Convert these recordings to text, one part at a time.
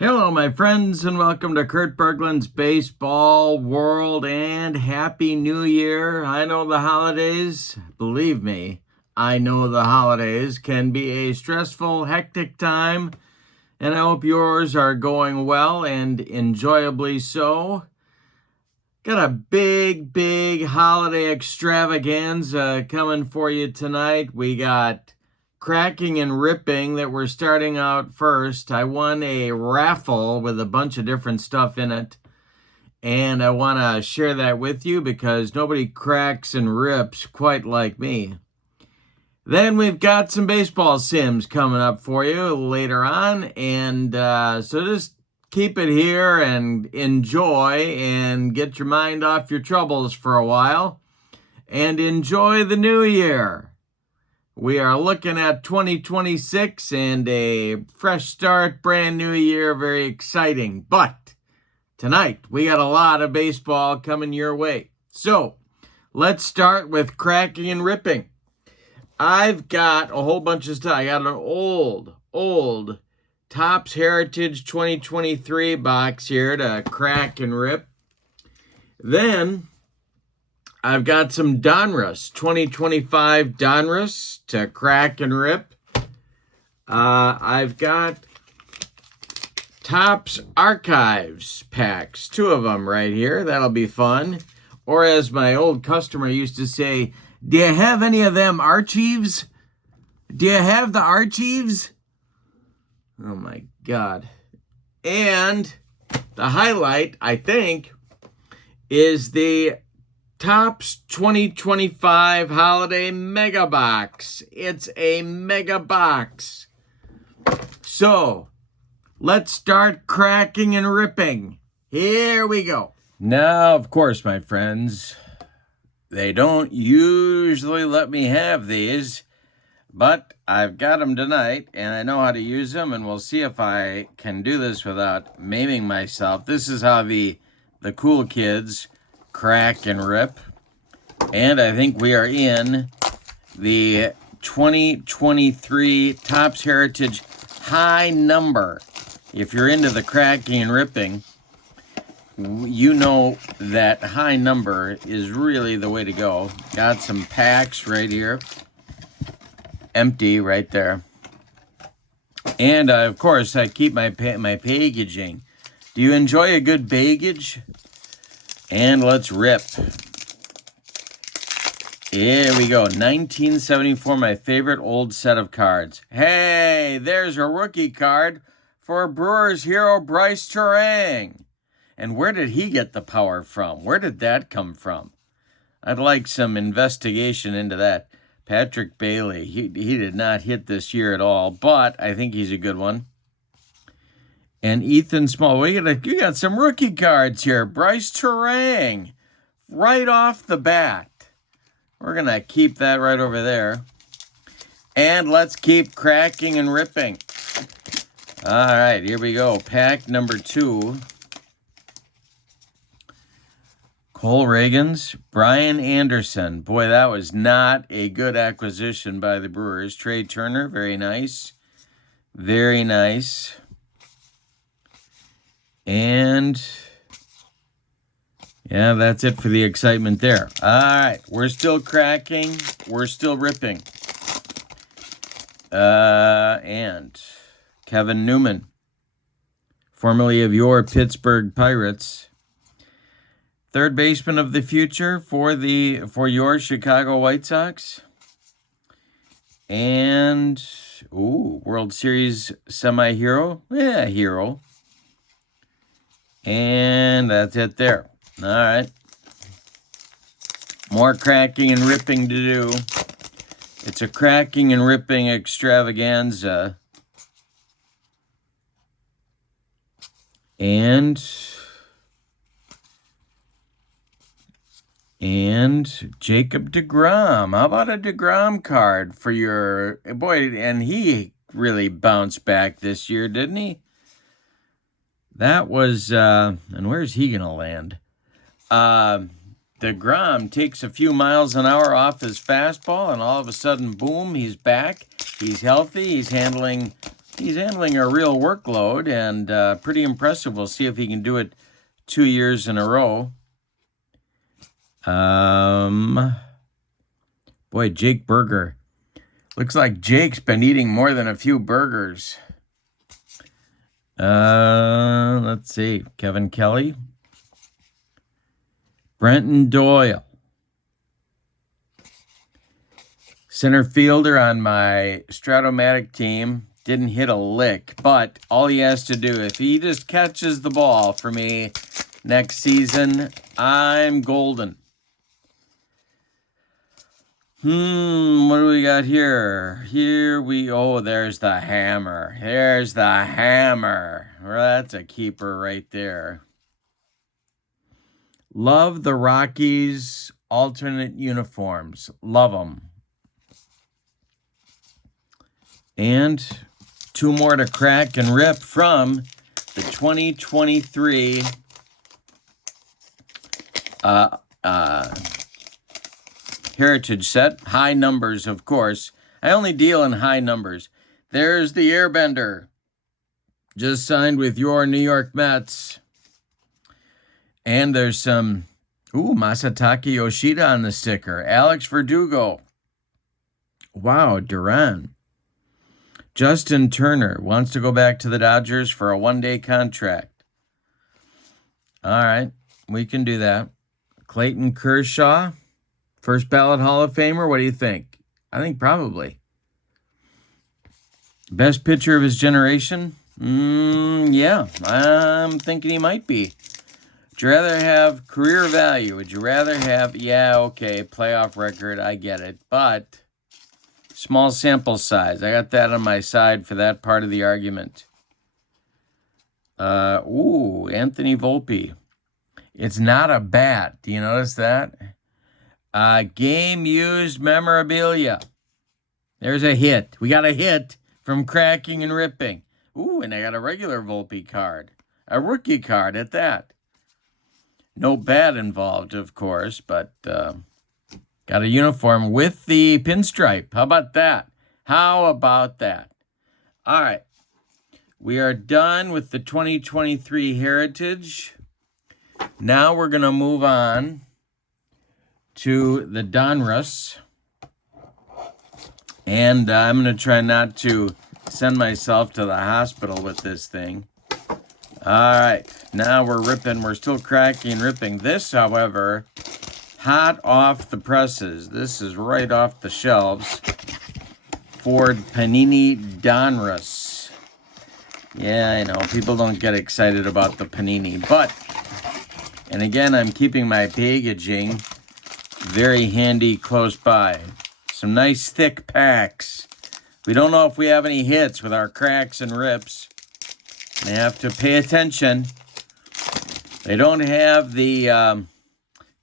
Hello, my friends, and welcome to Kurt Bergland's Baseball World, and Happy New Year. I know the holidays, believe me, I know the holidays can be a stressful, hectic time, and I hope yours are going well and enjoyably so. Got a big holiday extravaganza coming for you tonight. We got cracking and ripping that we're starting out first. I won a raffle with a bunch of different stuff in it, and I want to share that with you because nobody cracks and rips quite like me. Then we've got some baseball sims coming up for you later on, and so just keep it here and enjoy and get your mind off your troubles for a while and enjoy the new year. We are looking at 2026 and a fresh start, brand new year, very exciting. But tonight, we got a lot of baseball coming your way. So let's start with cracking and ripping. I've got a whole bunch of stuff. I got an old Topps Heritage 2023 box here to crack and rip. Then I've got some Donruss 2025 Donruss to crack and rip. I've got Topps Archives packs, 2 of them right here. That'll be fun. Or as my old customer used to say, do you have any of them archives? Do you have the archives? Oh my God. And the highlight, I think, is the Topps 2025 Holiday Mega Box. It's a mega box. So, let's start cracking and ripping. Here we go. Now, of course, my friends, they don't usually let me have these, but I've got them tonight, and I know how to use them, and we'll see if I can do this without maiming myself. This is how the cool kids crack and rip. And I think we are in the 2023 Topps Heritage high number. If you're into the cracking and ripping, you know that high number is really the way to go. Got some packs right here. Empty right there. And of course, I keep my packaging. Do you enjoy a good baggage? And let's rip. Here we go. 1974, my favorite old set of cards. Hey, there's a rookie card for Brewers hero Bryce Terang. And where did he get the power from? Where did that come from? I'd like some investigation into that. Patrick Bailey, he did not hit this year at all, but I think he's a good one. And Ethan Small, you got some rookie cards here. Bryce Terang, right off the bat. We're going to keep that right over there. And let's keep cracking and ripping. All right, here we go. Pack number 2. Cole Reagans, Brian Anderson. Boy, that was not a good acquisition by the Brewers. Trey Turner, very nice. Very nice. And yeah, that's it for the excitement there. All right, we're still cracking. We're still ripping. And Kevin Newman, formerly of your Pittsburgh Pirates. Third baseman of the future for your Chicago White Sox. And, World Series semi-hero. Yeah, hero. And that's it there. All right. More cracking and ripping to do. It's a cracking and ripping extravaganza. And Jacob deGrom. How about a deGrom card for your boy? And he really bounced back this year, didn't he? That was, and where's he going to land? deGrom takes a few miles an hour off his fastball, and all of a sudden, boom, he's back. He's healthy. He's handling he's handling a real workload and pretty impressive. We'll see if he can do it 2 years in a row. Boy, Jake Burger. Looks like Jake's been eating more than a few burgers. Let's see. Kevin Kelly. Brenton Doyle. Center fielder on my Strat team. Didn't hit a lick, but all he has to do, if he just catches the ball for me next season, I'm golden. What do we got here? There's the hammer. There's the hammer. That's a keeper right there. Love the Rockies alternate uniforms. Love them. And 2 more to crack and rip from the 2023 Heritage set. High numbers, of course. I only deal in high numbers. There's the Airbender. Just signed with your New York Mets. And there's some, Masataka Yoshida on the sticker. Alex Verdugo. Wow, Duran. Justin Turner wants to go back to the Dodgers for a 1-day contract. All right, we can do that. Clayton Kershaw, first ballot Hall of Famer. What do you think? I think probably. Best pitcher of his generation? Yeah, I'm thinking he might be. Would you rather have career value? Would you rather have, playoff record, I get it, but small sample size. I got that on my side for that part of the argument. Anthony Volpe. It's not a bat. Do you notice that? Game used memorabilia. There's a hit. We got a hit from cracking and ripping. And I got a regular Volpe card. A rookie card at that. No bat involved, of course, but got a uniform with the pinstripe. How about that? How about that? All right. We are done with the 2023 Heritage. Now we're going to move on to the Donruss. And I'm going to try not to send myself to the hospital with this thing. All right. Now we're ripping. We're still cracking and ripping. This, however, hot off the presses. This is right off the shelves. Ford Panini Donruss. Yeah, I know. People don't get excited about the Panini. But, and again, I'm keeping my packaging very handy close by. Some nice thick packs. We don't know if we have any hits with our cracks and rips. They have to pay attention. They don't have the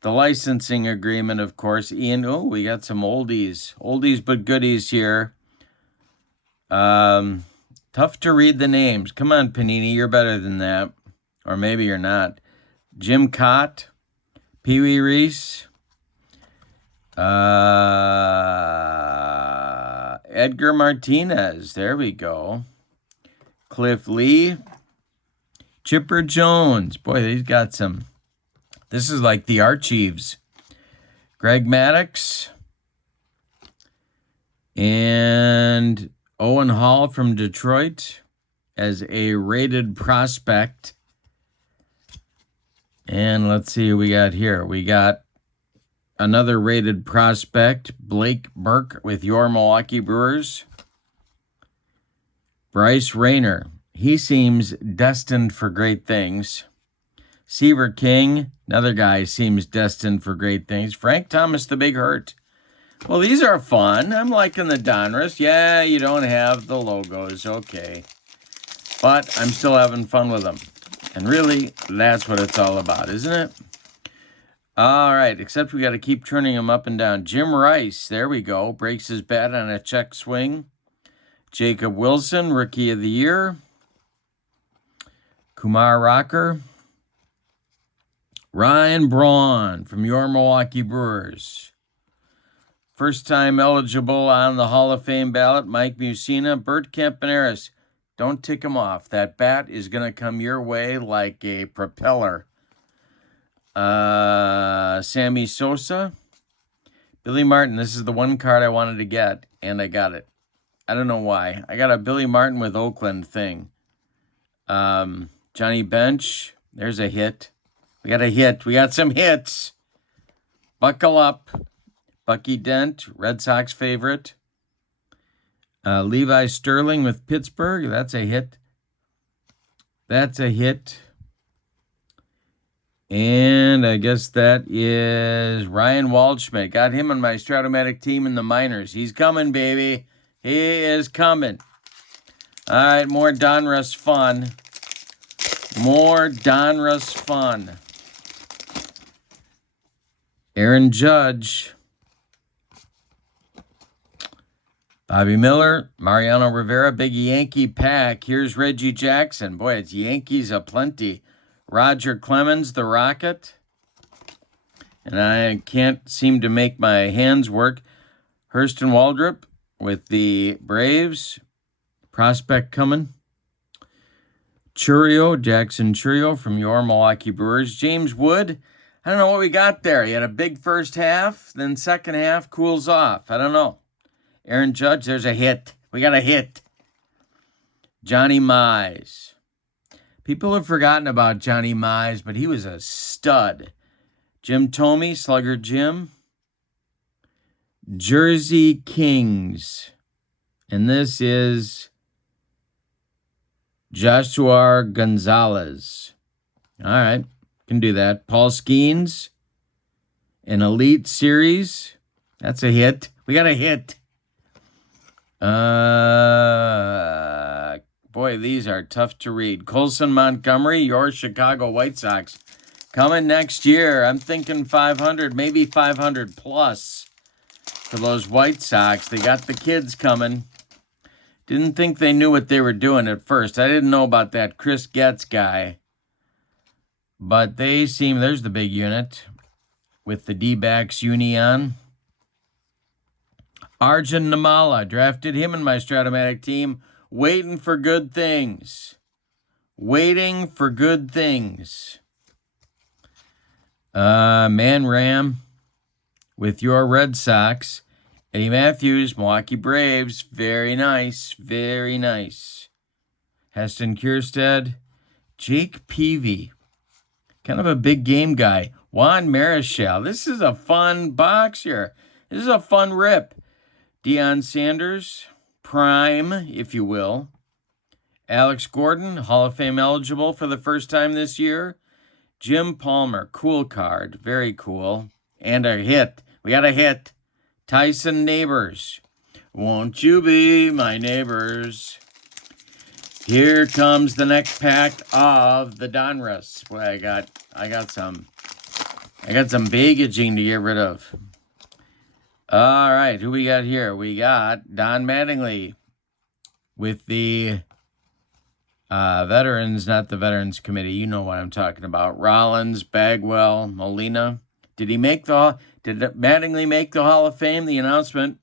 licensing agreement, of course. Ian, we got some oldies. Oldies but goodies here. Tough to read the names. Come on, Panini, you're better than that. Or maybe you're not. Jim Cott, Pee Wee Reese, Edgar Martinez. There we go. Cliff Lee, Chipper Jones. Boy, he's got some. This is like the Archives. Greg Maddux. And Owen Hall from Detroit as a rated prospect. And let's see who we got here. We got another rated prospect, Blake Burke with your Milwaukee Brewers. Bryce Rayner. He seems destined for great things. Seaver King, another guy seems destined for great things. Frank Thomas, the Big Hurt. Well, these are fun. I'm liking the Donruss. Yeah, you don't have the logos. Okay. But I'm still having fun with them. And really, that's what it's all about, isn't it? All right, except we got to keep turning them up and down. Jim Rice, there we go. Breaks his bat on a check swing. Jacob Wilson, Rookie of the Year. Kumar Rocker. Ryan Braun from your Milwaukee Brewers. First time eligible on the Hall of Fame ballot, Mike Mussina. Bert Campaneris. Don't tick him off. That bat is going to come your way like a propeller. Sammy Sosa. Billy Martin. This is the one card I wanted to get, and I got it. I don't know why. I got a Billy Martin with Oakland thing. Johnny Bench. There's a hit. We got a hit. We got some hits. Buckle up. Bucky Dent, Red Sox favorite. Levi Sterling with Pittsburgh. That's a hit. That's a hit. And I guess that is Ryan Waldschmidt. Got him on my Stratomatic team in the minors. He's coming, baby. He is coming. All right, more Donruss fun. More Donruss fun. Aaron Judge. Bobby Miller, Mariano Rivera, big Yankee pack. Here's Reggie Jackson. Boy, it's Yankees aplenty. Roger Clemens, the Rocket. And I can't seem to make my hands work. Hurston Waldrop with the Braves. Prospect coming. Churio, Jackson Churio from your Milwaukee Brewers. James Wood. I don't know what we got there. He had a big first half, then second half cools off. I don't know. Aaron Judge, there's a hit. We got a hit. Johnny Mize. People have forgotten about Johnny Mize, but he was a stud. Jim Thome, Slugger Jim. Jersey Kings. And this is Joshua Gonzalez. All right, can do that. Paul Skeens. An Elite Series. That's a hit. We got a hit. Boy, these are tough to read. Colson Montgomery, your Chicago White Sox. Coming next year. I'm thinking 500, maybe 500 plus for those White Sox. They got the kids coming. Didn't think they knew what they were doing at first. I didn't know about that Chris Getz guy. But they seem, there's the big unit with the D-backs uni on. Arjun Namala, drafted him in my Stratomatic team. Waiting for good things. Waiting for good things. Man Ram with your Red Sox. Eddie Matthews, Milwaukee Braves. Very nice. Very nice. Heston Kierstead. Jake Peavy. Kind of a big game guy. Juan Marichal. This is a fun box here. This is a fun rip. Deion Sanders, prime, if you will. Alex Gordon, Hall of Fame eligible for the first time this year. Jim Palmer, cool card, very cool. And a hit. We got a hit. Tyson Neighbors. Won't you be my neighbors? Here comes the next pack of the Donruss. Boy, I got some baggaging to get rid of. All right, who we got here? We got Don Mattingly with the veterans, not the Veterans Committee. You know what I'm talking about. Rollins, Bagwell, Molina. Did Mattingly make the Hall of Fame? The announcement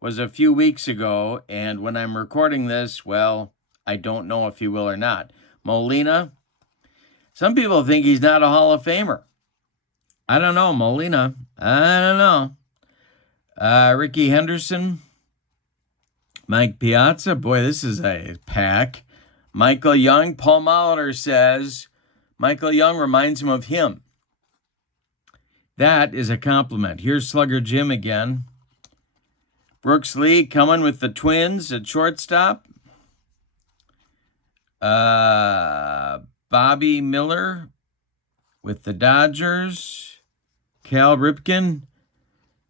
was a few weeks ago, and when I'm recording this, well, I don't know if he will or not. Molina. Some people think he's not a Hall of Famer. I don't know, Molina. I don't know. Ricky Henderson, Mike Piazza. Boy, this is a pack. Michael Young. Paul Molitor says Michael Young reminds him of him. That is a compliment. Here's Slugger Jim again. Brooks Lee coming with the Twins at shortstop. Bobby Miller with the Dodgers. Cal Ripken.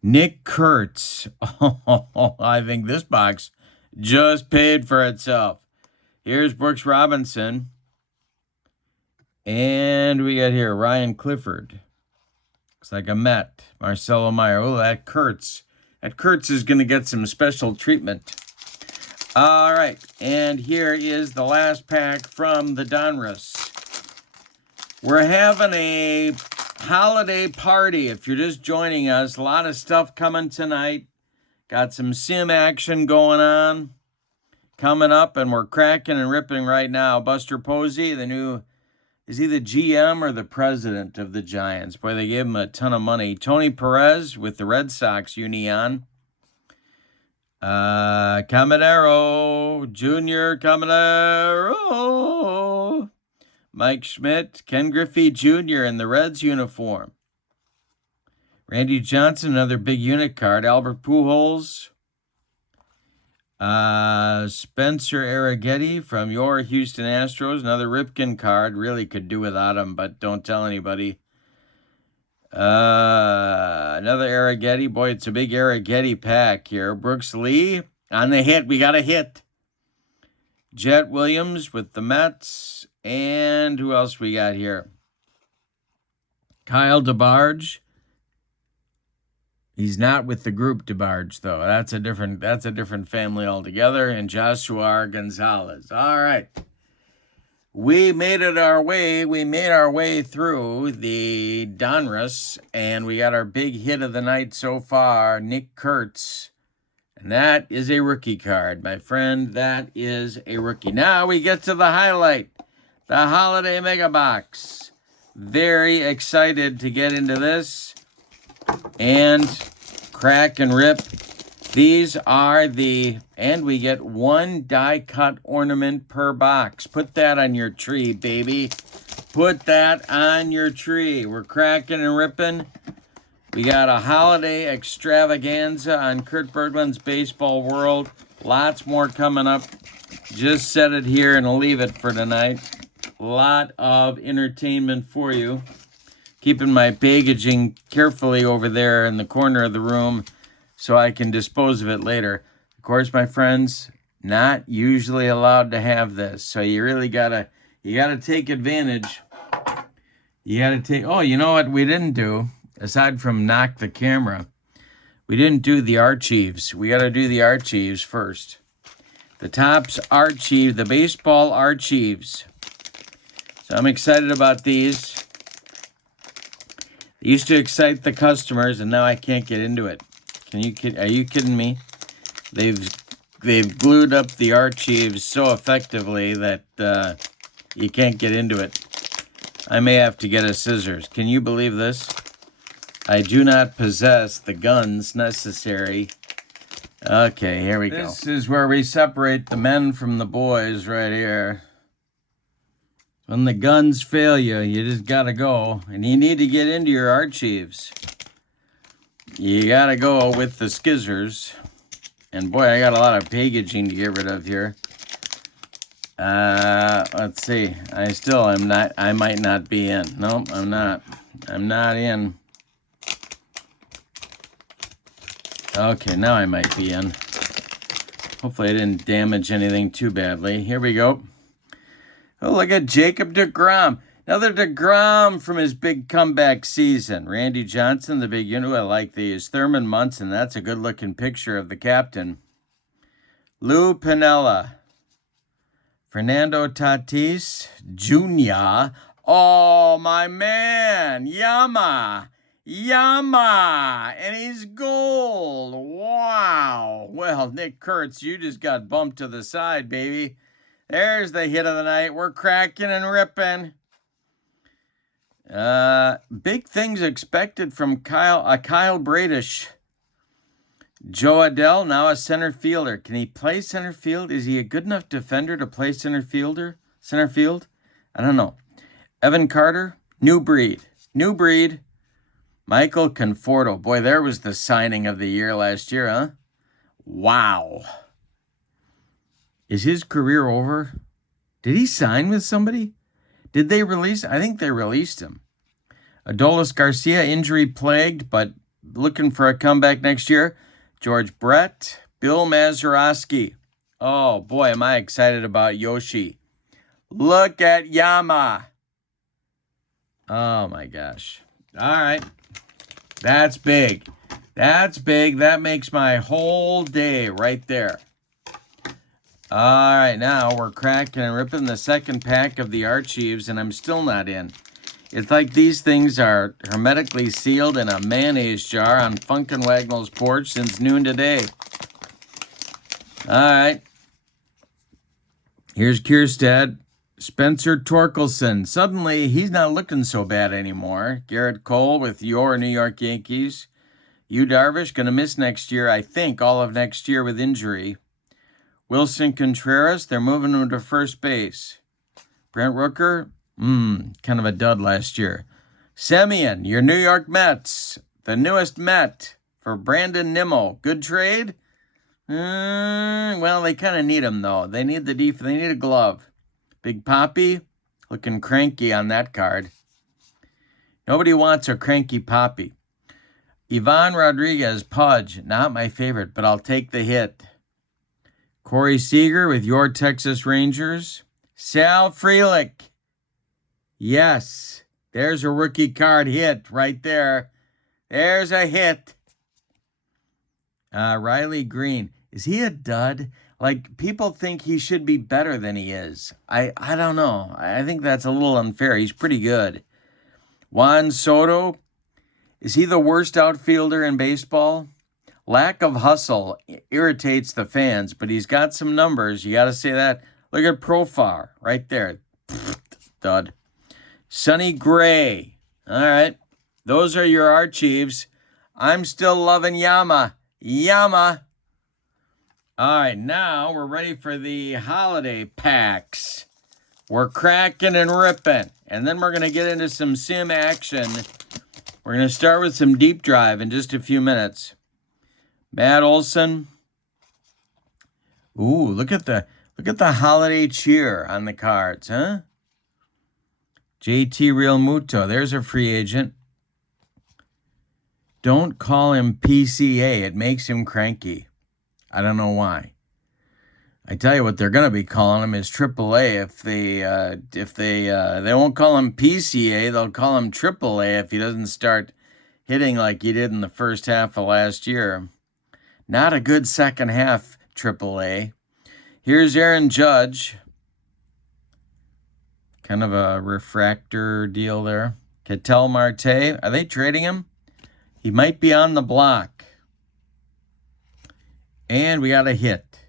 Nick Kurtz. Oh, I think this box just paid for itself. Here's Brooks Robinson. And we got here Ryan Clifford. Looks like a Met. Marcelo Meyer. Oh, that Kurtz. That Kurtz is going to get some special treatment. All right. And here is the last pack from the Donruss. We're having a holiday party. If you're just joining us, a lot of stuff coming tonight. Got some sim action going on. coming up, and we're cracking and ripping right now. Buster Posey, the new, is he the GM or the president of the Giants? Boy, they gave him a ton of money. Tony Perez with the Red Sox uni on. Caminero, Junior Caminero. Mike Schmidt, Ken Griffey Jr. in the Reds uniform. Randy Johnson, another big unit card. Albert Pujols. Spencer Arrighetti from your Houston Astros, another Ripken card. Really could do without him, but don't tell anybody. Another Arrighetti. Boy, it's a big Arrighetti pack here. Brooks Lee on the hit. We got a hit. Jet Williams with the Mets. And who else we got here? Kyle DeBarge. He's not with the group DeBarge, though. That's a different family altogether. And Joshua Gonzalez. All right. We made our way through the Donruss, and we got our big hit of the night so far, Nick Kurtz. And that is a rookie card, my friend. That is a rookie. Now we get to the highlight, the Holiday Mega Box. Very excited to get into this and crack and rip. These are and we get one die-cut ornament per box. Put that on your tree, baby. Put that on your tree. We're cracking and ripping. We got a holiday extravaganza on Kurt Bergland's Baseball World. Lots more coming up. Just set it here and I'll leave it for tonight. A lot of entertainment for you. Keeping my packaging carefully over there in the corner of the room so I can dispose of it later. Of course, my friends, not usually allowed to have this. So you really gotta take advantage. Oh, you know what we didn't do? Aside from knock the camera, we didn't do the archives. We gotta do the archives first. The Topps archive, the baseball archives. So I'm excited about these. They used to excite the customers, and now I can't get into it. Are you kidding me? They've glued up the archives so effectively that you can't get into it. I may have to get a scissors. Can you believe this? I do not possess the guns necessary. Okay, here we go. This is where we separate the men from the boys right here. When the guns fail you, you just gotta go. And you need to get into your archives. You gotta go with the skizzers. And boy, I got a lot of packaging to get rid of here. Let's see. I might not be in. Nope, I'm not. I'm not in. Okay, now I might be in. Hopefully I didn't damage anything too badly. Here we go. Oh, look at Jacob deGrom. Another deGrom from his big comeback season. Randy Johnson, the big unit. I like these. Thurman Munson. That's a good-looking picture of the captain. Lou Piniella. Fernando Tatis Jr. Oh, my man. Yama. And he's gold. Wow. Well, Nick Kurtz, you just got bumped to the side, baby. There's the hit of the night. We're cracking and ripping. Big things expected from Kyle Bradish. Joe Adell, now a center fielder. Can he play center field? Is he a good enough defender to play center field? I don't know. Evan Carter, new breed. Michael Conforto. Boy, there was the signing of the year last year, huh? Wow. Is his career over? Did he sign with somebody? Did they release? I think they released him. Adolis Garcia, injury plagued, but looking for a comeback next year. George Brett, Bill Mazeroski. Oh, boy, am I excited about Yoshi. Look at Yama. Oh, my gosh. All right. That's big. That makes my whole day right there. All right, now we're cracking and ripping the second pack of the archives, and I'm still not in. It's like these things are hermetically sealed in a mayonnaise jar on Funkin' Wagnall's porch since noon today. All right. Here's Kierstead. Spencer Torkelson. Suddenly, he's not looking so bad anymore. Garrett Cole with your New York Yankees. Yu Darvish going to miss next year, I think, all of next year with injury. Wilson Contreras, they're moving him to first base. Brent Rooker, kind of a dud last year. Semien, your New York Mets, the newest Met for Brandon Nimmo. Good trade? Well, they kind of need him, though. They need the defense. They need a glove. Big Poppy, looking cranky on that card. Nobody wants a cranky Poppy. Ivan Rodriguez, Pudge, not my favorite, but I'll take the hit. Corey Seager with your Texas Rangers. Sal Frelick. Yes, there's a rookie card hit right there. There's a hit. Riley Green. Is he a dud? Like, people think he should be better than he is. I don't know. I think that's a little unfair. He's pretty good. Juan Soto. Is he the worst outfielder in baseball? Lack of hustle irritates the fans, but he's got some numbers. You got to say that. Look at Profar right there. Dud. Sonny Gray. All right. Those are your Archives. I'm still loving Yama. Yama. All right, now we're ready for the holiday packs. We're cracking and ripping. And then we're going to get into some sim action. We're going to start with some deep drive in just a few minutes. Matt Olson. Ooh, look at the holiday cheer on the cards, huh? JT Real Muto. There's a free agent. Don't call him PCA. It makes him cranky. I don't know why. I tell you what they're going to be calling him is AAA. If they won't call him PCA, they'll call him AAA if he doesn't start hitting like he did in the first half of last year. Not a good second half, AAA. Here's Aaron Judge. Kind of a refractor deal there. Ketel Marte. Are they trading him? He might be on the block. And we got a hit.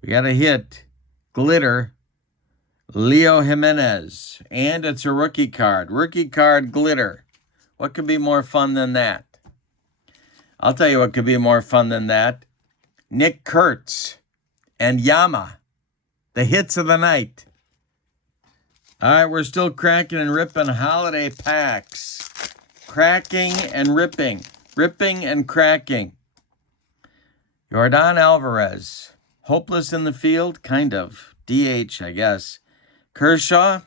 We got a hit. Glitter. Leo Jimenez. And it's a rookie card. Rookie card glitter. What could be more fun than that? I'll tell you what could be more fun than that. Nick Kurtz and Yama. The hits of the night. All right, we're still cracking and ripping holiday packs. Cracking and ripping. Ripping and cracking. Yordan Alvarez. Hopeless in the field? Kind of. DH, I guess. Kershaw.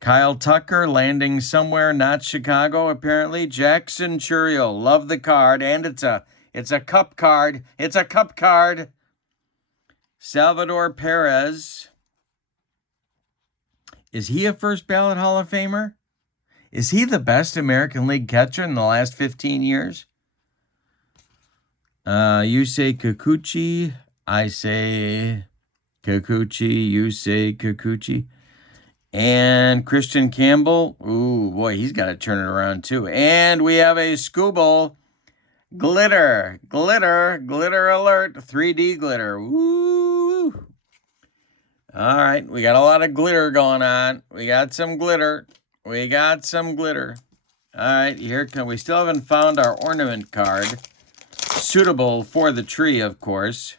Kyle Tucker landing somewhere, not Chicago, apparently. Jackson Churiel. Love the card. And it's a cup card. It's a cup card. Salvador Perez. Is he a first ballot Hall of Famer? Is he the best American League catcher in the last 15 years? You say Kikuchi. I say Kikuchi. You say Kikuchi. And Christian Campbell. Ooh, boy, he's got to turn it around too. And we have a Scooble. Glitter. Glitter. Glitter alert. 3D glitter. Woo. All right, we got a lot of glitter going on. We got some glitter. We got some glitter. All right, we still haven't found our ornament card. Suitable for the tree, of course.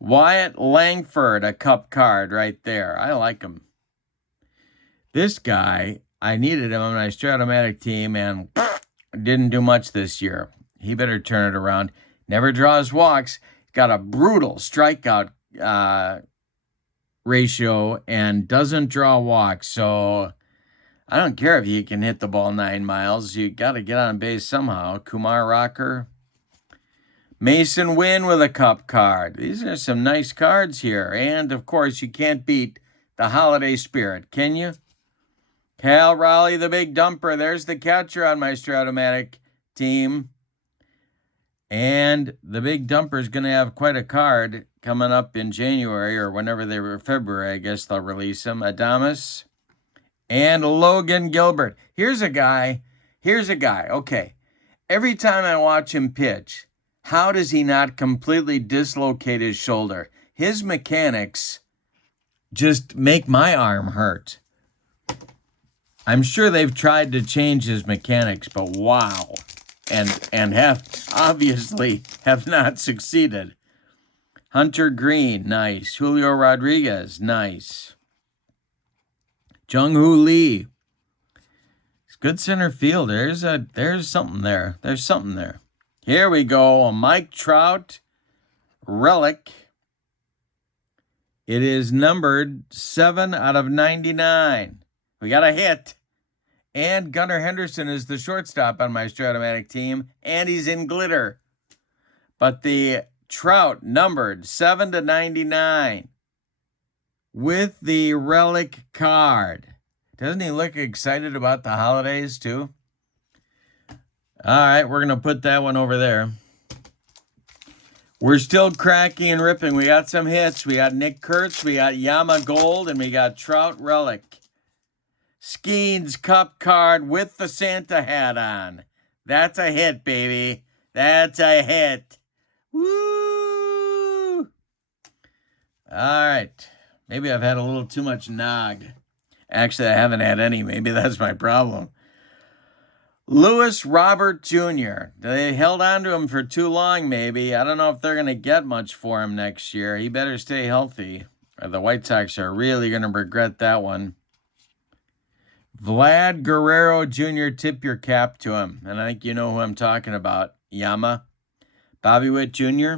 Wyatt Langford, a cup card right there. I like him. This guy, I needed him on my Stratomatic team and didn't do much this year. He better turn it around. Never draws walks. Got a brutal strikeout ratio and doesn't draw walks. So I don't care if you can hit the ball 9 miles. You got to get on base somehow. Kumar Rocker. Mason Wynn with a cup card. These are some nice cards here. And, of course, you can't beat the holiday spirit, can you? Cal Raleigh, the big dumper. There's the catcher on my Stratomatic team. And the big dumper is going to have quite a card coming up in January or whenever they were February. I guess they'll release him. Adames and Logan Gilbert. Here's a guy. Okay. Every time I watch him pitch, how does he not completely dislocate his shoulder? His mechanics just make my arm hurt. I'm sure they've tried to change his mechanics, but wow. And have obviously have not succeeded. Hunter Green, nice. Julio Rodriguez, nice. Jung-Hoo Lee. It's good center field. There's something there. There's something there. Here we go. A Mike Trout relic. It is numbered 7 out of 99. We got a hit. And Gunnar Henderson is the shortstop on my Stratomatic team, and he's in glitter. But the Trout numbered 7 to 99 with the relic card. Doesn't he look excited about the holidays too? All right, we're going to put that one over there. We're still cracking and ripping. We got some hits. We got Nick Kurtz, we got Yama Gold, and we got Trout relic. Skeens Cup card with the Santa hat on. That's a hit, baby. That's a hit. Woo! All right. Maybe I've had a little too much nog. Actually, I haven't had any. Maybe that's my problem. Lewis Robert Jr. They held on to him for too long, maybe. I don't know if they're going to get much for him next year. He better stay healthy, or the White Sox are really going to regret that one. Vlad Guerrero Jr., tip your cap to him. And I think you know who I'm talking about. Yama. Bobby Witt Jr.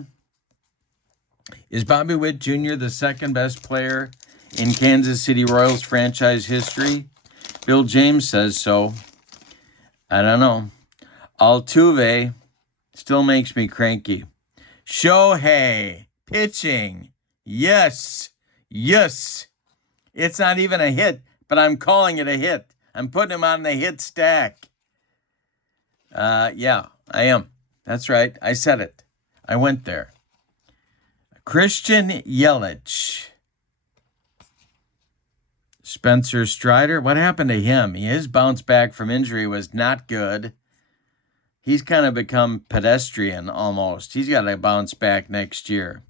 Is Bobby Witt Jr. the second best player in Kansas City Royals franchise history? Bill James says so. I don't know. Altuve still makes me cranky. Shohei pitching. Yes. Yes. It's not even a hit, but I'm calling it a hit. I'm putting him on the hit stack. Yeah, I am. That's right. I said it. I went there. Christian Yelich. Spencer Strider. What happened to him? His bounce back from injury was not good. He's kind of become pedestrian almost. He's got to bounce back next year.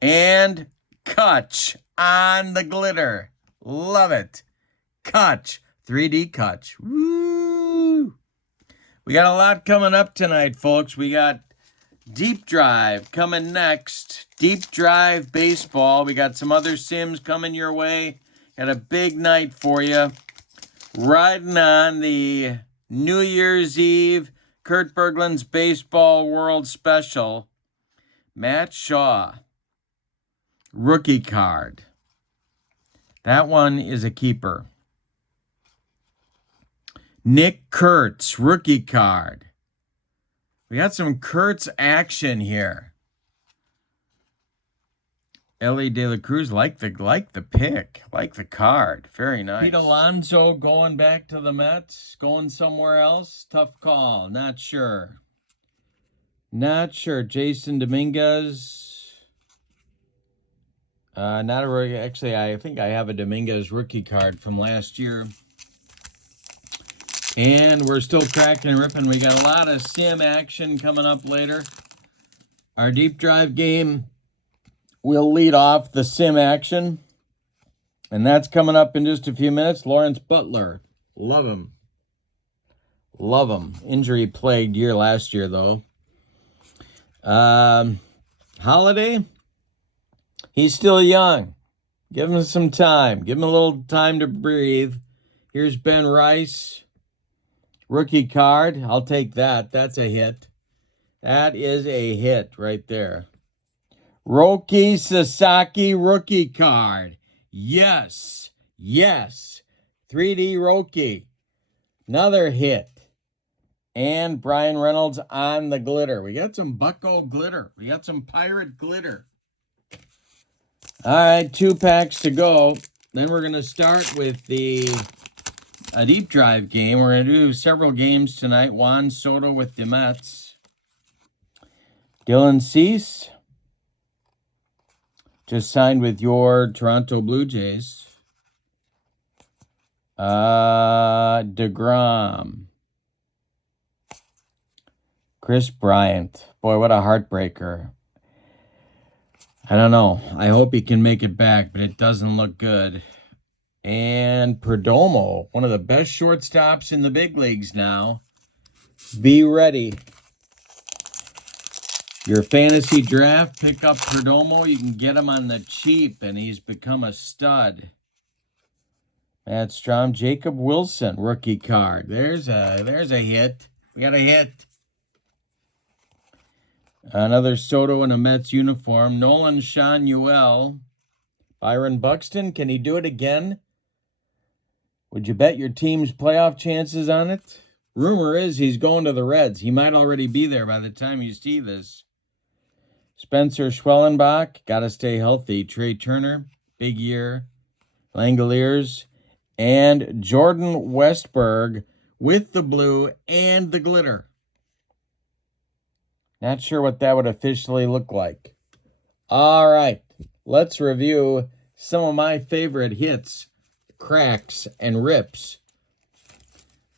And Kutch on the glitter. Love it. Kutch. 3D Kutch. Woo! We got a lot coming up tonight, folks. We got Deep Drive coming next. Deep Drive Baseball. We got some other sims coming your way. Got a big night for you. Riding on the New Year's Eve Kurt Bergland's Baseball World Special. Matt Shaw. Rookie card. That one is a keeper. Nick Kurtz, rookie card. We got some Kurtz action here. Ellie De La Cruz, like the pick, like the card. Very nice. Pete Alonso going back to the Mets, going somewhere else. Tough call. Not sure. Not sure. Jason Dominguez. Not a rookie. Actually, I think I have a Dominguez rookie card from last year. And we're still cracking and ripping. We got a lot of sim action coming up later. Our deep drive game will lead off the sim action. And that's coming up in just a few minutes. Lawrence Butler. Love him. Love him. Injury-plagued year last year, though. Holiday. He's still young. Give him some time. Give him a little time to breathe. Here's Ben Rice. Rookie card. I'll take that. That's a hit. That is a hit right there. Roki Sasaki rookie card. Yes. Yes. 3D Roki. Another hit. And Brian Reynolds on the glitter. We got some Bucko glitter. We got some Pirate glitter. All right, 2 packs to go. Then we're going to start with a deep drive game. We're going to do several games tonight. Juan Soto with the Mets. Dylan Cease just signed with your Toronto Blue Jays. DeGrom. Chris Bryant. Boy, what a heartbreaker. I don't know. I hope he can make it back, but it doesn't look good. And Perdomo, one of the best shortstops in the big leagues now. Be ready. Your fantasy draft, pick up Perdomo. You can get him on the cheap, and he's become a stud. Matt Strom, Jacob Wilson, rookie card. There's a hit. We got a hit. Another Soto in a Mets uniform. Nolan Shanuel. Byron Buxton, can he do it again? Would you bet your team's playoff chances on it? Rumor is he's going to the Reds. He might already be there by the time you see this. Spencer Schwellenbach, got to stay healthy. Trey Turner, big year. Langoliers. And Jordan Westberg with the blue and the glitter. Not sure what that would officially look like. All right, let's review some of my favorite hits, cracks, and rips.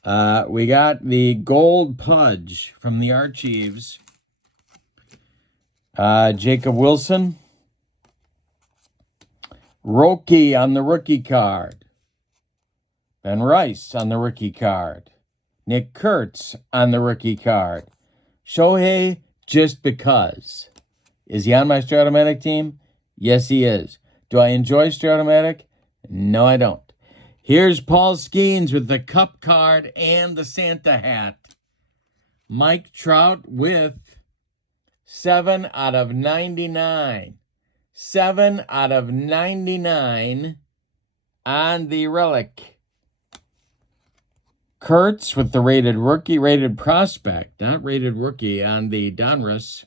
We got the Gold Pudge from the Archives. Jacob Wilson. Roki on the rookie card. Ben Rice on the rookie card. Nick Kurtz on the rookie card. Shohei just because. Is he on my Stratomatic team? Yes, he is. Do I enjoy Stratomatic? No, I don't. Here's Paul Skeens with the Cup card and the Santa hat. Mike Trout with 7 out of 99. 7 out of 99 on the relic. Kurtz with the rated prospect, not rated rookie on the Donruss.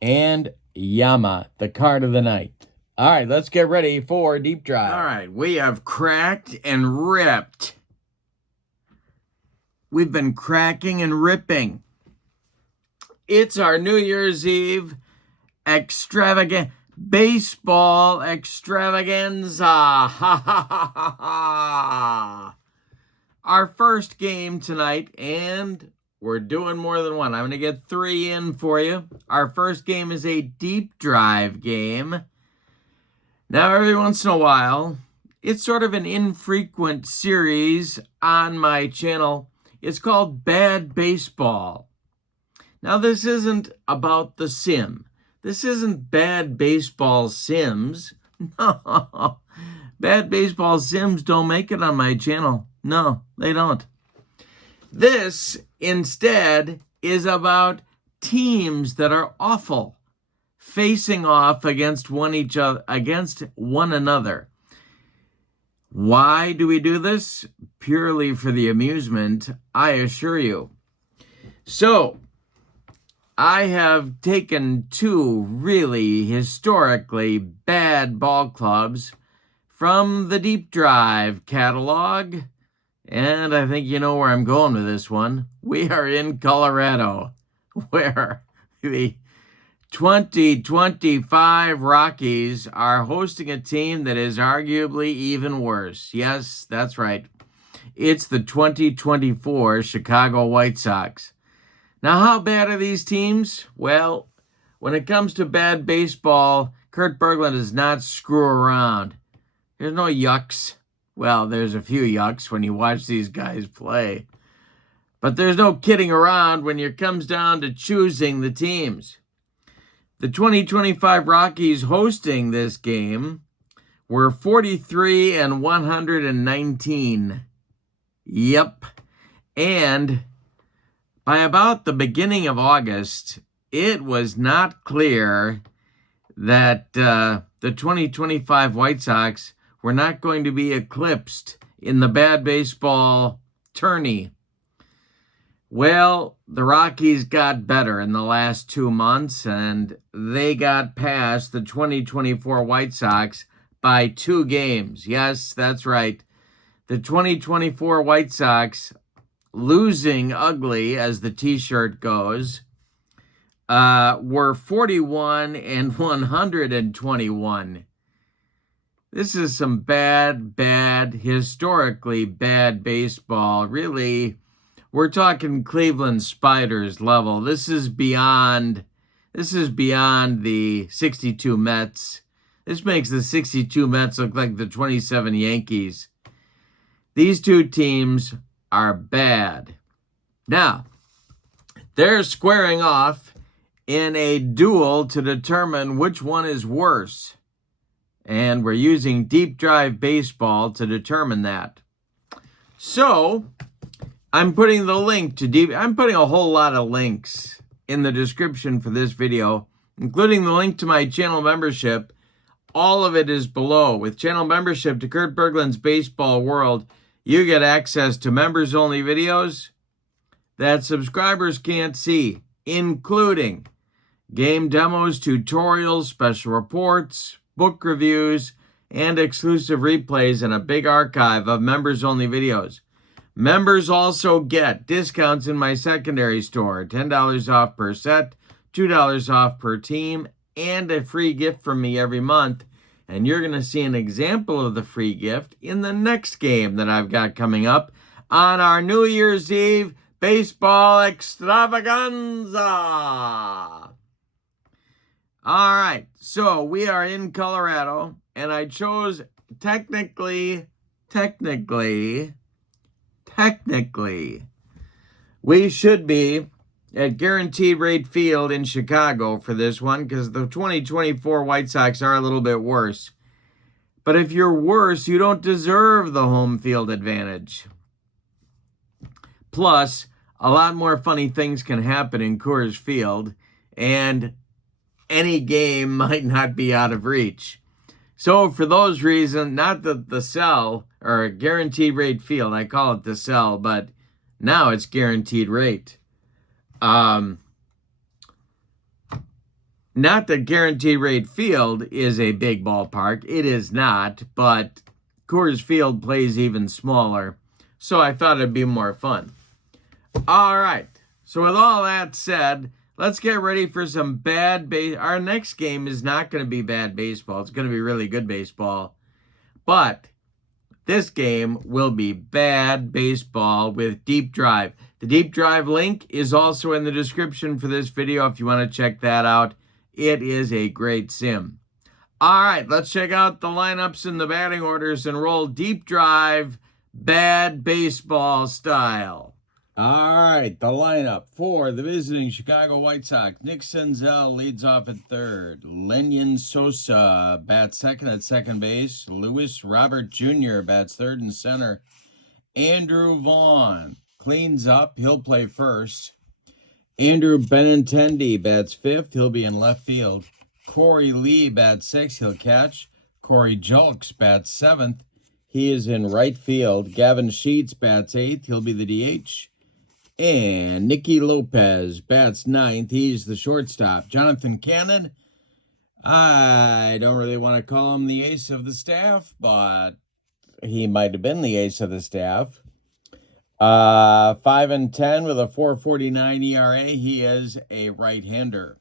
And Yama, the card of the night. All right, let's get ready for Deep Drive. All right, we have cracked and ripped. We've been cracking and ripping. It's our New Year's Eve baseball extravaganza. Ha ha ha ha ha. Our first game tonight, and we're doing more than one. I'm going to get 3 in for you. Our first game is a deep drive game. Now, every once in a while, it's sort of an infrequent series on my channel. It's called Bad Baseball. Now, this isn't about the sim. This isn't Bad Baseball Sims. No. Bad Baseball Sims don't make it on my channel. No, they don't. This, instead, is about teams that are awful facing off against one another. Why do we do this? Purely for the amusement, I assure you. So, I have taken 2 really historically bad ball clubs from the Deep Drive catalog, and I think you know where I'm going with this one. We are in Colorado, where the 2025 Rockies are hosting a team that is arguably even worse. Yes, that's right. It's the 2024 Chicago White Sox. Now, how bad are these teams? Well, when it comes to bad baseball, Kurt Bergland does not screw around. There's no yucks. Well, there's a few yucks when you watch these guys play. But there's no kidding around when it comes down to choosing the teams. The 2025 Rockies hosting this game were 43 and 119. Yep. And by about the beginning of August, it was not clear that the 2025 White Sox were not going to be eclipsed in the bad baseball tourney. Well, the Rockies got better in the last 2 months, and they got past the 2024 White Sox by 2 games. Yes, that's right. The 2024 White Sox, losing ugly as the t-shirt goes, were 41 and 121. This is some bad, historically bad baseball. Really, we're talking Cleveland Spiders level. This is beyond This is beyond the 62 Mets. This makes the 62 Mets look like the 27 Yankees. These two teams are bad. Now, they're squaring off in a duel to determine which one is worse. And we're using deep drive baseball to determine that. So, I'm putting the link to I'm putting a whole lot of links in the description for this video, including the link to my channel membership. All of it is below. With channel membership to Kurt Bergland's Baseball World, you get access to members-only videos that subscribers can't see, including game demos, tutorials, special reports, book reviews, and exclusive replays, and a big archive of members-only videos. Members also get discounts in my secondary store, $10 off per set, $2 off per team, and a free gift from me every month. And you're going to see an example of the free gift in the next game that I've got coming up on our New Year's Eve Baseball Extravaganza. All right, so we are in Colorado, and I chose technically, we should be at Guaranteed Rate Field in Chicago for this one because the 2024 White Sox are a little bit worse. But if you're worse, you don't deserve the home field advantage. Plus, a lot more funny things can happen in Coors Field, and any game might not be out of reach. So for those reasons, not the cell or Guaranteed Rate Field, I call it the cell, but now it's Guaranteed Rate. Not that Guaranteed Rate Field is a big ballpark. It is not, but Coors Field plays even smaller, so I thought it'd be more fun. All right, so with all that said, let's get ready for some bad Our next game is not going to be bad baseball. It's going to be really good baseball. But this game will be bad baseball with Deep Drive. The Deep Drive link is also in the description for this video if you want to check that out. It is a great sim. All right, let's check out the lineups and the batting orders and roll Deep Drive bad baseball style. All right, the lineup for the visiting Chicago White Sox. Nick Senzel leads off at third. Lenyn Sosa bats second at second base. Luis Robert Jr. bats third and center. Andrew Vaughn cleans up. He'll play first. Andrew Benintendi bats fifth. He'll be in left field. Corey Lee bats sixth. He'll catch. Corey Julks bats seventh. He is in right field. Gavin Sheets bats eighth. He'll be the DH. And Nicky Lopez bats ninth. He's the shortstop. Jonathan Cannon, I don't really want to call him the ace of the staff, but he might have been the ace of the staff. 5-10 with a 4.49 ERA. He is a right-hander.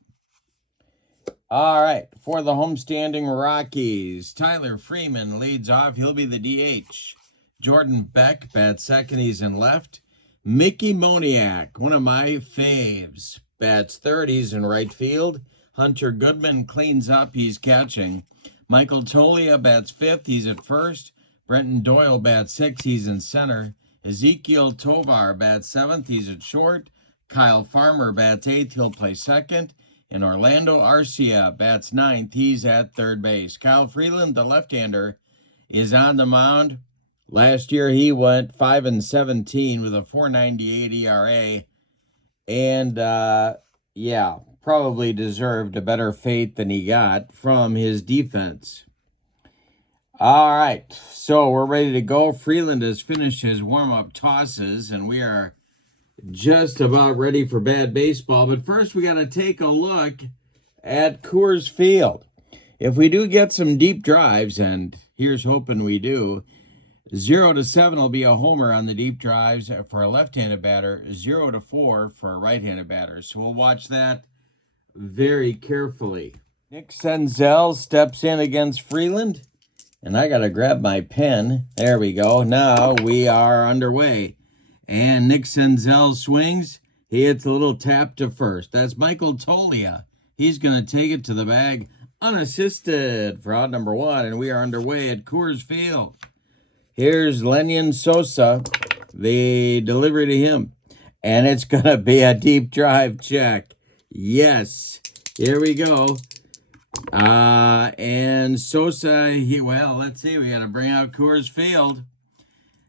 All right, for the homestanding Rockies, Tyler Freeman leads off. He'll be the DH. Jordan Beck bats second. He's in left. Mickey Moniak, one of my faves, bats third. He's in right field. Hunter Goodman cleans up. He's catching. Michael Tolia bats fifth. He's at first. Brenton Doyle bats sixth. He's in center. Ezekiel Tovar bats seventh. He's at short. Kyle Farmer bats eighth. He'll play second. And Orlando Arcia bats ninth. He's at third base. Kyle Freeland, the left-hander, is on the mound. Last year, he went 5-17 with a 4.98 ERA. And, yeah, probably deserved a better fate than he got from his defense. All right, so we're ready to go. Freeland has finished his warm-up tosses, and we are just about ready for bad baseball. But first, we got to take a look at Coors Field. If we do get some deep drives, and here's hoping we do, 0-7 will be a homer on the deep drives for a left-handed batter, 0-4 for a right-handed batter. So we'll watch that very carefully. Nick Senzel steps in against Freeland, and I got to grab my pen. There we go. Now we are underway. And Nick Senzel swings. He hits a little tap to first. That's Michael Tolia. He's going to take it to the bag unassisted for out number 1, and we are underway at Coors Field. Here's Lenyn Sosa, the delivery to him, and it's going to be a deep drive check. Yes, here we go. And Sosa, well, let's see, we got to bring out Coors Field.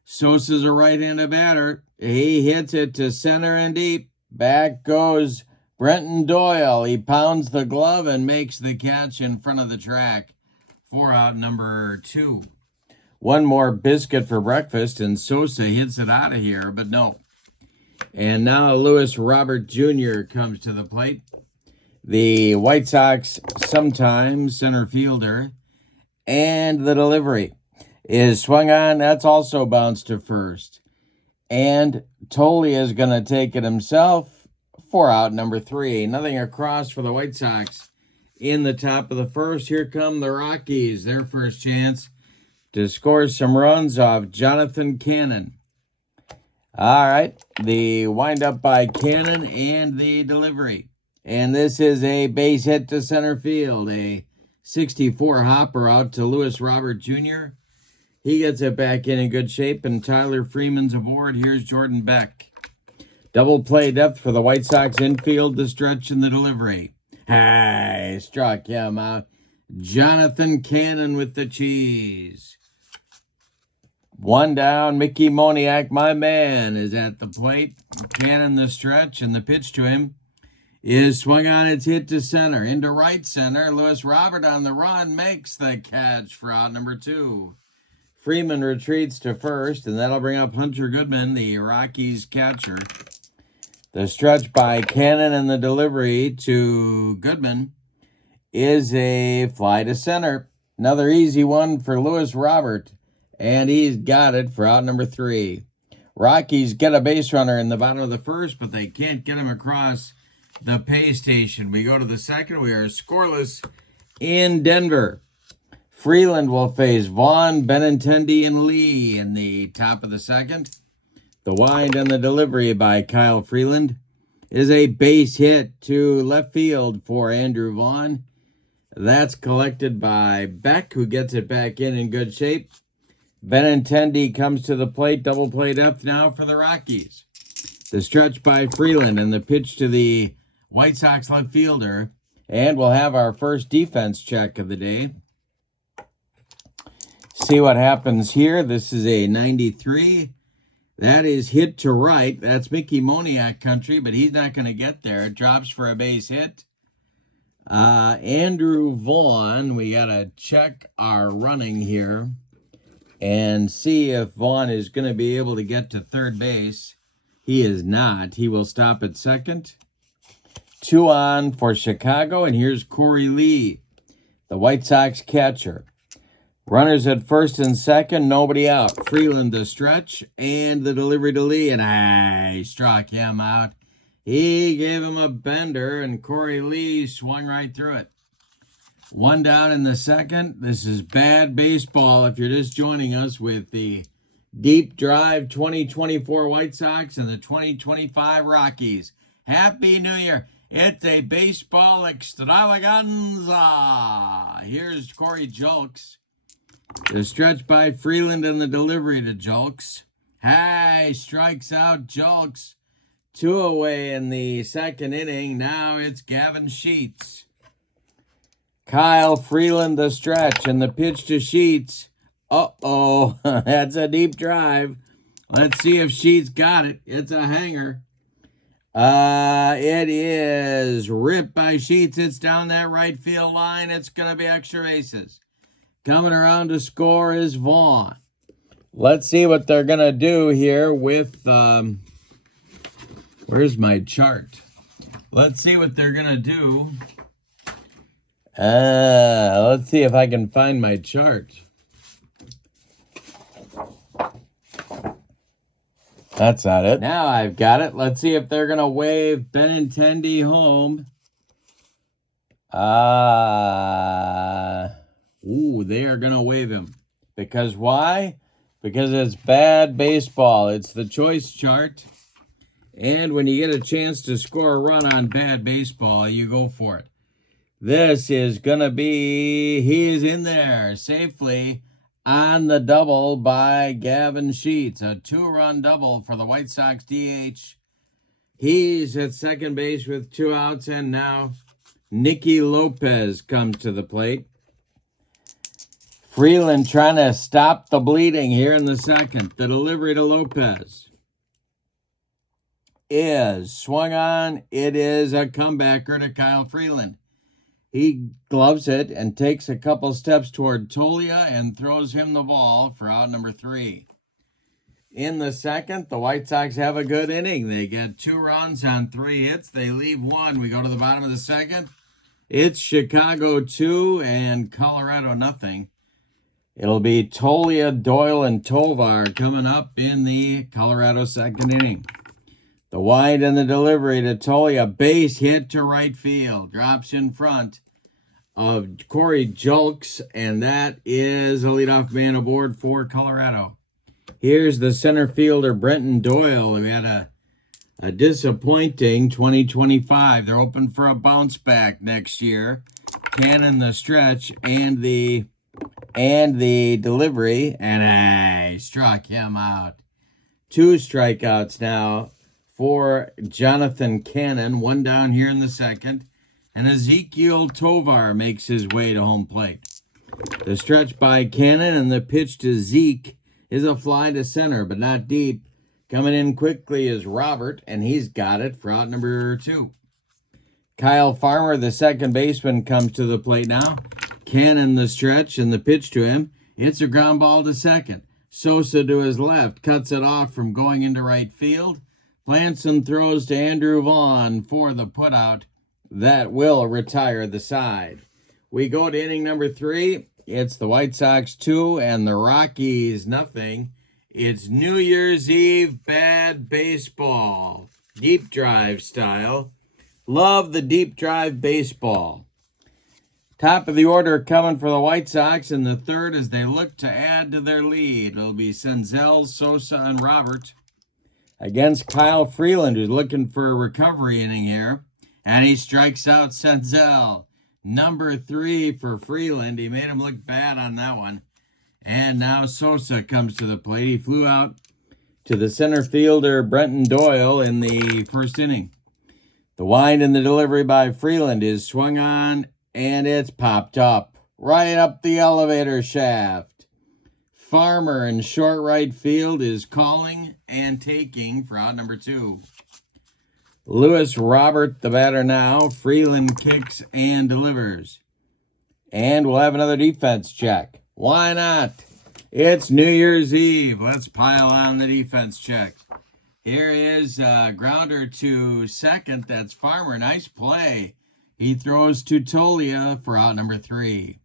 Sosa's a right-handed batter. He hits it to center and deep. Back goes Brenton Doyle. He pounds the glove and makes the catch in front of the track for out number 2. One more biscuit for breakfast, and Sosa hits it out of here, but no. And now Luis Robert Jr. comes to the plate. The White Sox sometime center fielder, and the delivery is swung on. That's also bounced to first. And Tolle is going to take it himself for out number 3. Nothing across for the White Sox in the top of the first. Here come the Rockies, their first chance to score some runs off Jonathan Cannon. All right, the windup by Cannon and the delivery. And this is a base hit to center field. A 64 hopper out to Luis Robert Jr. He gets it back in good shape, and Tyler Freeman's aboard. Here's Jordan Beck. Double play depth for the White Sox infield, the stretch and the delivery. Hey, struck him out. Jonathan Cannon with the cheese. 1 down, Mickey Moniak, my man, is at the plate. Cannon the stretch, and the pitch to him is swung on. It's hit to center, into right center. Luis Robert on the run makes the catch for out number 2. Freeman retreats to first, and that'll bring up Hunter Goodman, the Rockies catcher. The stretch by Cannon and the delivery to Goodman is a fly to center. Another easy one for Luis Robert, and he's got it for out number 3. Rockies get a base runner in the bottom of the first, but they can't get him across the pay station. We go to the second. We are scoreless in Denver. Freeland will face Vaughn, Benintendi, and Lee in the top of the second. The wind and the delivery by Kyle Freeland is a base hit to left field for Andrew Vaughn. That's collected by Beck, who gets it back in good shape. Benintendi comes to the plate. Double play depth now for the Rockies. The stretch by Freeland and the pitch to the White Sox left fielder. And we'll have our first defense check of the day. See what happens here. This is a 93. That is hit to right. That's Mickey Moniak country, but he's not going to get there. It drops for a base hit. Andrew Vaughn, we got to check our running here and see if Vaughn is going to be able to get to third base. He is not. He will stop at second. 2 on for Chicago, and here's Corey Lee, the White Sox catcher. Runners at first and second, nobody out. Freeland the stretch and the delivery to Lee, and he struck him out. He gave him a bender, and Corey Lee swung right through it. 1 down in the second. This is bad baseball if you're just joining us with the Deep Drive 2024 White Sox and the 2025 Rockies. Happy New Year. It's a baseball extravaganza. Here's Corey Julks. The stretch by Freeland and the delivery to Julks. Hey, strikes out Julks. 2 away in the second inning. Now it's Gavin Sheets. Kyle Freeland the stretch and the pitch to Sheets. Uh-oh, that's a deep drive. Let's see if Sheets got it. It's a hanger. It is ripped by Sheets. It's down that right field line. It's going to be extra bases. Coming around to score is Vaughn. Let's see what they're going to do here with, where's my chart? Let's see what they're going to do. Let's see if I can find my chart. That's not it. Now I've got it. Let's see if they're going to wave Benintendi home. They are going to wave him. Because why? Because it's bad baseball. It's the choice chart. And when you get a chance to score a run on bad baseball, you go for it. This is going to be, he is in there safely on the double by Gavin Sheets. A 2-run double for the White Sox DH. He's at second base with 2 outs, and now Nicky Lopez comes to the plate. Freeland trying to stop the bleeding here in the second. The delivery to Lopez is swung on. It is a comebacker to Kyle Freeland. He gloves it and takes a couple steps toward Tolia and throws him the ball for out number 3. In the second, the White Sox have a good inning. They get 2 runs on 3 hits. They leave 1. We go to the bottom of the second. It's Chicago 2 and Colorado nothing. It'll be Tolia, Doyle, and Tovar coming up in the Colorado second inning. The wide and the delivery to Tolia. Base hit to right field. Drops in front of Corey Julks, and that is a leadoff man aboard for Colorado. Here's the center fielder, Brenton Doyle. We had a disappointing 2025. They're hoping for a bounce back next year. Cannon the stretch and the delivery, and I struck him out. 2 strikeouts now for Jonathan Cannon. 1 down here in the second. And Ezekiel Tovar makes his way to home plate. The stretch by Cannon and the pitch to Zeke is a fly to center, but not deep. Coming in quickly is Robert, and he's got it for out number 2. Kyle Farmer, the second baseman, comes to the plate now. Cannon the stretch and the pitch to him. It's a ground ball to second. Sosa to his left cuts it off from going into right field. Plants and throws to Andrew Vaughn for the putout. That will retire the side. We go to inning number 3. It's the White Sox 2 and the Rockies nothing. It's New Year's Eve bad baseball. Deep drive style. Love the deep drive baseball. Top of the order coming for the White Sox in the third as they look to add to their lead. It'll be Senzel, Sosa, and Robert against Kyle Freeland, who's looking for a recovery inning here. And he strikes out Senzel. Number 3 for Freeland. He made him look bad on that one. And now Sosa comes to the plate. He flew out to the center fielder, Brenton Doyle, in the first inning. The wind and the delivery by Freeland is swung on, and it's popped up. Right up the elevator shaft. Farmer in short right field is calling and taking for out number 2. Lewis Robert, the batter now. Freeland kicks and delivers. And we'll have another defense check. Why not? It's New Year's Eve. Let's pile on the defense checks. Here is a grounder to second. That's Farmer. Nice play. He throws to Tolia for out number 3.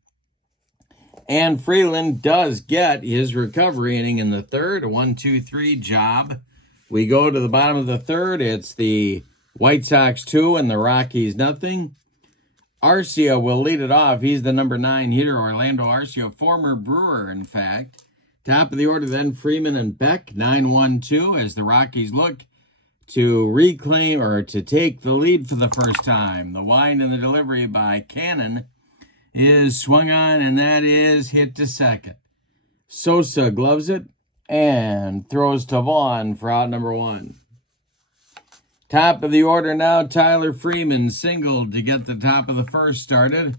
And Freeland does get his recovery inning in the third. A 1-2-3 job. We go to the bottom of the third. It's the White Sox 2 and the Rockies nothing. Arcia will lead it off. He's the number 9 hitter, Orlando Arcia, former Brewer, in fact. Top of the order then Freeman and Beck, 9-1-2, as the Rockies look to reclaim or to take the lead for the first time. The wind and the delivery by Cannon is swung on, and that is hit to second. Sosa gloves it and throws to Vaughn for out number 1. Top of the order now, Tyler Freeman singled to get the top of the first started.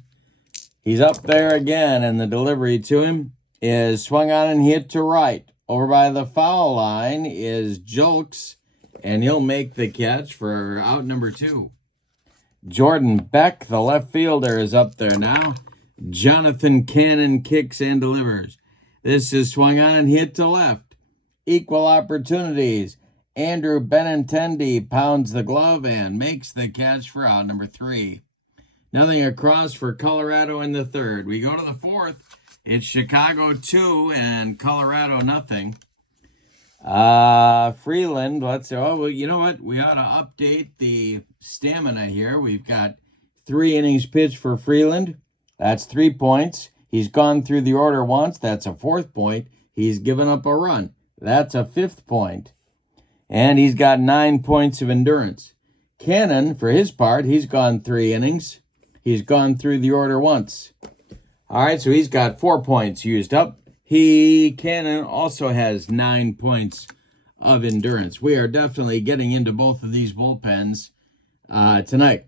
He's up there again, and the delivery to him is swung on and hit to right. Over by the foul line is Julks, and he'll make the catch for out number 2. Jordan Beck, the left fielder, is up there now. Jonathan Cannon kicks and delivers. This is swung on and hit to left. Equal opportunities. Andrew Benintendi pounds the glove and makes the catch for out number 3. Nothing across for Colorado in the third. We go to the fourth. It's Chicago 2 and Colorado nothing. Freeland, let's say, well, you know what? We ought to update the stamina here. We've got 3 innings pitched for Freeland. That's 3 points. He's gone through the order once. That's a 4th point. He's given up a run. That's a 5th point. And he's got 9 points of endurance. Cannon, for his part, he's gone 3 innings. He's gone through the order once. All right, so he's got 4 points used up. Cannon also has 9 points of endurance. We are definitely getting into both of these bullpens tonight.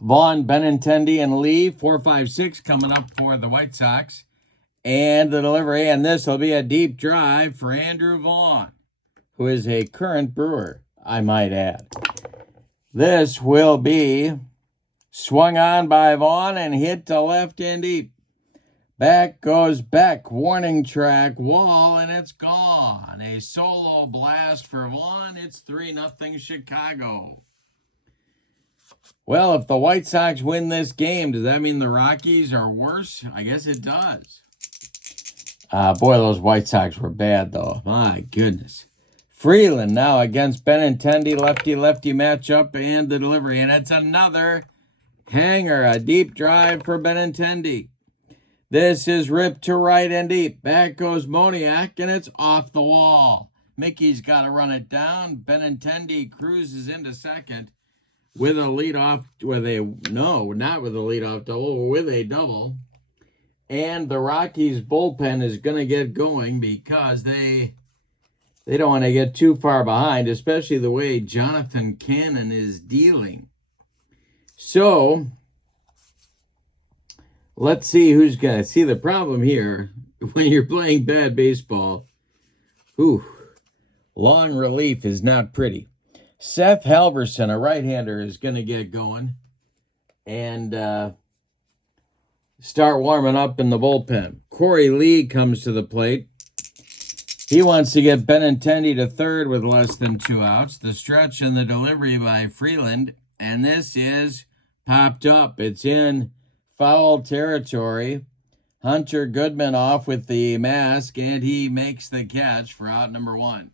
Vaughn, Benintendi, and Lee, 4, 5, 6 coming up for the White Sox. And the delivery, and this will be a deep drive for Andrew Vaughn, who is a current Brewer, I might add. This will be swung on by Vaughn and hit to left and deep. Back goes Beck, warning track, wall, and it's gone. A solo blast for Vaughn. It's 3-0 Chicago. Well, if the White Sox win this game, does that mean the Rockies are worse? I guess it does. Boy, those White Sox were bad, though. My goodness. Freeland now against Benintendi, lefty-lefty matchup, and the delivery. And it's another hanger, a deep drive for Benintendi. This is ripped to right and deep. Back goes Moniak, and it's off the wall. Mickey's got to run it down. Benintendi cruises into second with a leadoff, not with a leadoff double, with a double. And the Rockies bullpen is going to get going because they don't want to get too far behind, especially the way Jonathan Cannon is dealing. So let's see who's going to see the problem here when you're playing bad baseball. Long relief is not pretty. Seth Halverson, a right-hander, is going to get going and start warming up in the bullpen. Corey Lee comes to the plate. He wants to get Benintendi to third with less than 2 outs. The stretch and the delivery by Freeland, and this is popped up. It's in foul territory. Hunter Goodman off with the mask, and he makes the catch for out number 1.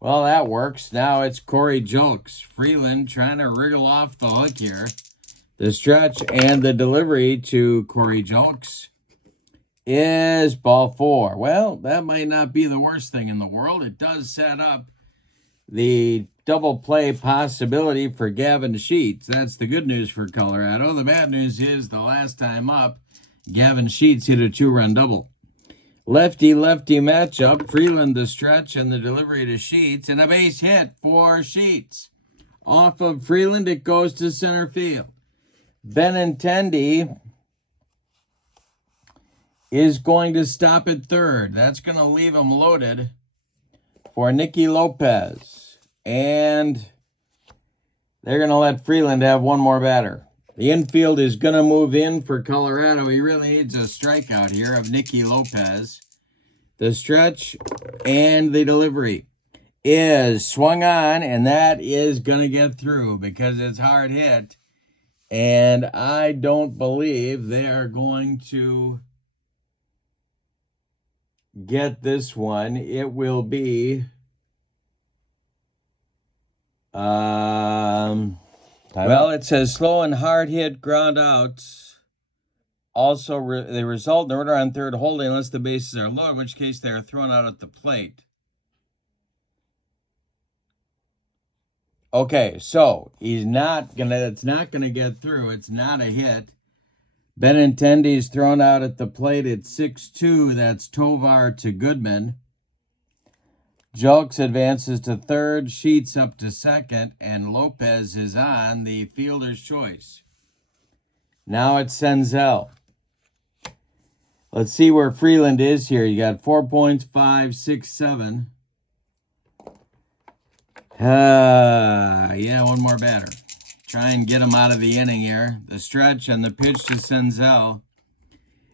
Well, that works. Now it's Corey Julks. Freeland trying to wriggle off the hook here. The stretch and the delivery to Corey Julks is ball 4. Well, that might not be the worst thing in the world. It does set up the double play possibility for Gavin Sheets. That's the good news for Colorado. The bad news is the last time up, Gavin Sheets hit a 2-run double. Lefty-lefty matchup. Freeland the stretch and the delivery to Sheets, and a base hit for Sheets. Off of Freeland, it goes to center field. Benintendi is going to stop at third. That's going to leave him loaded for Nicky Lopez. And they're going to let Freeland have one more batter. The infield is going to move in for Colorado. He really needs a strikeout here of Nicky Lopez. The stretch and the delivery is swung on, and that is going to get through because it's hard hit. And I don't believe they are going to get this one. It will be well, it says slow and hard hit ground outs. Also, they result in order on third holding unless the bases are low, in which case they are thrown out at the plate. Okay, so it's not gonna get through. It's not a hit. Benintendi's thrown out at the plate at 6-2. That's Tovar to Goodman. Julks advances to third, Sheets up to second, and Lopez is on the fielder's choice. Now it's Senzel. Let's see where Freeland is here. You got 4 points, 5, 6, 7. Yeah, one more batter. Try and get him out of the inning here. The stretch and the pitch to Senzel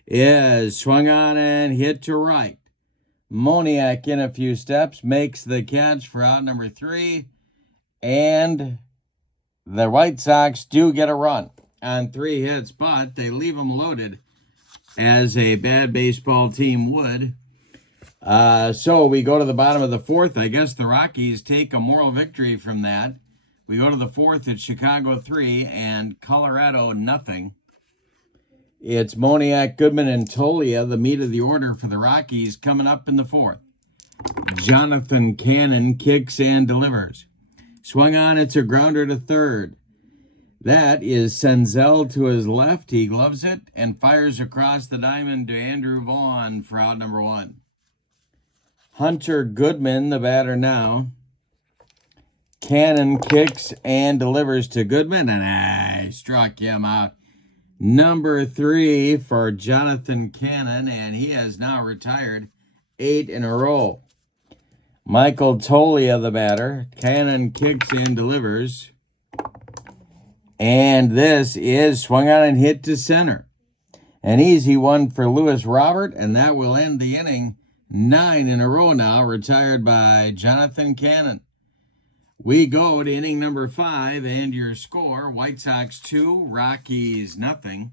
is swung on and hit to right. Moniak in a few steps makes the catch for out number 3. And the White Sox do get a run on 3 hits, but they leave them loaded as a bad baseball team would. So we go to the bottom of the 4th. I guess the Rockies take a moral victory from that. We go to the 4th at Chicago 3 and Colorado nothing. It's Moniak, Goodman, and Tolia, the meat of the order for the Rockies, coming up in the 4th. Jonathan Cannon kicks and delivers. Swung on, it's a grounder to third. That is Senzel to his left. He gloves it and fires across the diamond to Andrew Vaughn for out number 1. Hunter Goodman, the batter now. Cannon kicks and delivers to Goodman, and I struck him out. Number 3 for Jonathan Cannon, and he has now retired 8 in a row. Michael Tolia, the batter. Cannon kicks and delivers. And this is swung on and hit to center. An easy one for Lewis Robert, and that will end the inning. 9 in a row now, retired by Jonathan Cannon. We go to inning number 5, and your score, White Sox 2, Rockies nothing.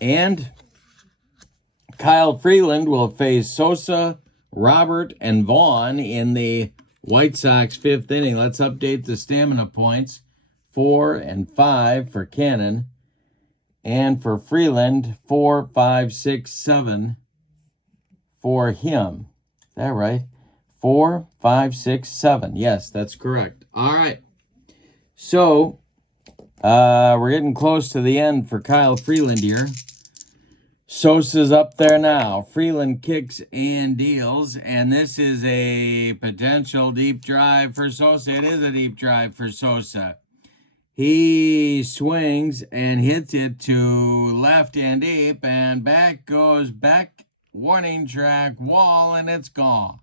And Kyle Freeland will face Sosa, Robert, and Vaughn in the White Sox 5th inning. Let's update the stamina points. 4 and 5 for Cannon. And for Freeland, 4, 5, 6, 7 for him. Is that right? 4, 5, 6, 7. Yes, that's correct. All right. So, we're getting close to the end for Kyle Freeland here. Sosa's up there now. Freeland kicks and deals, and this is a potential deep drive for Sosa. It is a deep drive for Sosa. He swings and hits it to left and deep, and back goes Beck, warning track wall, and it's gone.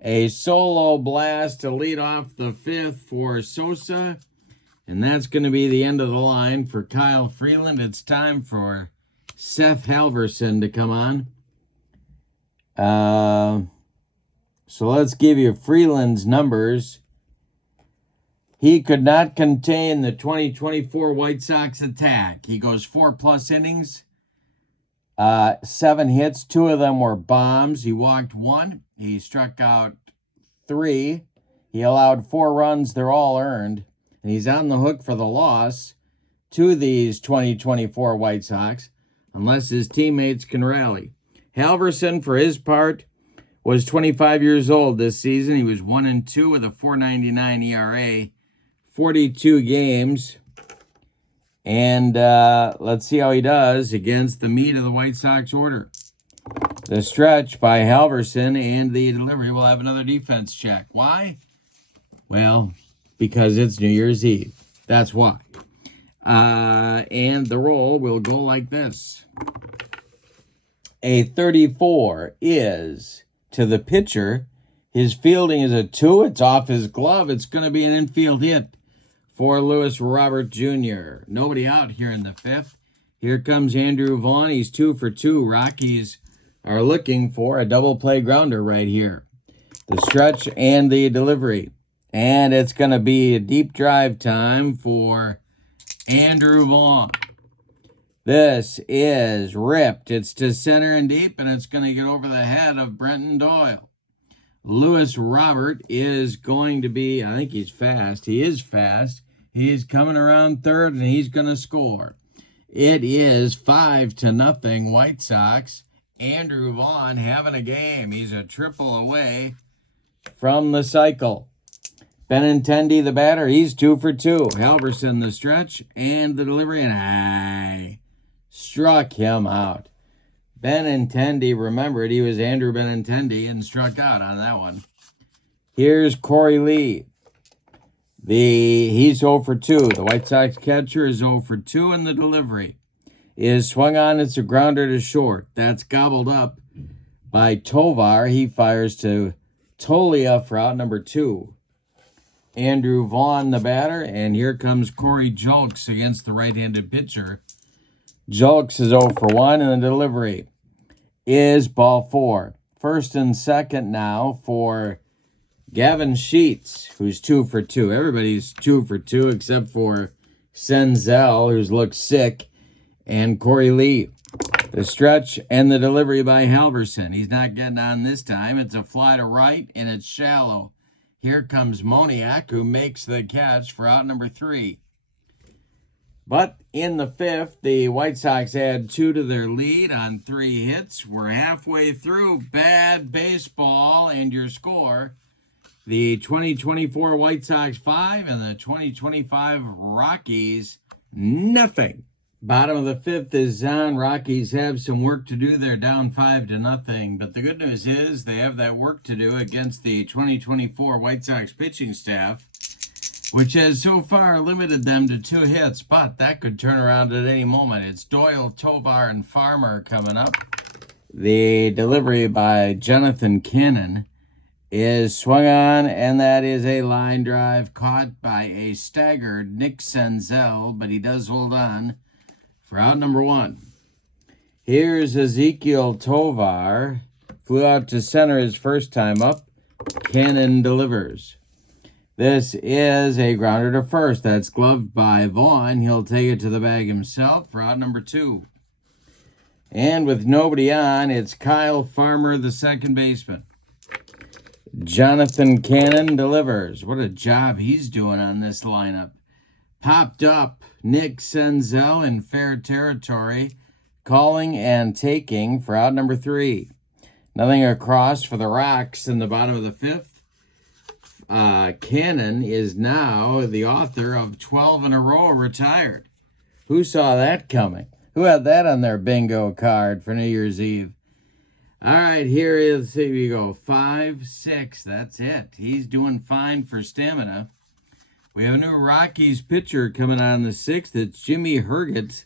A solo blast to lead off the 5th for Sosa, and that's going to be the end of the line for Kyle Freeland. It's time for Seth Halverson to come on. So let's give you Freeland's numbers. He could not contain the 2024 White Sox attack. He goes 4+ innings, 7 hits. 2 of them were bombs. He walked 1. He struck out 3. He allowed 4 runs. They're all earned. And he's on the hook for the loss to these 2024 White Sox, unless his teammates can rally. Halverson, for his part, was 25 years old this season. He was 1-2 with a 4.99 ERA, 42 games. And let's see how he does against the meat of the White Sox order. The stretch by Halverson and the delivery will have another defense check. Why? Well, because it's New Year's Eve. That's why. And the roll will go like this. A 34 is to the pitcher. His fielding is a 2. It's off his glove. It's going to be an infield hit for Lewis Robert Jr. Nobody out here in the 5th. Here comes Andrew Vaughn. He's 2 for 2. Rockies are looking for a double play grounder right here. The stretch and the delivery. And it's going to be a deep drive time for Andrew Vaughn. This is ripped. It's to center and deep, and it's going to get over the head of Brenton Doyle. Lewis Robert is going to be, I think he's fast. He is fast. He's coming around 3rd, and he's going to score. It is 5-0 White Sox. Andrew Vaughn having a game. He's a triple away from the cycle. Benintendi, the batter, he's 2 for 2. Halverson, the stretch, and the delivery, and I struck him out. Benintendi, remembered he was Andrew Benintendi and struck out on that one. Here's Corey Lee. He's 0 for 2. The White Sox catcher is 0 for 2, and the delivery is swung on. It's a grounder to short. That's gobbled up by Tovar. He fires to Tolia for out number 2. Andrew Vaughn, the batter, and here comes Corey Julks against the right-handed pitcher. Julks is 0 for 1, and the delivery is ball 4. 1st and 2nd now for Gavin Sheets, who's 2 for 2. Everybody's 2 for 2 except for Senzel, who's looked sick, and Corey Lee. The stretch and the delivery by Halverson. He's not getting on this time. It's a fly to right, and it's shallow. Here comes Moniak, who makes the catch for out number 3. But in the 5th, the White Sox add 2 to their lead on 3 hits. We're halfway through bad baseball, and your score, The 2024 White Sox 5 and the 2025 Rockies nothing. Bottom of the fifth is on. Rockies have some work to do. They're down 5-0. But the good news is they have that work to do against the 2024 White Sox pitching staff, which has so far limited them to 2 hits. But that could turn around at any moment. It's Doyle, Tovar, and Farmer coming up. The delivery by Jonathan Cannon is swung on, and that is a line drive caught by a staggered Nick Senzel, but he does hold on for out number 1. Here's Ezekiel Tovar. Flew out to center his first time up. Cannon delivers. This is a grounder to first. That's gloved by Vaughn. He'll take it to the bag himself for out number 2. And with nobody on, it's Kyle Farmer, the second baseman. Jonathan Cannon delivers. What a job he's doing on this lineup. Popped up Nick Senzel in fair territory, calling and taking for out number 3. Nothing across for the Rocks in the bottom of the fifth. Cannon is now the author of 12 in a row retired. Who saw that coming? Who had that on their bingo card for New Year's Eve? All right, here we go. 5, 6, that's it. He's doing fine for stamina. We have a new Rockies pitcher coming on the 6th. It's Jimmy Herget.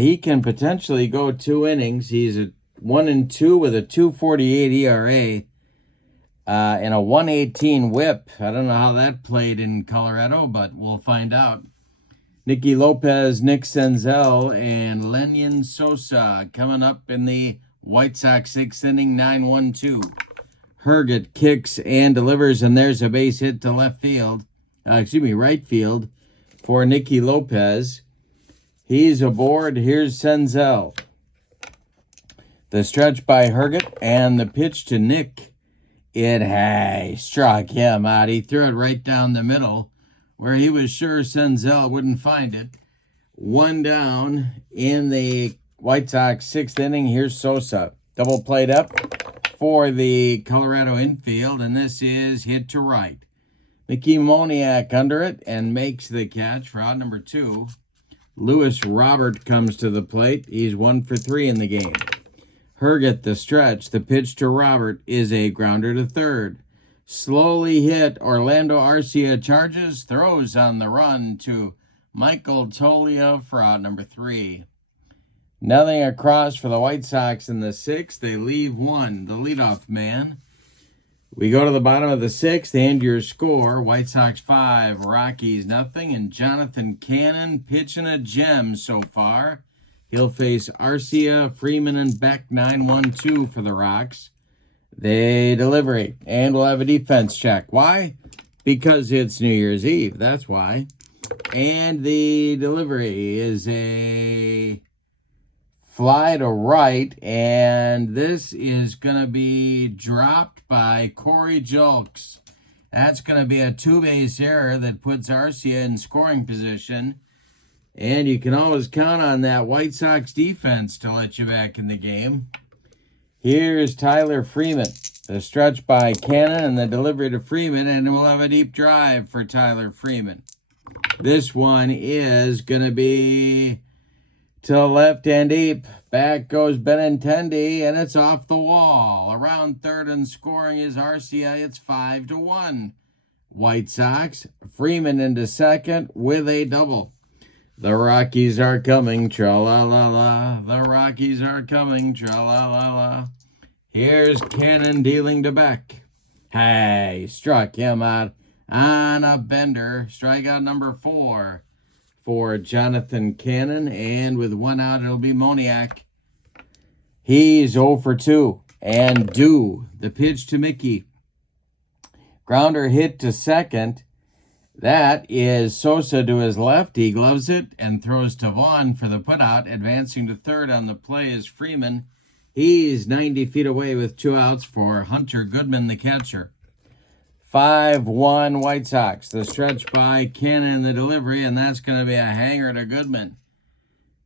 He can potentially go 2 innings. He's a 1-2 with a 2.48 ERA and a 118 whip. I don't know how that played in Colorado, but we'll find out. Nicky Lopez, Nick Senzel, and Lenyn Sosa coming up in the White Sox 6th inning, 9-1-2. Herget kicks and delivers, and there's a base hit to right field for Nicky Lopez. He's aboard. Here's Senzel. The stretch by Herget and the pitch to Nick. It struck him out. He threw it right down the middle where he was sure Senzel wouldn't find it. 1 down in the White Sox 6th inning. Here's Sosa. Double played up for the Colorado infield, and this is hit to right. Mickey Moniak under it and makes the catch for out number 2. Lewis Robert comes to the plate. He's 1 for 3 in the game. Herget the stretch. The pitch to Robert is a grounder to third. Slowly hit. Orlando Arcia charges, throws on the run to Michael Toglia for out number 3. Nothing across for the White Sox in the 6th. They leave 1, the leadoff man. We go to the bottom of the 6th, and your score, White Sox 5, Rockies nothing, and Jonathan Cannon pitching a gem so far. He'll face Arcia, Freeman, and Beck, 9-1-2 for the Rocks. They delivery, and we'll have a defense check. Why? Because it's New Year's Eve, that's why. And the delivery is a fly to right, and this is going to be dropped by Corey Julks. That's going to be a 2-base error that puts Arcia in scoring position, and you can always count on that White Sox defense to let you back in the game. Here's Tyler Freeman, the stretch by Cannon and the delivery to Freeman, and we'll have a deep drive for Tyler Freeman. This one is going to be to the left and deep. Back goes Benintendi, and it's off the wall. Around third and scoring is Arcia. It's 5-1. White Sox. Freeman into second with a double. The Rockies are coming, tra-la-la-la. The Rockies are coming, tra-la-la-la. Here's Cannon dealing to Beck. Struck him out on a bender. Strikeout number 4 for Jonathan Cannon, and with 1 out, it'll be Moniak. He's 0 for 2, and due. The pitch to Mickey. Grounder hit to second. That is Sosa to his left. He gloves it and throws to Vaughn for the putout. Advancing to third on the play is Freeman. He's 90 feet away with 2 outs for Hunter Goodman, the catcher. 5-1 White Sox. The stretch by Cannon, the delivery, and that's going to be a hanger to Goodman.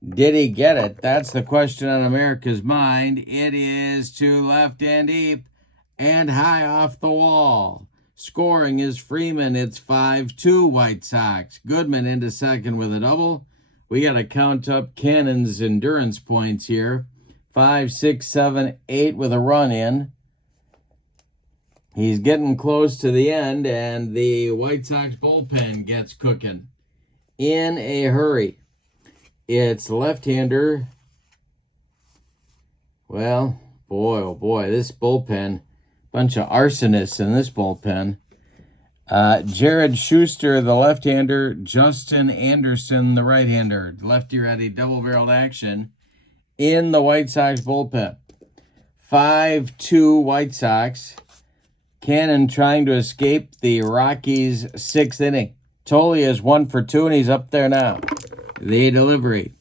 Did he get it? That's the question on America's mind. It is to left and deep. and high off the wall. Scoring is Freeman. It's 5-2 White Sox. Goodman into second with a double. We got to count up Cannon's endurance points here. 5, 6, 7, 8 with a run in. He's getting close to the end, and the White Sox bullpen gets cooking in a hurry. It's left-hander. Well, boy, oh boy, this bullpen, bunch of arsonists in this bullpen. Jared Schuster, the left-hander. Justin Anderson, the right-hander. Lefty-righty double-barreled action in the White Sox bullpen. 5-2 White Sox. Cannon trying to escape the Rockies' 6th inning. Tolia is 1 for 2, and he's up there now. The delivery.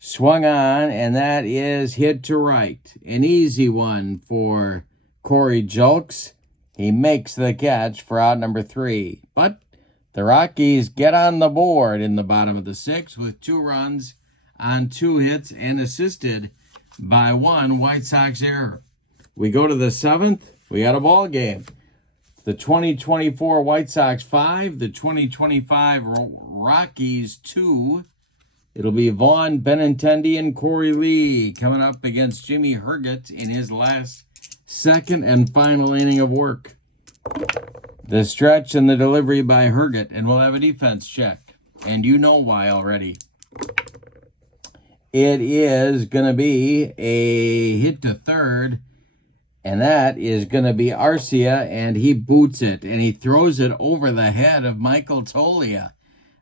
Swung on, and that is hit to right. An easy one for Corey Julks. He makes the catch for out number 3. But the Rockies get on the board in the bottom of the 6th with 2 runs on 2 hits and assisted by 1 White Sox error. We go to the 7th. We got a ball game. The 2024 White Sox 5, the 2025 Rockies 2. It'll be Vaughn Benintendi and Corey Lee coming up against Jimmy Herget in his last, second, and final inning of work. The stretch and the delivery by Herget, and we'll have a defense check. And you know why already. It is going to be a hit to third. And that is going to be Arcia, and he boots it, and he throws it over the head of Michael Tolia.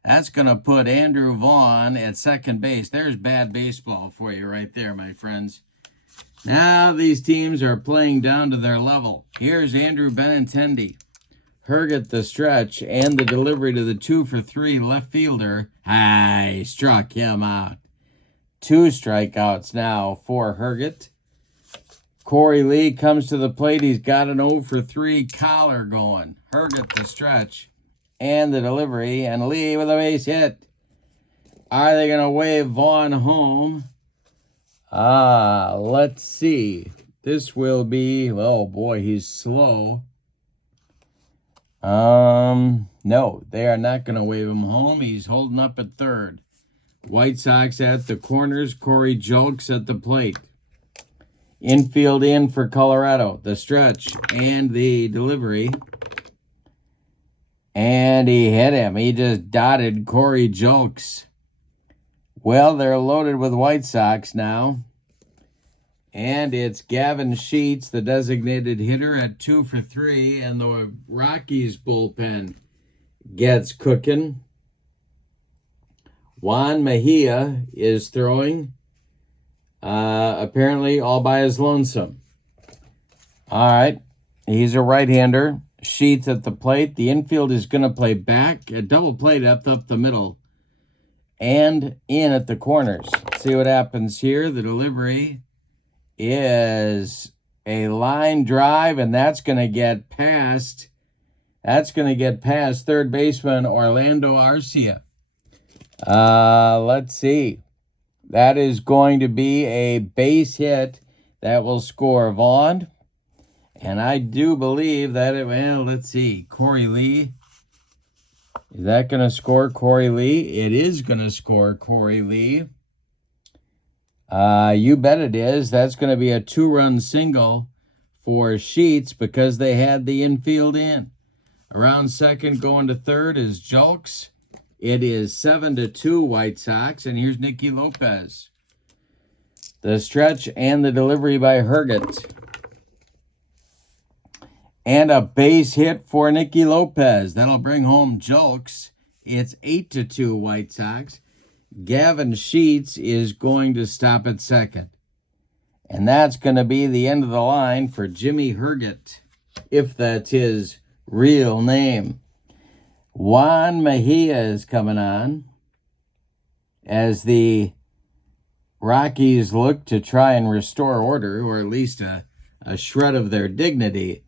That's going to put Andrew Vaughn at second base. There's bad baseball for you right there, my friends. Now these teams are playing down to their level. Here's Andrew Benintendi. Herget the stretch and the delivery to the 2 for 3 left fielder. He struck him out. 2 strikeouts now for Herget. Corey Lee comes to the plate. He's got an 0 for 3 collar going. Herget the stretch and the delivery, and Lee with a base hit. Are they going to wave Vaughn home? Let's see. This will be, oh boy, he's slow. No, they are not going to wave him home. He's holding up at third. White Sox at the corners. Corey Julks at the plate. Infield in for Colorado. The stretch and the delivery. And he hit him. He just dotted Corey Julks. Well, they're loaded with White Sox now. And it's Gavin Sheets, the designated hitter, at 2 for 3. And the Rockies bullpen gets cooking. Juan Mejia is throwing. Apparently all by his lonesome. All right. He's a right-hander. Sheets at the plate. The infield is going to play back. A double play depth up the middle. And in at the corners. See what happens here. The delivery is a line drive, and that's going to get past. That's going to get past third baseman Orlando Arcia. Let's see. That is going to be a base hit that will score Vaughn. And I do believe that let's see. Corey Lee. Is that going to score Corey Lee? It is going to score Corey Lee. You bet it is. That's going to be a 2-run single for Sheets because they had the infield in. Around second going to third is Julks. It is 7-2 White Sox, and here's Nicky Lopez. The stretch and the delivery by Herget. And a base hit for Nicky Lopez. That'll bring home Julks. It's 8-2 White Sox. Gavin Sheets is going to stop at second. And that's going to be the end of the line for Jimmy Herget, if that's his real name. Juan Mejia is coming on as the Rockies look to try and restore order, or at least a shred of their dignity.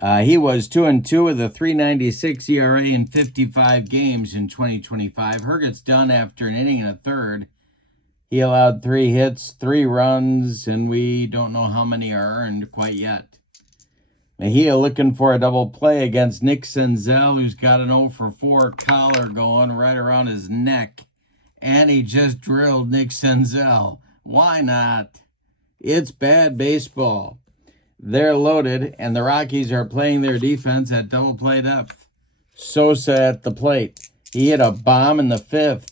He was 2-2 with a 3.96 ERA in 55 games in 2025. Herget's done after an inning and a third. He allowed 3 hits, 3 runs, and we don't know how many are earned quite yet. Mejia looking for a double play against Nick Senzel, who's got an 0 for 4 collar going right around his neck. And he just drilled Nick Senzel. Why not? It's bad baseball. They're loaded, and the Rockies are playing their defense at double play depth. Sosa at the plate. He hit a bomb in the 5th.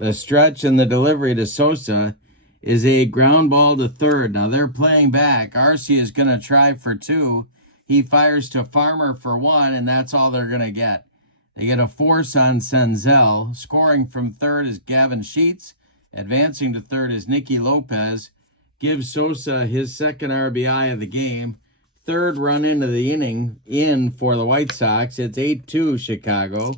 The stretch and the delivery to Sosa is a ground ball to third. Now they're playing back. Arcia is going to try for 2. He fires to Farmer for 1, and that's all they're going to get. They get a force on Senzel. Scoring from third is Gavin Sheets. Advancing to third is Nicky Lopez. Gives Sosa his second RBI of the game. Third run into the inning in for the White Sox. It's 8-2 Chicago.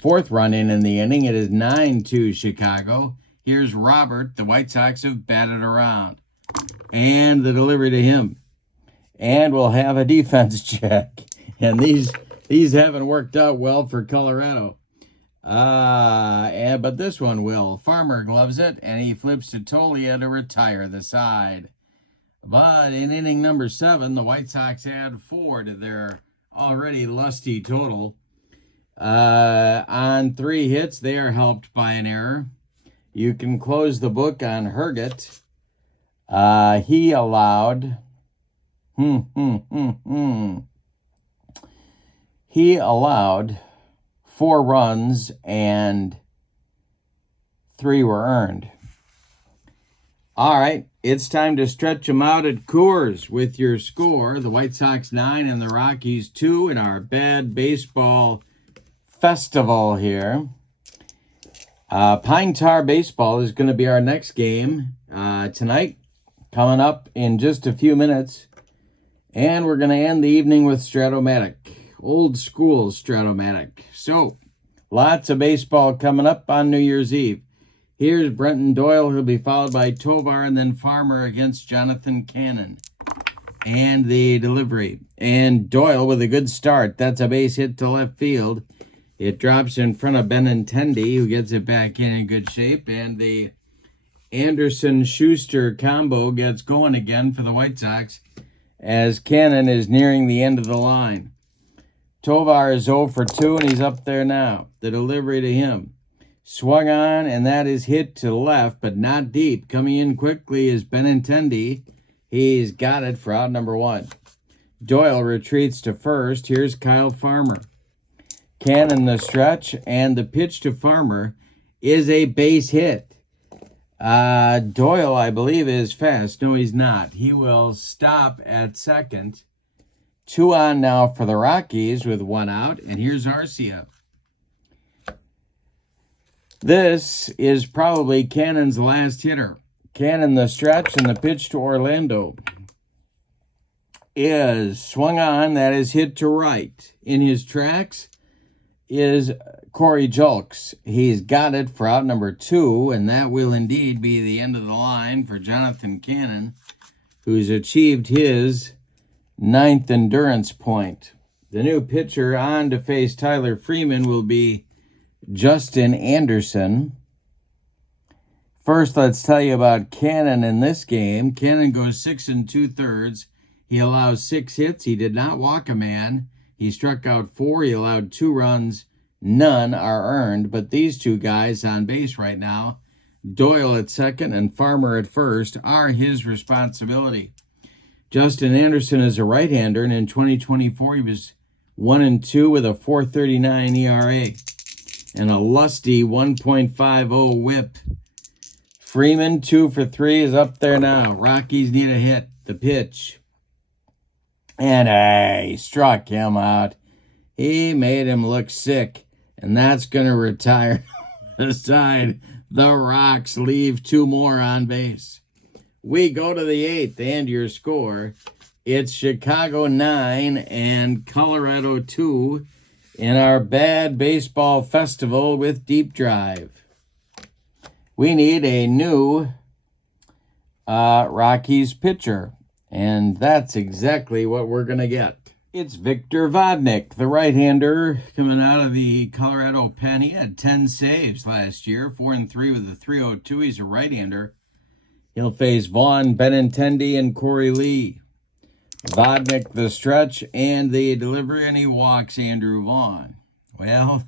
Fourth run in the inning. It is 9-2 Chicago. Here's Robert. The White Sox have batted around. And the delivery to him. And we'll have a defense check. And these haven't worked out well for Colorado. But this one will. Farmer gloves it, and he flips to Tolia to retire the side. But in inning number 7, the White Sox add 4 to their already lusty total. On 3 hits, they are helped by an error. You can close the book on Herget. He allowed... He allowed 4 runs and 3 were earned. All right, it's time to stretch them out at Coors with your score. The White Sox 9 and the Rockies 2 in our bad baseball festival here. Pine Tar Baseball is going to be our next game tonight, coming up in just a few minutes. And we're going to end the evening with Strat-O-Matic, old school Strat-O-Matic. So, lots of baseball coming up on New Year's Eve. Here's Brenton Doyle. He'll be followed by Tovar and then Farmer against Jonathan Cannon. And the delivery. And Doyle with a good start. That's a base hit to left field. It drops in front of Benintendi, who gets it back in good shape. And the Anderson-Schuster combo gets going again for the White Sox as Cannon is nearing the end of the line. Tovar is 0 for 2, and he's up there now. The delivery to him. Swung on, and that is hit to left, but not deep. Coming in quickly is Benintendi. He's got it for out number 1. Doyle retreats to first. Here's Kyle Farmer. Cannon the stretch, and the pitch to Farmer is a base hit. Doyle, I believe, is fast. No, he's not. He will stop at second. 2 on now for the Rockies with 1 out. And here's Arcia. This is probably Cannon's last hitter. Cannon the stretch, and the pitch to Orlando is swung on. That is hit to right. In his tracks is Corey Julks. He's got it for out number 2, and that will indeed be the end of the line for Jonathan Cannon, who's achieved his 9th endurance point. The new pitcher on to face Tyler Freeman will be Justin Anderson. First, let's tell you about Cannon in this game. Cannon goes 6 2/3. He allows 6 hits. He did not walk a man. He struck out 4. He allowed 2 runs. None are earned, but these 2 guys on base right now, Doyle at second and Farmer at first, are his responsibility. Justin Anderson is a right-hander, and in 2024 he was 1-2 with a 4.39 ERA and a lusty 1.50 whip. Freeman, 2 for 3, is up there now. Rockies need a hit. The pitch. And he struck him out. He made him look sick. And that's going to retire the side. The Rocks leave 2 more on base. We go to the 8th, and your score. It's Chicago 9 and Colorado 2 in our bad baseball festival with Deep Drive. We need a new Rockies pitcher, and that's exactly what we're going to get. It's Victor Vodnik, the right-hander coming out of the Colorado pen. He had 10 saves last year, 4-3 with a 3.02. He's a right-hander. He'll face Vaughn, Benintendi, and Corey Lee. Vodnik the stretch and the delivery, and he walks Andrew Vaughn. Well,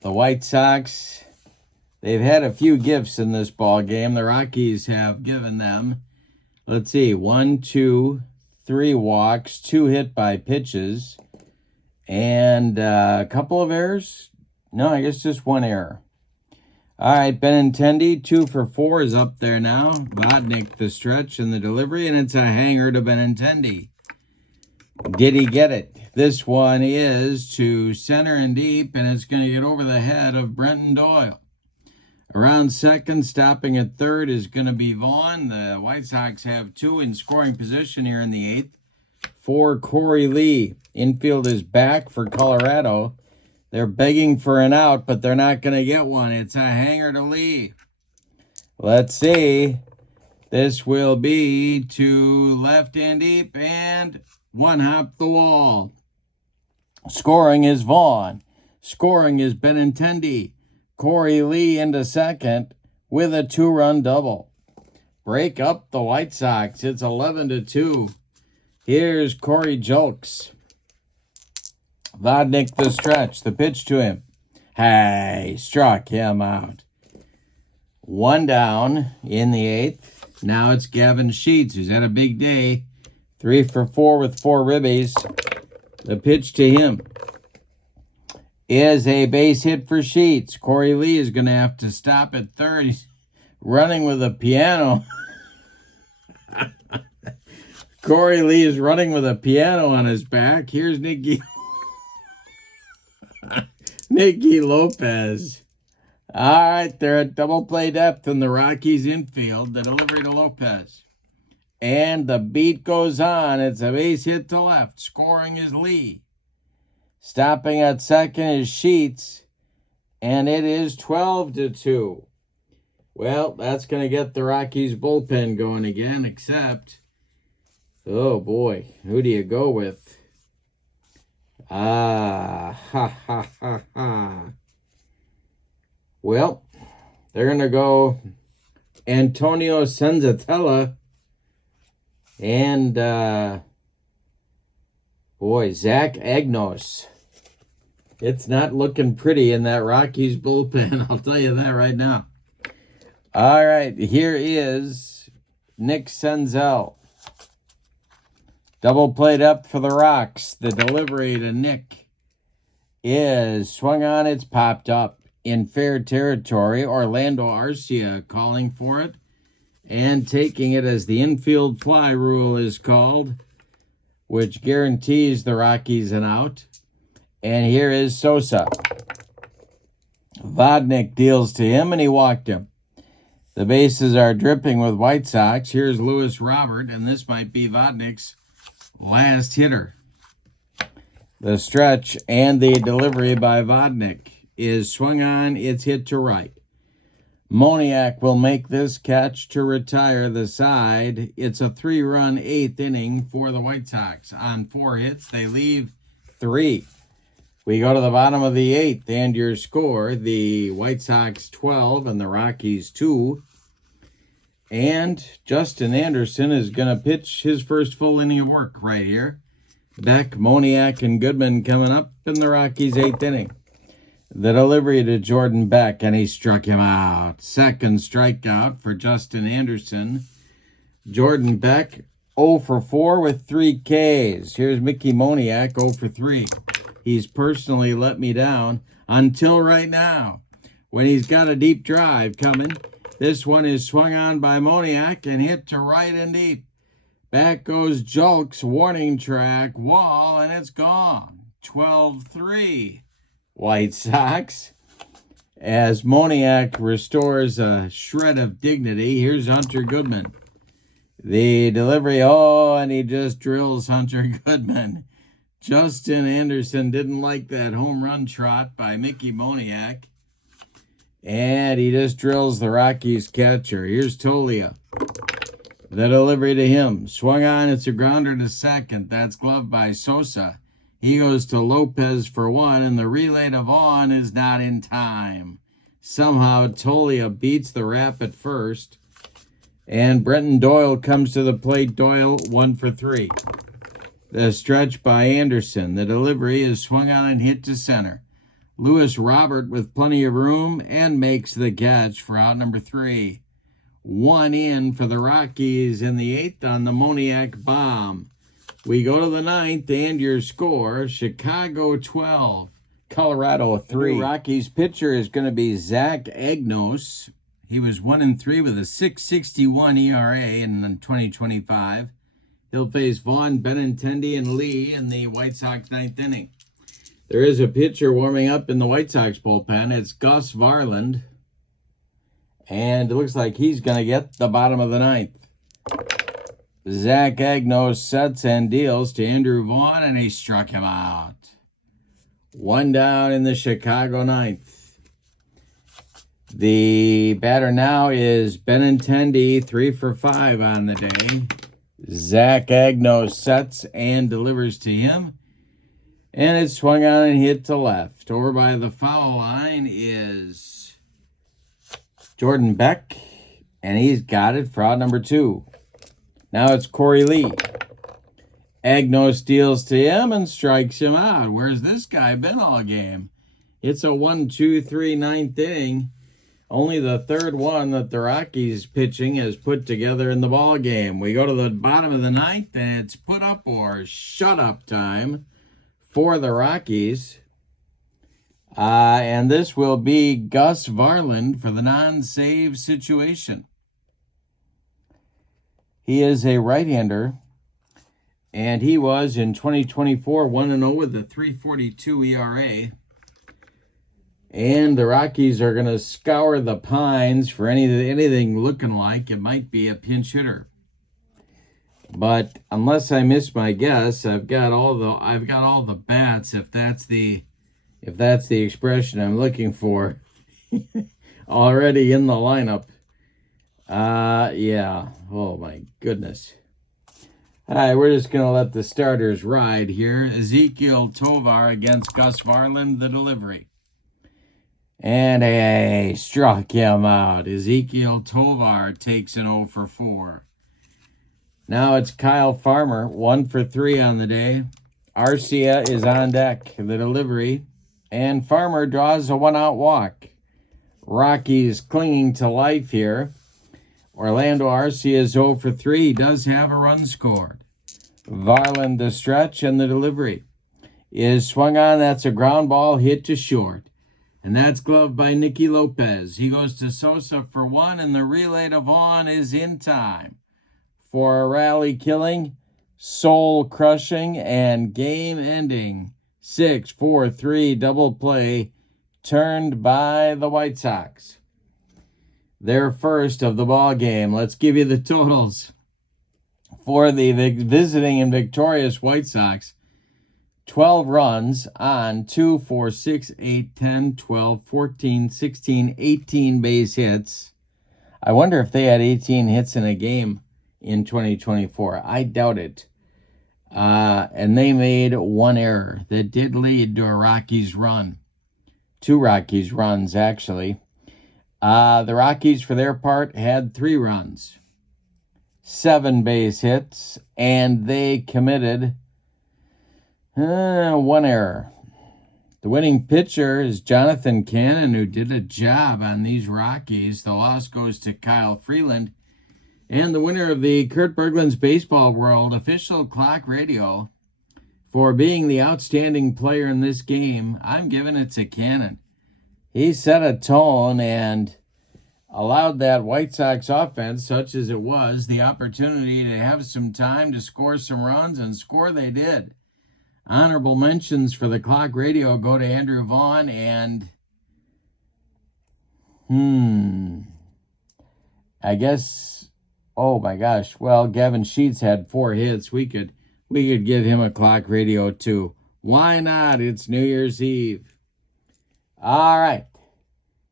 the White Sox, they've had a few gifts in this ball game. The Rockies have given them, let's see, 1, 2, 3 walks, 2 hit by pitches, and a couple of errors. No, I guess just 1 error. All right, Benintendi, 2 for 4 is up there now. Vodnik the stretch and the delivery, and it's a hanger to Benintendi. Did he get it? This one is to center and deep, and it's going to get over the head of Brenton Doyle. Around second, stopping at third is going to be Vaughn. The White Sox have 2 in scoring position here in the 8th. For Corey Lee. Infield is back for Colorado. They're begging for an out, but they're not going to get one. It's a hanger to Lee. Let's see. This will be to left and deep, and one hop the wall. Scoring is Vaughn. Scoring is Benintendi. Corey Lee into second with a 2-run double. Break up the White Sox. It's 11-2. Here's Corey Julks. Vodnik the stretch. The pitch to him. Hey, struck him out. 1 down in the 8th. Now it's Gavin Sheets, who's had a big day. 3 for 4 with 4 ribbies. The pitch to him is a base hit for Sheets. Corey Lee is going to have to stop at third. He's running with a piano. Corey Lee is running with a piano on his back. Here's Nicky Lopez. All right, they're at double play depth in the Rockies infield. The delivery to Lopez. And the beat goes on. It's a base hit to left. Scoring is Lee. Stopping at second is Sheets. And it is 12-2. Well, that's going to get the Rockies bullpen going again, except, oh boy, who do you go with? Well, they're going to go Antonio Senzatella and, Zach Agnos. It's not looking pretty in that Rockies bullpen, I'll tell you that right now. All right, here is Nick Senzel. Double played up for the Rocks. The delivery to Nick is swung on. It's popped up in fair territory. Orlando Arcia calling for it and taking it as the infield fly rule is called, which guarantees the Rockies an out. And here is Sosa. Vodnik deals to him, and he walked him. The bases are dripping with White Sox. Here's Lewis Robert, and this might be Vodnik's last hitter. The stretch and the delivery by Vodnik is swung on. It's hit to right. Moniak will make this catch to retire the side. It's a 3-run 8th inning for the White Sox. On 4 hits, they leave 3. We go to the bottom of the 8th, and your score, the White Sox 12 and the Rockies 2. And Justin Anderson is going to pitch his first full inning of work right here. Beck, Moniak, and Goodman coming up in the Rockies' 8th inning. The delivery to Jordan Beck, and he struck him out. Second strikeout for Justin Anderson. Jordan Beck, 0 for 4 with 3 Ks. Here's Mickey Moniak, 0 for 3. He's personally let me down until right now, when he's got a deep drive coming. This one is swung on by Moniak and hit to right and deep. Back goes Julks, warning track, wall, and it's gone. 12-3. White Sox. As Moniak restores a shred of dignity, here's Hunter Goodman. The delivery, and he just drills Hunter Goodman. Justin Anderson didn't like that home run trot by Mickey Moniak. And he just drills the Rockies catcher. Here's Tolia. The delivery to him. Swung on. It's a grounder to second. That's gloved by Sosa. He goes to Lopez for 1, and the relay to Vaughn is not in time. Somehow Tolia beats the rap at first. And Brenton Doyle comes to the plate. Doyle 1 for 3. The stretch by Anderson. The delivery is swung on and hit to center. Lewis Robert with plenty of room and makes the catch for out number 3. 1 in for the Rockies in the 8th on the Moniak bomb. We go to the 9th, and your score, Chicago 12, Colorado 3. The Rockies pitcher is going to be Zach Agnos. He was 1-3 with a 6.61 ERA in 2025. He'll face Vaughn, Benintendi, and Lee in the White Sox 9th inning. There is a pitcher warming up in the White Sox bullpen. It's Gus Varland. And it looks like he's going to get the bottom of the 9th. Zach Agnos sets and deals to Andrew Vaughn, and he struck him out. 1 down in the Chicago 9th. The batter now is Benintendi, 3 for 5 on the day. Zach Agnos sets and delivers to him. And it's swung on and hit to left. Over by the foul line is Jordan Beck, and he's got it for out number 2. Now it's Corey Lee. Agnos deals to him and strikes him out. Where's this guy been all game? It's a 1-2-3 9th inning. Only the 3rd one that the Rockies pitching has put together in the ball game. We go to the bottom of the 9th, and it's put up or shut up time for the Rockies. And this will be Gus Varland for the non-save situation. He is a right-hander, and he was in 2024 1-0 with a 3.42 ERA. And the Rockies are going to scour the pines for anything looking like it might be a pinch hitter. But unless I miss my guess, I've got all the bats, if that's the expression I'm looking for, already in the lineup. Yeah. Oh my goodness. All right, we're just going to let the starters ride here. Ezekiel Tovar against Gus Varland, the delivery. And he struck him out. Ezekiel Tovar takes an 0 for 4. Now it's Kyle Farmer, 1 for 3 on the day. Arcia is on deck, the delivery. And Farmer draws a 1-out walk. Rockies clinging to life here. Orlando Arcia is 0 for 3. He does have a run scored. Varland the stretch, and the delivery is swung on. That's a ground ball hit to short. And that's gloved by Nicky Lopez. He goes to Sosa for 1, and the relay to Vaughn is in time for a rally-killing, soul-crushing, and game-ending 6-4-3 double play turned by the White Sox. Their first of the ball game. Let's give you the totals for the visiting and victorious White Sox. 12 runs on 2, 4, 6, 8, 10, 12, 14, 16, 18 base hits. I wonder if they had 18 hits in a game in 2024. I doubt it. And they made 1 error that did lead to a Rockies run. 2 Rockies runs, actually. The Rockies, for their part, had 3 runs, 7 base hits, and they committed 1 error. The winning pitcher is Jonathan Cannon, who did a job on these Rockies. The loss goes to Kyle Freeland. And the winner of the Kurt Bergland's Baseball World official clock radio for being the outstanding player in this game, I'm giving it to Cannon. He set a tone and allowed that White Sox offense, such as it was, the opportunity to have some time to score some runs, and score they did. Honorable mentions for the clock radio go to Andrew Vaughn and I guess, oh my gosh, well, Gavin Sheets had 4 hits. We could give him a clock radio too. Why not? It's New Year's Eve. All right.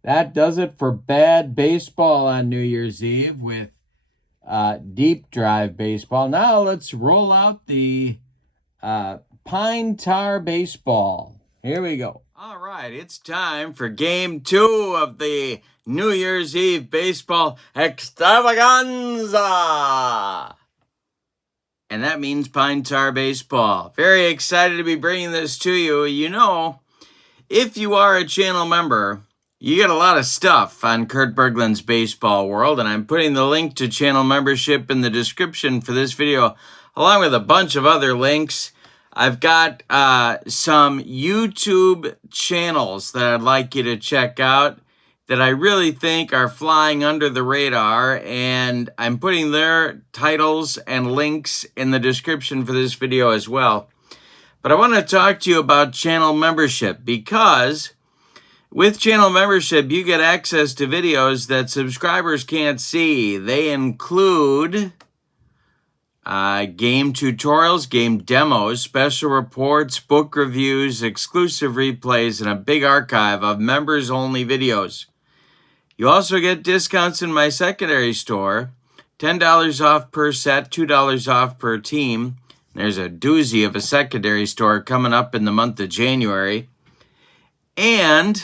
That does it for bad baseball on New Year's Eve with deep drive baseball. Now let's roll out the Pine Tar Baseball. Here we go. All right, it's time for Game 2 of the New Year's Eve Baseball Extravaganza. and that means Pine Tar Baseball. Very excited to be bringing this to you. You know, if you are a channel member, you get a lot of stuff on Kurt Bergland's Baseball World, and I'm putting the link to channel membership in the description for this video, along with a bunch of other links. I've got some YouTube channels that I'd like you to check out that I really think are flying under the radar, and I'm putting their titles and links in the description for this video as well. But I want to talk to you about channel membership, because with channel membership, you get access to videos that subscribers can't see. They include game tutorials, game demos, special reports, book reviews, exclusive replays, and a big archive of members-only videos. You also get discounts in my secondary store, $10 off per set, $2 off per team. There's a doozy of a secondary store coming up in the month of January. And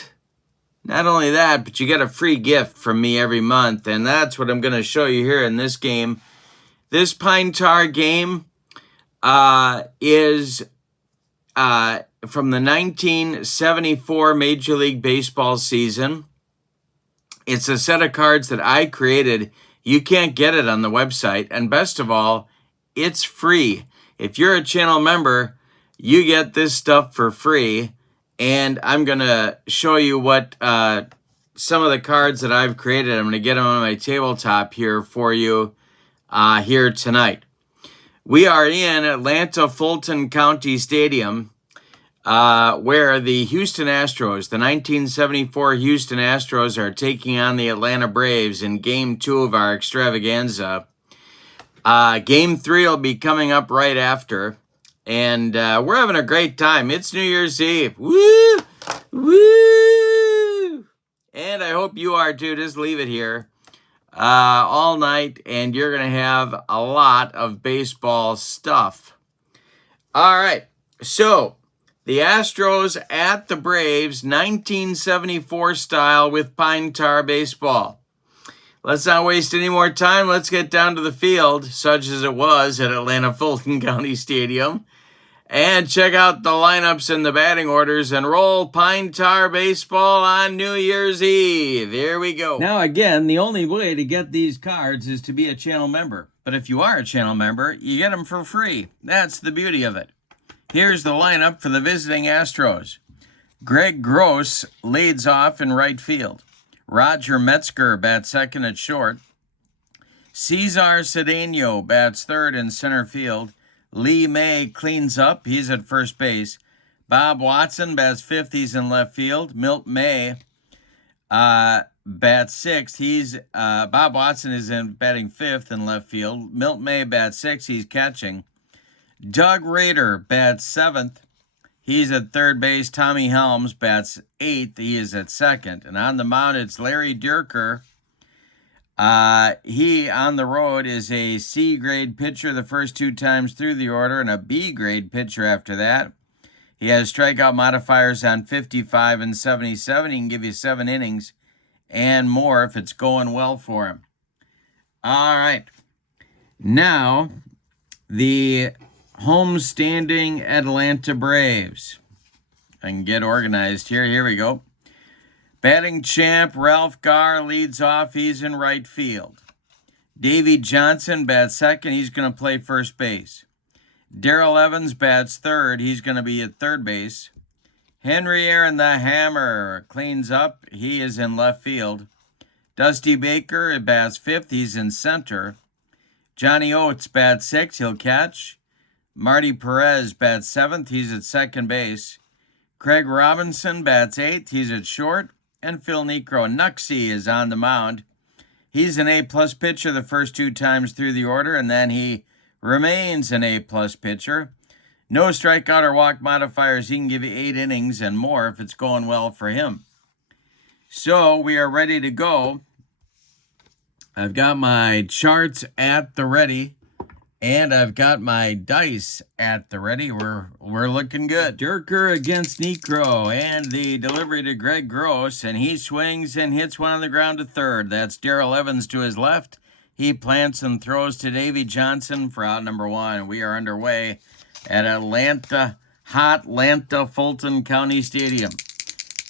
not only that, but you get a free gift from me every month, and that's what I'm going to show you here in this game. This Pine Tar game is from the 1974 Major League Baseball season. It's a set of cards that I created. You can't get it on the website, and best of all, it's free. If you're a channel member, you get this stuff for free, and I'm going to show you what some of the cards that I've created. I'm going to get them on my tabletop here for you here tonight. We are in Atlanta Fulton County Stadium, where the Houston Astros, the 1974 Houston Astros, are taking on the Atlanta Braves in Game 2 of our extravaganza. Game 3 will be coming up right after, and we're having a great time. It's New Year's Eve. Woo! Woo! And I hope you are too. Just leave it here all night, and you're going to have a lot of baseball stuff. All right, so the Astros at the Braves, 1974 style with Pine Tar Baseball. Let's not waste any more time. Let's get down to the field, such as it was at Atlanta Fulton County Stadium, and check out the lineups and the batting orders and roll Pine Tar Baseball on New Year's Eve. Here we go. Now, again, the only way to get these cards is to be a channel member. But if you are a channel member, you get them for free. That's the beauty of it. Here's the lineup for the visiting Astros. Greg Gross leads off in right field. Roger Metzger bats second at short. Cesar Cedeno bats third in center field. Lee May cleans up. He's at first base. Bob Watson bats fifth. He's in left field. Milt May bats sixth. Bob Watson is batting fifth in left field. Milt May bats sixth. He's catching. Doug Rader bats seventh. He's at third base. Tommy Helms bats eighth. He is at second. And on the mound, it's Larry Dierker. He, on the road, is a C-grade pitcher the first two times through the order and a B-grade pitcher after that. He has strikeout modifiers on 55 and 77. He can give you 7 innings and more if it's going well for him. All right. Now, the homestanding Atlanta Braves. I can get organized here. Here we go. Batting champ Ralph Garr leads off. He's in right field. Davey Johnson bats second. He's going to play first base. Darrell Evans bats third. He's going to be at third base. Henry Aaron the Hammer cleans up. He is in left field. Dusty Baker bats fifth. He's in center. Johnny Oates bats sixth. He'll catch. Marty Perez bats seventh. He's at second base. Craig Robinson bats eighth. He's at short. And Phil Nuxie is on the mound. He's an A-plus pitcher the first two times through the order, and then he remains an A-plus pitcher. No strikeout or walk modifiers. He can give you 8 innings and more if it's going well for him. So we are ready to go. I've got my charts at the ready. And I've got my dice at the ready. We're looking good. Dierker against Necro, and the delivery to Greg Gross, and he swings and hits one on the ground to third. That's Darrell Evans to his left. He plants and throws to Davy Johnson for out number 1. We are underway at Hotlanta Fulton County Stadium.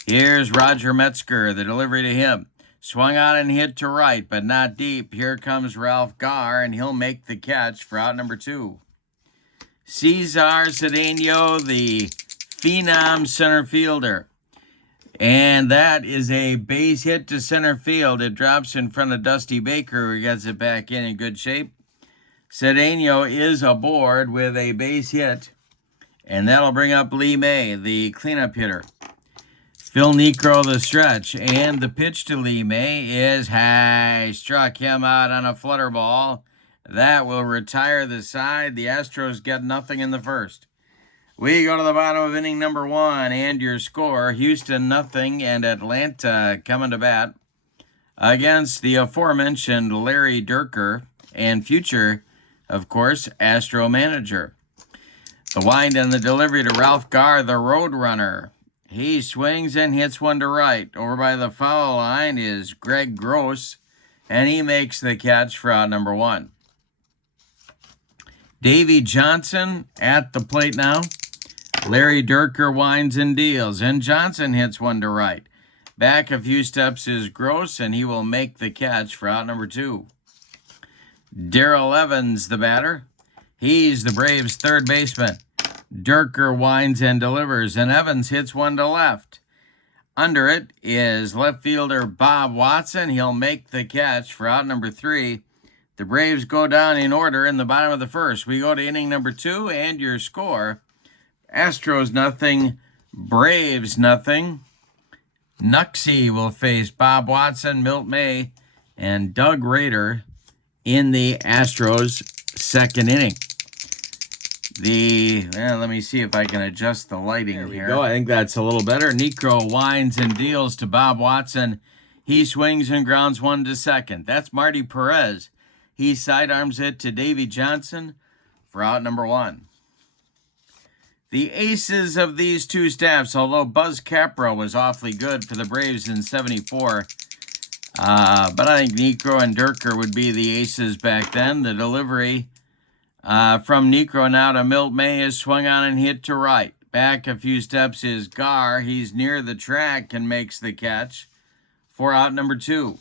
Here's Roger Metzger, the delivery to him. Swung on and hit to right, but not deep. Here comes Ralph Garr, and he'll make the catch for out number 2. Cesar Cedeno, the phenom center fielder. And that is a base hit to center field. It drops in front of Dusty Baker, who gets it back in good shape. Cedeno is aboard with a base hit. And that'll bring up Lee May, the cleanup hitter. Phil Niekro, the stretch. And the pitch to Lee May is high. Struck him out on a flutter ball. That will retire the side. The Astros get nothing in the first. We go to the bottom of inning number 1, and your score, Houston nothing, and Atlanta coming to bat against the aforementioned Larry Dierker and future, of course, Astro manager. The wind and the delivery to Ralph Garr, the road runner. He swings and hits one to right. Over by the foul line is Greg Gross, and he makes the catch for out number 1. Davy Johnson at the plate now. Larry Dierker winds and deals, and Johnson hits one to right. Back a few steps is Gross, and he will make the catch for out number 2. Darrell Evans, the batter. He's the Braves' third baseman. Dierker winds and delivers, and Evans hits one to left. Under it is left fielder Bob Watson. He'll make the catch for out number 3. The Braves go down in order in the bottom of the first. We go to inning number 2, and your score, Astros nothing, Braves nothing. Nuxie will face Bob Watson, Milt May, and Doug Rader in the Astros second inning. Let me see if I can adjust the lighting here. There we go. I think that's a little better. Niekro winds and deals to Bob Watson. He swings and grounds one to second. That's Marty Perez. He sidearms it to Davy Johnson for out number 1. The aces of these two staffs, although Buzz Capra was awfully good for the Braves in '74, but I think Niekro and Dierker would be the aces back then. The delivery from Niekro now to Milt May is swung on and hit to right. Back a few steps is Garr. He's near the track and makes the catch for out number 2.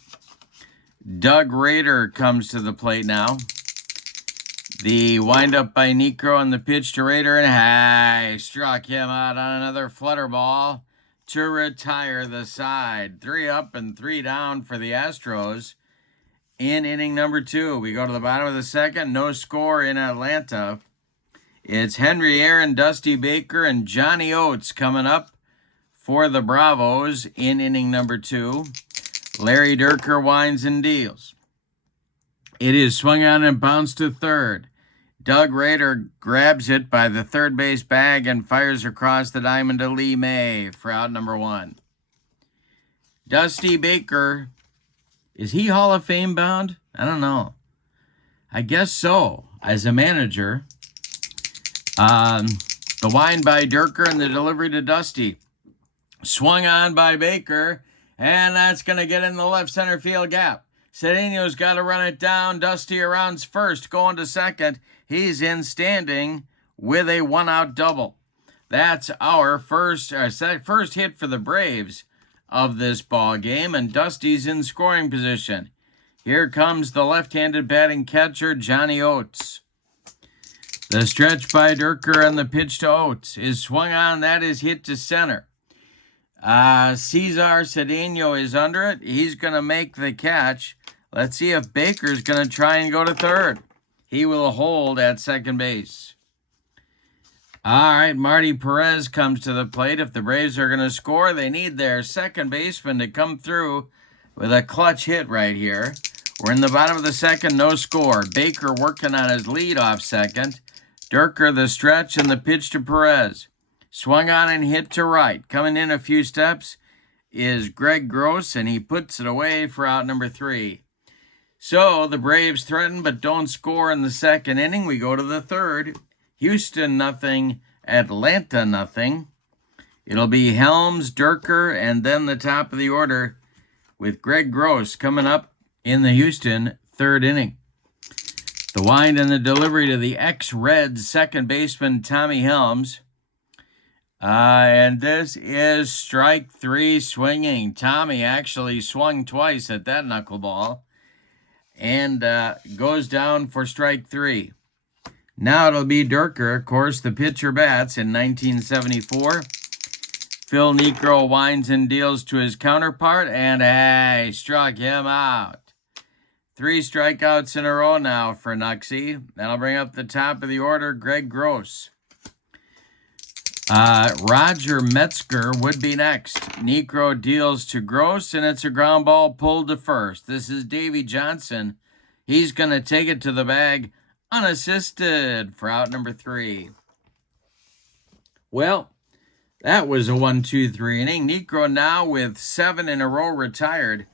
Doug Rader comes to the plate now. The windup by Niekro and the pitch to Rader, and high. Struck him out on another flutter ball to retire the side. 3 up and 3 down for the Astros in inning number 2. We go to the bottom of the second. No score in Atlanta. It's Henry Aaron, Dusty Baker, and Johnny Oates coming up for the Bravos in inning number 2. Larry Dierker winds and deals. It is swung on and bounced to third. Doug Rader grabs it by the third base bag and fires across the diamond to Lee May for out number 1. Dusty Baker, is he Hall of Fame bound? I don't know. I guess so, as a manager. The wind by Dierker and the delivery to Dusty. Swung on by Baker, and that's going to get in the left center field gap. Cedeno's got to run it down. Dusty around first, going to second. He's in standing with a 1-out double. That's our first hit for the Braves of this ball game, and Dusty's in scoring position. Here comes the left-handed batting catcher, Johnny Oates. The stretch by Dierker and the pitch to Oates is swung on. That is hit to center. Cesar Cedeno is under it. He's going to make the catch. Let's see if Baker's going to try and go to third. He will hold at second base. All right, Marty Perez comes to the plate. If the Braves are going to score, they need their second baseman to come through with a clutch hit right here. We're in the bottom of the second, no score. Baker working on his leadoff second. Dierker the stretch and the pitch to Perez. Swung on and hit to right. Coming in a few steps is Greg Gross, and he puts it away for out number 3. So the Braves threaten but don't score in the second inning. We go to the third. Houston nothing, Atlanta nothing. It'll be Helms, Dierker, and then the top of the order with Greg Gross coming up in the Houston third inning. The wind and the delivery to the ex-Reds second baseman Tommy Helms. And this is strike 3 swinging. Tommy actually swung twice at that knuckleball and goes down for strike 3. Now it'll be Durker, of course, the pitcher bats in 1974. Phil Niekro winds and deals to his counterpart, and he struck him out. 3 strikeouts in a row now for Nuxie. That'll bring up the top of the order, Greg Gross. Roger Metzger would be next. Niekro deals to Gross, and it's a ground ball pulled to first. This is Davy Johnson. He's going to take it to the bag unassisted for out number 3. Well, that was a 1-2-3 inning. Niekro now with 7 in a row retired.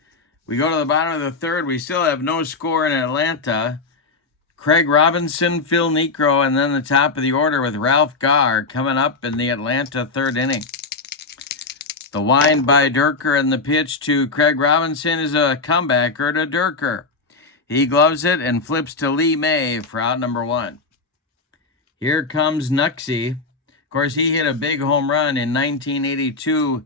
We go to the bottom of the third. We still have no score in Atlanta. Craig Robinson, Phil Niekro, and then the top of the order with Ralph Garr coming up in the Atlanta third inning. The wind by Durker and the pitch to Craig Robinson is a comebacker to Durker. He gloves it and flips to Lee May for out number 1. Here comes Nuxie. Of course, he hit a big home run in 1982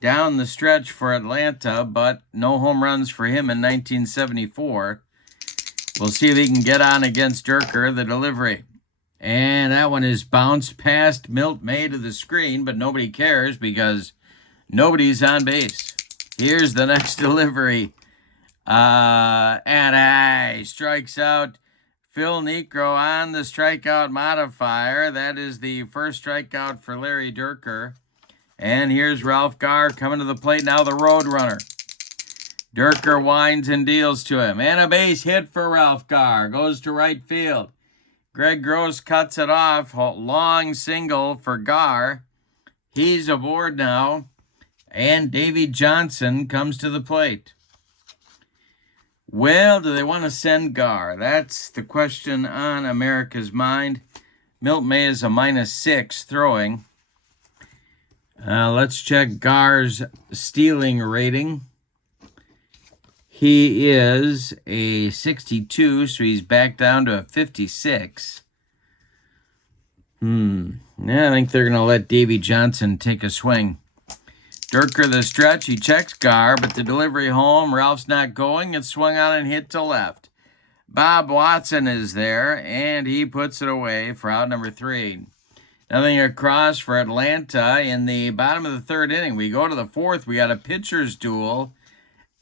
down the stretch for Atlanta, but no home runs for him in 1974. We'll see if he can get on against Durker, the delivery. And that one is bounced past Milt May to the screen, but nobody cares because nobody's on base. Here's the next delivery. And he strikes out Phil Niekro on the strikeout modifier. That is the first strikeout for Larry Durker. And here's Ralph Garr coming to the plate now, the road runner. Durker winds and deals to him. And a base hit for Ralph Garr. Goes to right field. Greg Gross cuts it off. Long single for Garr. He's aboard now. And Davy Johnson comes to the plate. Well, do they want to send Garr? That's the question on America's mind. Milt May is a -6 throwing. Let's check Gar's stealing rating. He is a 62, so he's back down to a 56. Yeah, I think they're going to let Davy Johnson take a swing. Durker the stretch, he checks Garr, but the delivery home, Ralph's not going. It's swung on and hit to left. Bob Watson is there, and he puts it away for out number 3. Nothing across for Atlanta in the bottom of the third inning. We go to the fourth. We got a pitcher's duel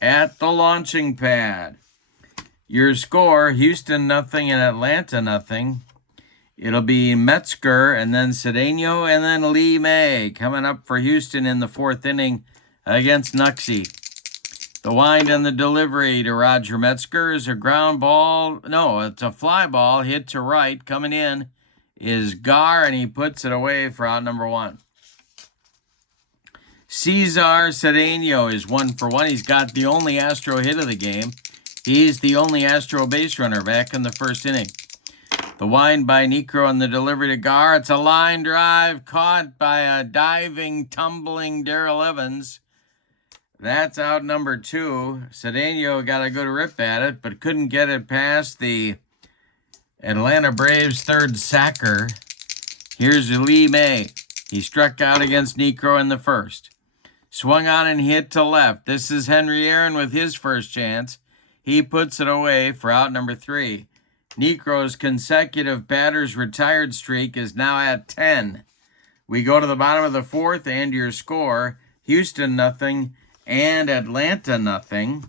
at the launching pad. Your score, Houston 0 and Atlanta 0. It'll be Metzger and then Cedeno and then Lee May coming up for Houston in the fourth inning against Nuxie. The wind and the delivery to Roger Metzger is a ground ball. No, it's a fly ball hit to right. Coming in is Garr, and he puts it away for out number 1. Cesar Cedeno is 1 for 1. He's got the only Astro hit of the game. He's the only Astro base runner back in the first inning. The wind by Niekro and the delivery to Garr. It's a line drive caught by a diving, tumbling Darrell Evans. That's out number 2. Cedeno got a good rip at it, but couldn't get it past the Atlanta Braves' third sacker. Here's Lee May. He struck out against Niekro in the first. Swung on and hit to left. This is Henry Aaron with his first chance. He puts it away for out number 3. Niekro's consecutive batters retired streak is now at 10. We go to the bottom of the fourth, and your score, Houston 0 and Atlanta 0.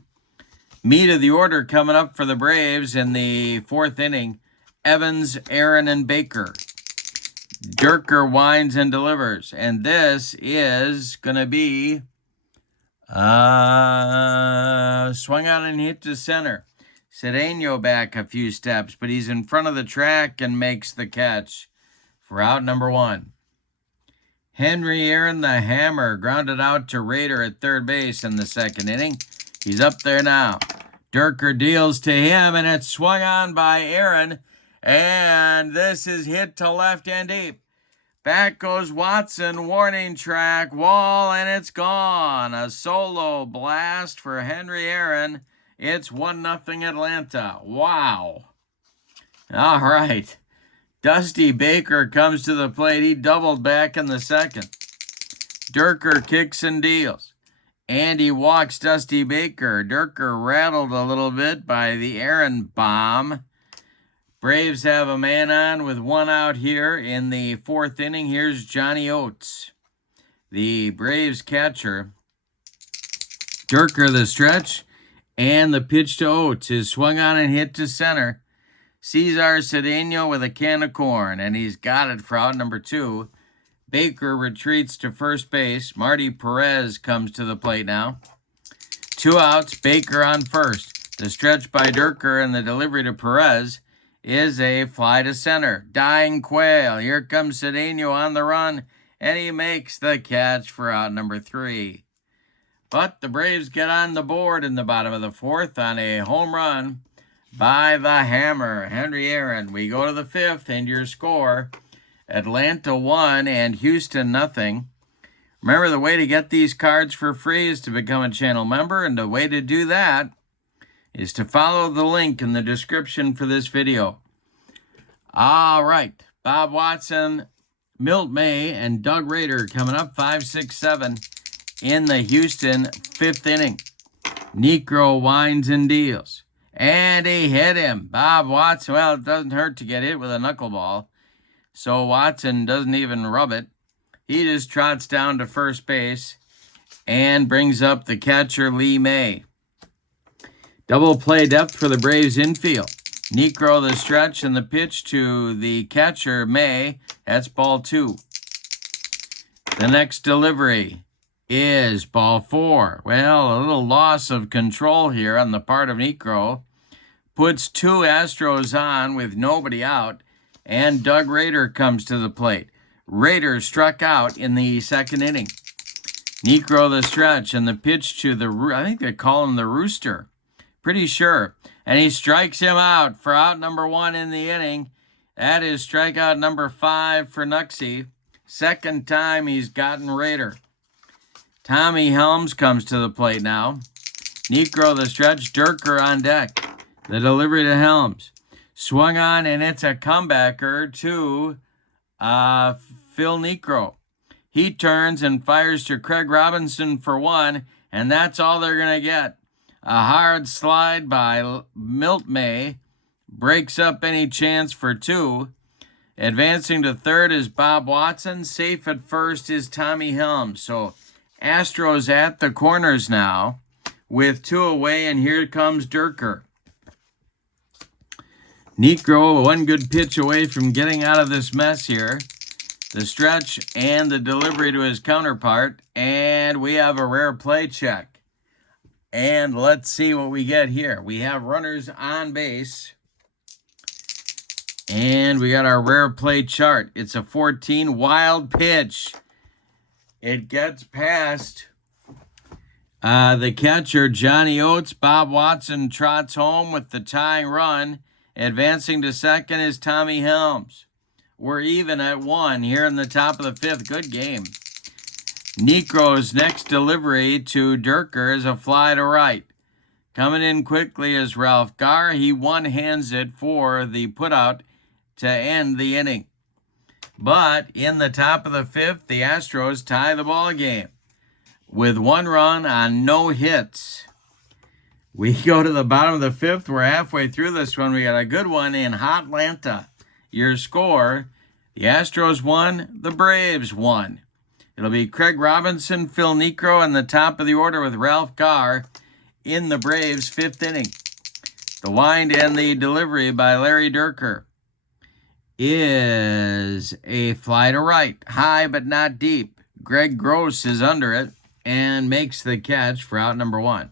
Meat of the order coming up for the Braves in the fourth inning, Evans, Aaron, and Baker. Durker winds and delivers, and this is going to be swung out and hit to center. Cedeno back a few steps, but he's in front of the track and makes the catch for out number 1. Henry Aaron, the hammer, grounded out to Rader at third base in the second inning. He's up there now. Durker deals to him, and it's swung on by Aaron, and this is hit to left and deep. Back goes Watson, warning track, wall, and it's gone. A solo blast for Henry Aaron, It's 1-0 Atlanta. Wow. All right. Dusty Baker comes to the plate. He doubled back in the second. Dierker kicks and deals. And he walks Dusty Baker. Dierker rattled a little bit by the errand bomb. Braves have a man on with 1 out here in the 4th inning. Here's Johnny Oates, the Braves catcher. Dierker the stretch, and the pitch to Oates is swung on and hit to center. Cesar Cedeno with a can of corn, and he's got it for out number 2. Baker retreats to first base. Marty Perez comes to the plate now. 2 outs, Baker on first. The stretch by Dierker and the delivery to Perez is a fly to center. Dying Quail. Here comes Cedeno on the run, and he makes the catch for out number 3. But the Braves get on the board in the bottom of the 4th on a home run by the hammer, Henry Aaron. We go to the 5th, and your score, Atlanta 1 and Houston 0. Remember, the way to get these cards for free is to become a channel member, and the way to do that is to follow the link in the description for this video. All right, Bob Watson, Milt May, and Doug Rader coming up 5, 6, 7 in the Houston 5th inning. Niekro winds and deals, and he hit him. Bob Watson, well, it doesn't hurt to get hit with a knuckleball, so Watson doesn't even rub it. He just trots down to first base and brings up the catcher, Lee May. Double play depth for the Braves infield. Niekro the stretch and the pitch to the catcher, May. That's ball 2. The next delivery is ball 4. Well, a little loss of control here on the part of Niekro. Puts 2 Astros on with nobody out, and Doug Rader comes to the plate. Rader struck out in the 2nd inning. Niekro the stretch and the pitch to the, I think they call him the Rooster. Pretty sure. And he strikes him out for out number 1 in the inning. That is strikeout number 5 for Nuxie. 2nd time he's gotten Rader. Tommy Helms comes to the plate now. Niekro the stretch, Dierker on deck. The delivery to Helms. Swung on, and it's a comebacker to Phil Niekro. He turns and fires to Craig Robinson for 1, and that's all they're going to get. A hard slide by Milt May breaks up any chance for 2. Advancing to 3rd is Bob Watson. Safe at 1st is Tommy Helms. So Astros at the corners now with 2 away, and here comes Dierker. Niekro, 1 good pitch away from getting out of this mess here. The stretch and the delivery to his counterpart, and we have a rare play check. And let's see what we get here. We have runners on base, and we got our rare play chart. It's a 14 wild pitch. It gets past the catcher, Johnny Oates. Bob Watson trots home with the tying run. Advancing to 2nd is Tommy Helms. We're even at 1 here in the top of the 5th. Good game. Niekro's next delivery to Dierker is a fly to right. Coming in quickly is Ralph Garr. He one-hands it for the putout to end the inning. But in the top of the 5th, the Astros tie the ball game with 1 run on no hits. We go to the bottom of the 5th. We're halfway through this one. We got a good one in Hotlanta. Your score, the Astros won, the Braves won. It'll be Craig Robinson, Phil Niekro in the top of the order with Ralph Garr in the Braves' 5th inning. The wind and the delivery by Larry Dierker is a fly to right. High but not deep. Greg Gross is under it and makes the catch for out number 1.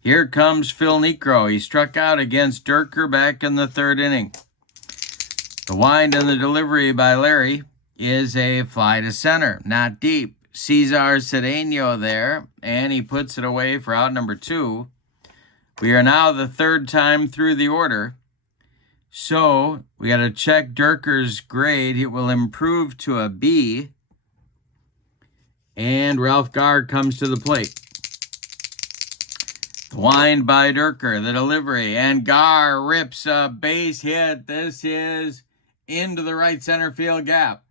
Here comes Phil Niekro. He struck out against Dierker back in the 3rd inning. The wind and the delivery by Larry is a fly to center, not deep. Cesar Cedeno there, and he puts it away for out number 2. We are now the 3rd time through the order, so we got to check Dierker's grade. It will improve to a B, and Ralph Garr comes to the plate. Wind by Durker, the delivery, and Gar rips a base hit. This is into the right center field gap.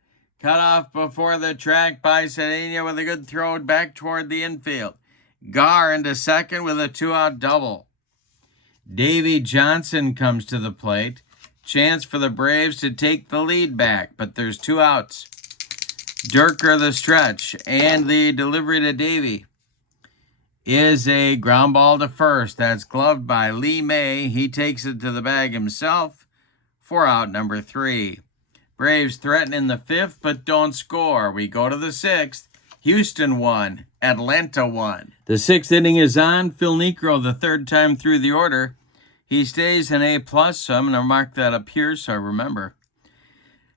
Cut off before the track by Cedeno with a good throw back toward the infield. Gar into second with a 2-out double. Davy Johnson comes to the plate. Chance for the Braves to take the lead back, but there's 2 outs. Durker the stretch, and the delivery to Davy is a ground ball to first. That's gloved by Lee May. He takes it to the bag himself for out number 3. Braves threaten in the 5th, but don't score. We go to the 6th. Houston won. Atlanta won. The 6th inning is on. Phil Niekro, the 3rd time through the order. He stays an A+, so I'm going to mark that up here so I remember.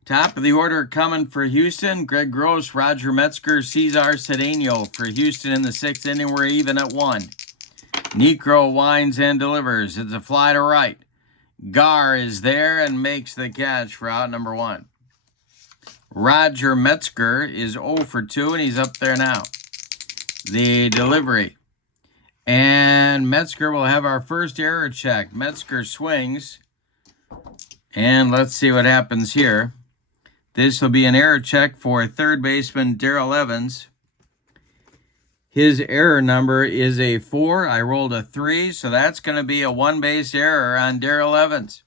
Top of the order coming for Houston, Greg Gross, Roger Metzger, Cesar Cedeno. For Houston in the 6th inning, we're even at 1. Niekro winds and delivers. It's a fly to right. Gar is there and makes the catch for out number 1. Roger Metzger is 0 for 2, and he's up there now. The delivery. And Metzger will have our first error check. Metzger swings. And let's see what happens here. This will be an error check for third baseman Darrell Evans. His error number is a 4. I rolled a 3, so that's going to be a 1-base error on Darrell Evans.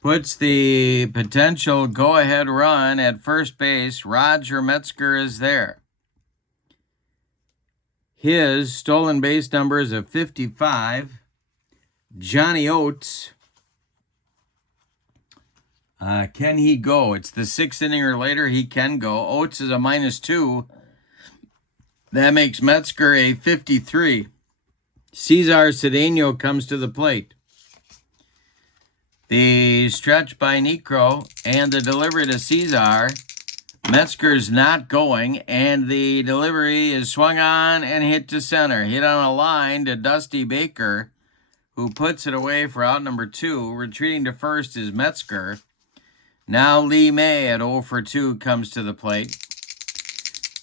Puts the potential go-ahead run at first base. Roger Metzger is there. His stolen base number is a 55. Johnny Oates. Can he go? It's the 6th inning or later. He can go. Oates is a -2. That makes Metzger a 53. Cesar Cedeno comes to the plate. The stretch by Niekro and the delivery to Cesar. Metzger's not going, and the delivery is swung on and hit to center. Hit on a line to Dusty Baker, who puts it away for out number 2. Retreating to first is Metzger. Now Lee May at 0 for 2 comes to the plate.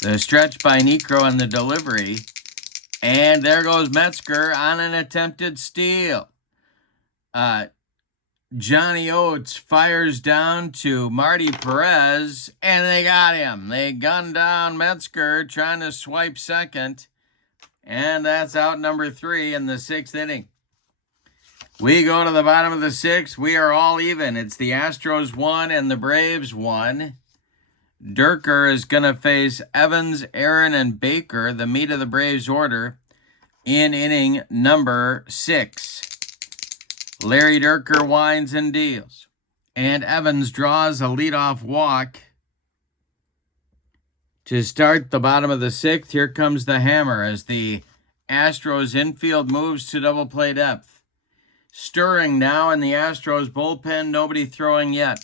The stretch by Niekro and the delivery. And there goes Metzger on an attempted steal. Johnny Oates fires down to Marty Perez, and they got him. They gunned down Metzger trying to swipe second. And that's out number 3 in the 6th inning. We go to the bottom of the 6th. We are all even. It's the Astros 1 and the Braves 1. Durker is going to face Evans, Aaron, and Baker, the meat of the Braves order, in inning number 6. Larry Durker winds and deals. And Evans draws a leadoff walk to start the bottom of the 6th. Here comes the hammer as the Astros infield moves to double play depth. Stirring now in the Astros bullpen, nobody throwing yet.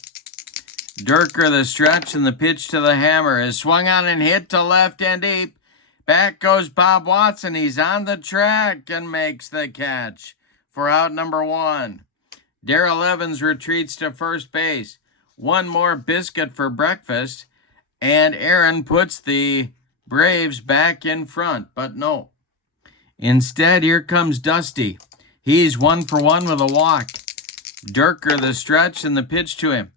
Durker the stretch, and the pitch to the hammer is swung on and hit to left and deep. Back goes Bob Watson. He's on the track and makes the catch for out number 1. Darrell Evans retreats to first base. One more biscuit for breakfast, and Aaron puts the Braves back in front, but no. Instead, here comes Dusty. He's 1 for 1 with a walk. Durker the stretch, and the pitch to him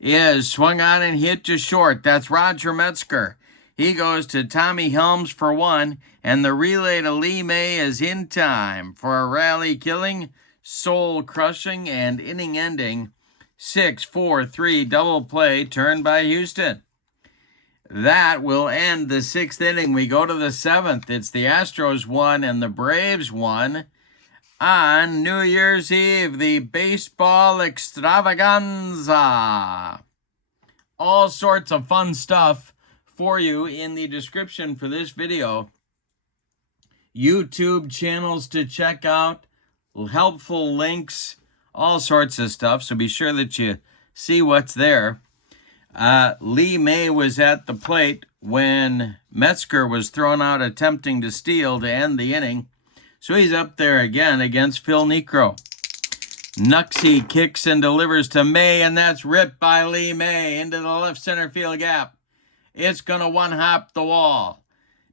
is swung on and hit to short. That's Roger Metzger. He goes to Tommy Helms for 1, and the relay to Lee May is in time for a rally-killing, soul-crushing, and inning-ending 6-4-3 double play turned by Houston. That will end the 6th inning. We go to the 7th. It's the Astros 1 and the Braves 1. On New Year's Eve, the baseball extravaganza. All sorts of fun stuff for you in the description for this video. YouTube channels to check out, helpful links, all sorts of stuff. So be sure that you see what's there. Lee May was at the plate when Metzger was thrown out attempting to steal to end the inning. So he's up there again against Phil Niekro. Nuxie kicks and delivers to May, and that's ripped by Lee May into the left center field gap. It's going to one-hop the wall.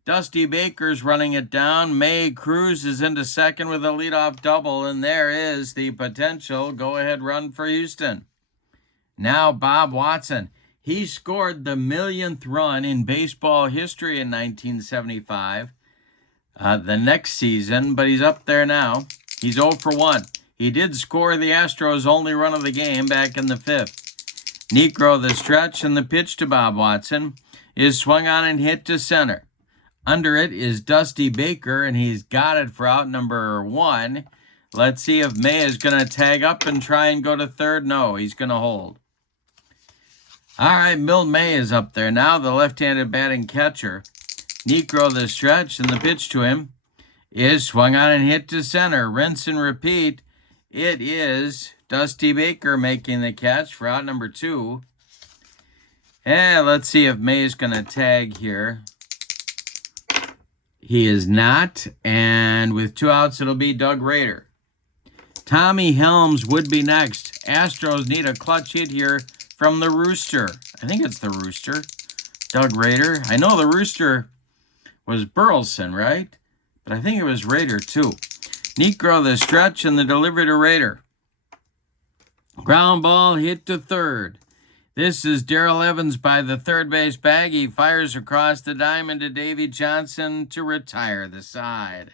Dusty Baker's running it down. May cruises into second with a leadoff double, and there is the potential go-ahead run for Houston. Now Bob Watson. He scored the millionth run in baseball history in 1975. The next season, but he's up there now. He's 0 for 1. He did score the Astros' only run of the game back in the 5th. Negro, the stretch, and the pitch to Bob Watson is swung on and hit to center. Under it is Dusty Baker, and he's got it for out number 1. Let's see if May is going to tag up and try and go to third. No, he's going to hold. All right, Milt May is up there now, the left-handed batting catcher. Negro, the stretch, and the pitch to him is swung on and hit to center. Rinse and repeat. It is Dusty Baker making the catch for out number 2. And let's see if May is going to tag here. He is not, and with 2 outs, it'll be Doug Rader. Tommy Helms would be next. Astros need a clutch hit here from the Rooster. I think it's the Rooster. Doug Rader. I know the Rooster was Burleson, right? But I think it was Rader, too. Negro, the stretch, and the delivery to Rader. Ground ball hit to third. This is Darrell Evans by the third base bag. He fires across the diamond to Davy Johnson to retire the side.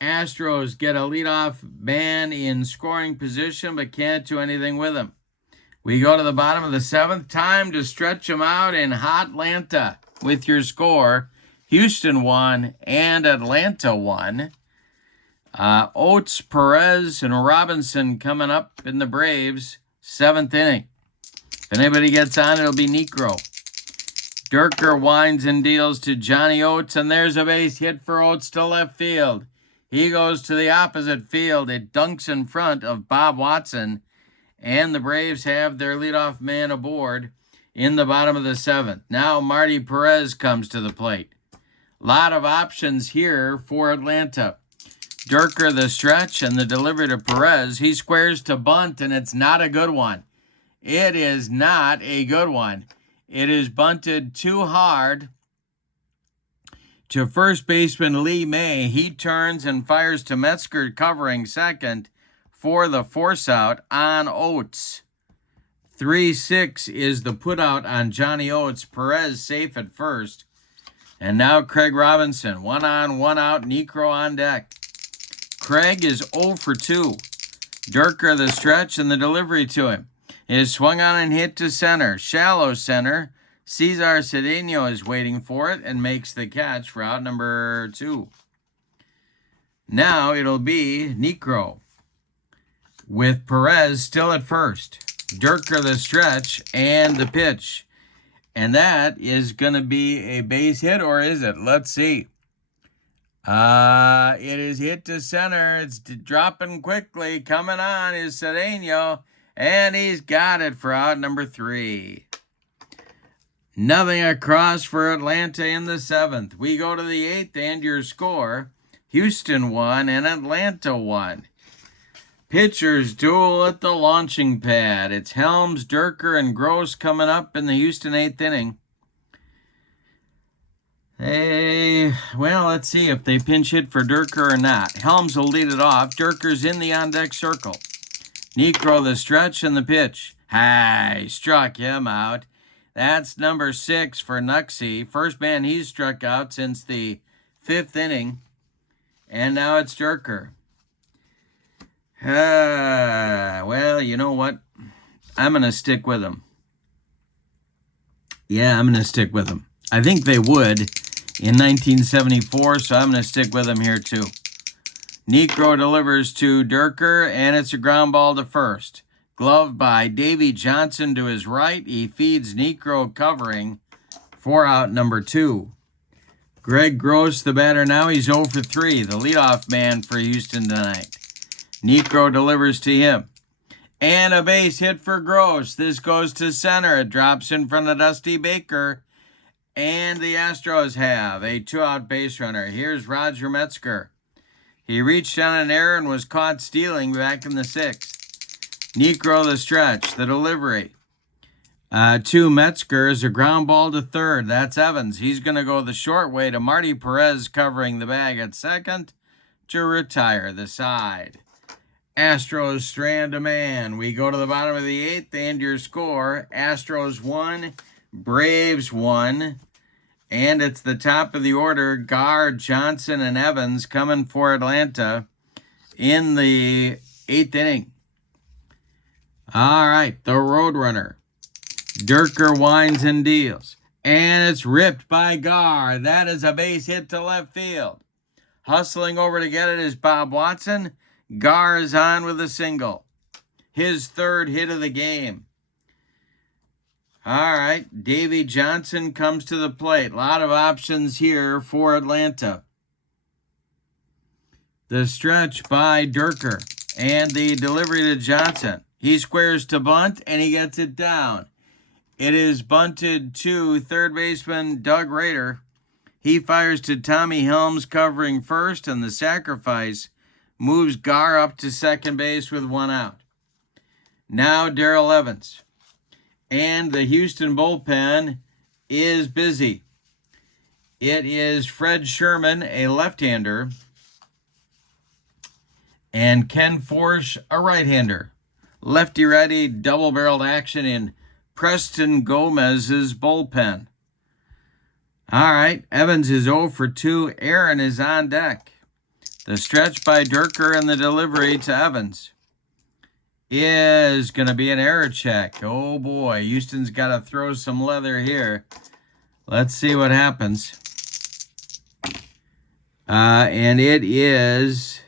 Astros get a leadoff man in scoring position, but can't do anything with him. We go to the bottom of the 7th. Time to stretch him out in Hotlanta with your score. Houston won and Atlanta won. Oates, Perez, and Robinson coming up in the Braves. 7th inning. If anybody gets on, it'll be Negro. Durker winds and deals to Johnny Oates, and there's a base hit for Oates to left field. He goes to the opposite field. It dunks in front of Bob Watson, and the Braves have their leadoff man aboard in the bottom of the 7th. Now Marty Perez comes to the plate. A lot of options here for Atlanta. Durker, the stretch, and the delivery to Perez. He squares to bunt, and it's not a good one. It is not a good one. It is bunted too hard to first baseman Lee May. He turns and fires to Metzger covering second for the force out on Oates. 3-6 is the put out on Johnny Oates. Perez safe at first. And now Craig Robinson. 1 on, 1 out. Negro on deck. Craig is 0 for 2. Durker, the stretch, and the delivery to him is swung on and hit to center. Shallow center. Cesar Cedeno is waiting for it and makes the catch for out number 2. Now it'll be Negro with Perez still at first. Durker, the stretch, and the pitch. And that is going to be a base hit, or is it? Let's see. It is hit to center. It's dropping quickly. Coming on is Cedeno. And he's got it for out number 3. Nothing across for Atlanta in the 7th. We go to the 8th and your score. Houston won and Atlanta won. Pitchers duel at the launching pad. It's Helms, Durker, and Gross coming up in the Houston 8th inning. Well, let's see if they pinch hit for Durker or not. Helms will lead it off. Durker's in the on-deck circle. Negro, the stretch, and the pitch. Hi, struck him out. That's number 6 for Nuxie. First man he's struck out since the 5th inning. And now it's Durker. Well, you know what? I'm going to stick with him. Yeah, I'm going to stick with him. I think they would in 1974, so I'm going to stick with him here too. Negro delivers to Durker, and it's a ground ball to first. Gloved by Davy Johnson to his right. He feeds Negro covering for out number 2. Greg Gross, the batter now. He's 0 for 3, the leadoff man for Houston tonight. Negro delivers to him. And a base hit for Gross. This goes to center. It drops in front of Dusty Baker. And the Astros have a 2-out base runner. Here's Roger Metzger. He reached on an error and was caught stealing back in the 6th. Negro, the stretch, the delivery. To Metzger is a ground ball to third. That's Evans. He's going to go the short way to Marty Perez covering the bag at second to retire the side. Astros strand a man. We go to the bottom of the 8th and your score. Astros 1, Braves 1. And it's the top of the order. Gar, Johnson, and Evans coming for Atlanta in the 8th inning. All right, the Roadrunner. Durker winds and deals. And it's ripped by Gar. That is a base hit to left field. Hustling over to get it is Bob Watson. Gar is on with a single. His 3rd hit of the game. All right, Davy Johnson comes to the plate. A lot of options here for Atlanta. The stretch by Durker and the delivery to Johnson. He squares to bunt and he gets it down. It is bunted to third baseman Doug Rader. He fires to Tommy Helms covering first, and the sacrifice moves Gar up to second base with 1 out. Now Darrell Evans. And the Houston bullpen is busy. It is Fred Sherman, a left-hander, and Ken Forsch, a right-hander. Lefty-righty double-barreled action in Preston Gomez's bullpen. All right, Evans is 0 for 2. Aaron is on deck. The stretch by Durker and the delivery to Evans is going to be an error check. Oh boy, Houston's got to throw some leather here. Let's see what happens. And it is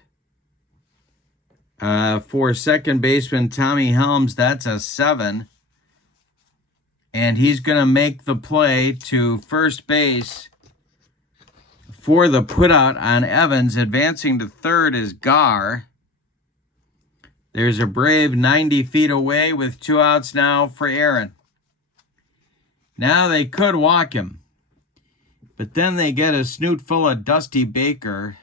for second baseman Tommy Helms. That's a 7. And he's going to make the play to first base for the putout on Evans. Advancing to third is Gar. There's a brave 90 feet away with 2 outs now for Aaron. Now they could walk him, but then they get a snoot full of Dusty Baker.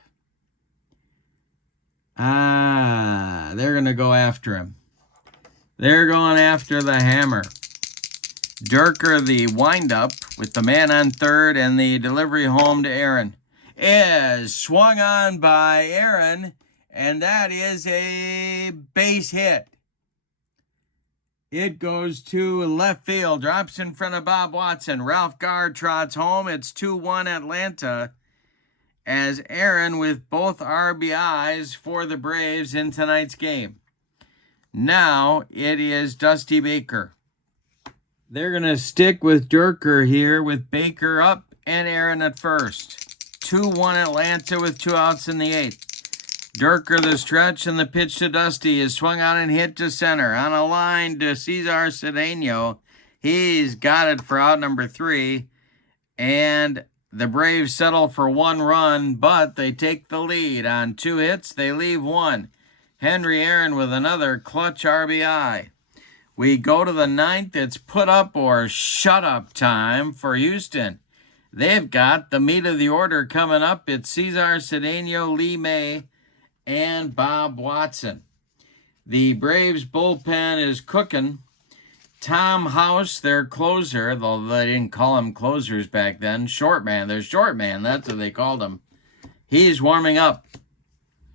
They're going to go after him. They're going after the hammer. Durker, the windup with the man on third, and the delivery home to Aaron is swung on by Aaron, and that is a base hit. It goes to left field, drops in front of Bob Watson. Ralph Gar trots home. It's 2-1 Atlanta as Aaron with both RBIs for the Braves in tonight's game. Now it is Dusty Baker. They're going to stick with Durker here with Baker up and Aaron at first. 2-1 Atlanta with 2 outs in the 8th. Durker the stretch, and the pitch to Dusty is swung out and hit to center. On a line to Cesar Cedeno. He's got it for out number 3. And the Braves settle for 1 run, but they take the lead. On 2 hits, they leave 1. Henry Aaron with another clutch RBI. We go to the 9th. It's put up or shut up time for Houston. They've got the meat of the order coming up. It's Cesar Cedeno, Lee May, and Bob Watson. The Braves bullpen is cooking. Tom House, their closer, though they didn't call him closers back then. Short man, their short man, that's what they called him. He's warming up.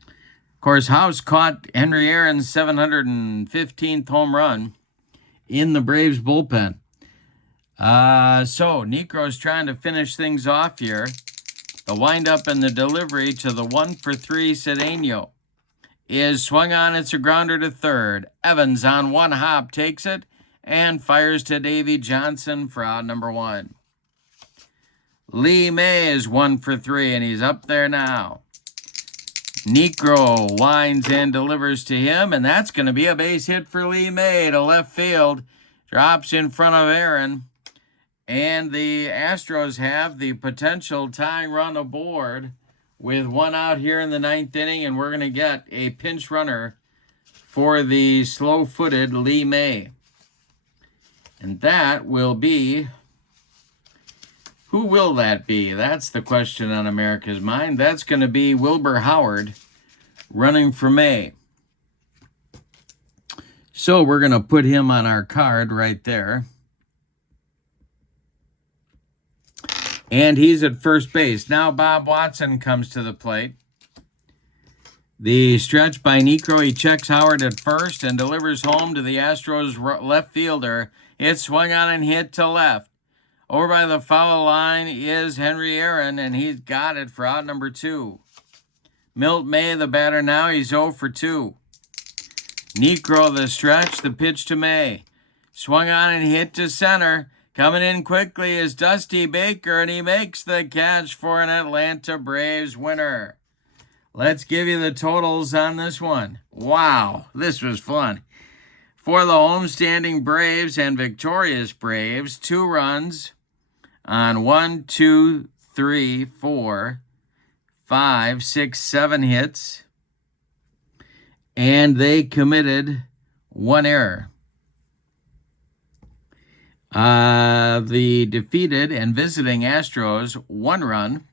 Of course, House caught Henry Aaron's 715th home run in the Braves bullpen. So Necro's trying to finish things off here. The windup and the delivery to the 1-for-3 Cedeno is swung on. It's a grounder to third. Evans on one hop takes it and fires to Davy Johnson for out number 1. Lee May is 1-for-3, and he's up there now. Necro winds and delivers to him, and that's going to be a base hit for Lee May to left field. Drops in front of Aaron. And the Astros have the potential tying run aboard with 1 out here in the 9th inning, and we're going to get a pinch runner for the slow-footed Lee May. And that will be... Who will that be? That's the question on America's mind. That's going to be Wilbur Howard running for May. So we're going to put him on our card right there. and he's at first base. Now Bob Watson comes to the plate. The stretch by Niekro. He checks Howard at first and delivers home to the Astros left fielder. It's swung on and hit to left. Over by the foul line is Henry Aaron, and he's got it for out number 2. Milt May, the batter now, he's 0 for 2. Niekro, the stretch, the pitch to May. Swung on and hit to center. Coming in quickly is Dusty Baker, and he makes the catch for an Atlanta Braves winner. Let's give you the totals on this one. Wow, this was fun. For the homestanding Braves and victorious Braves, 2 runs on 1, 2, 3, 4, 5, 6, 7 hits, and they committed 1 error. The defeated and visiting Astros, 1 run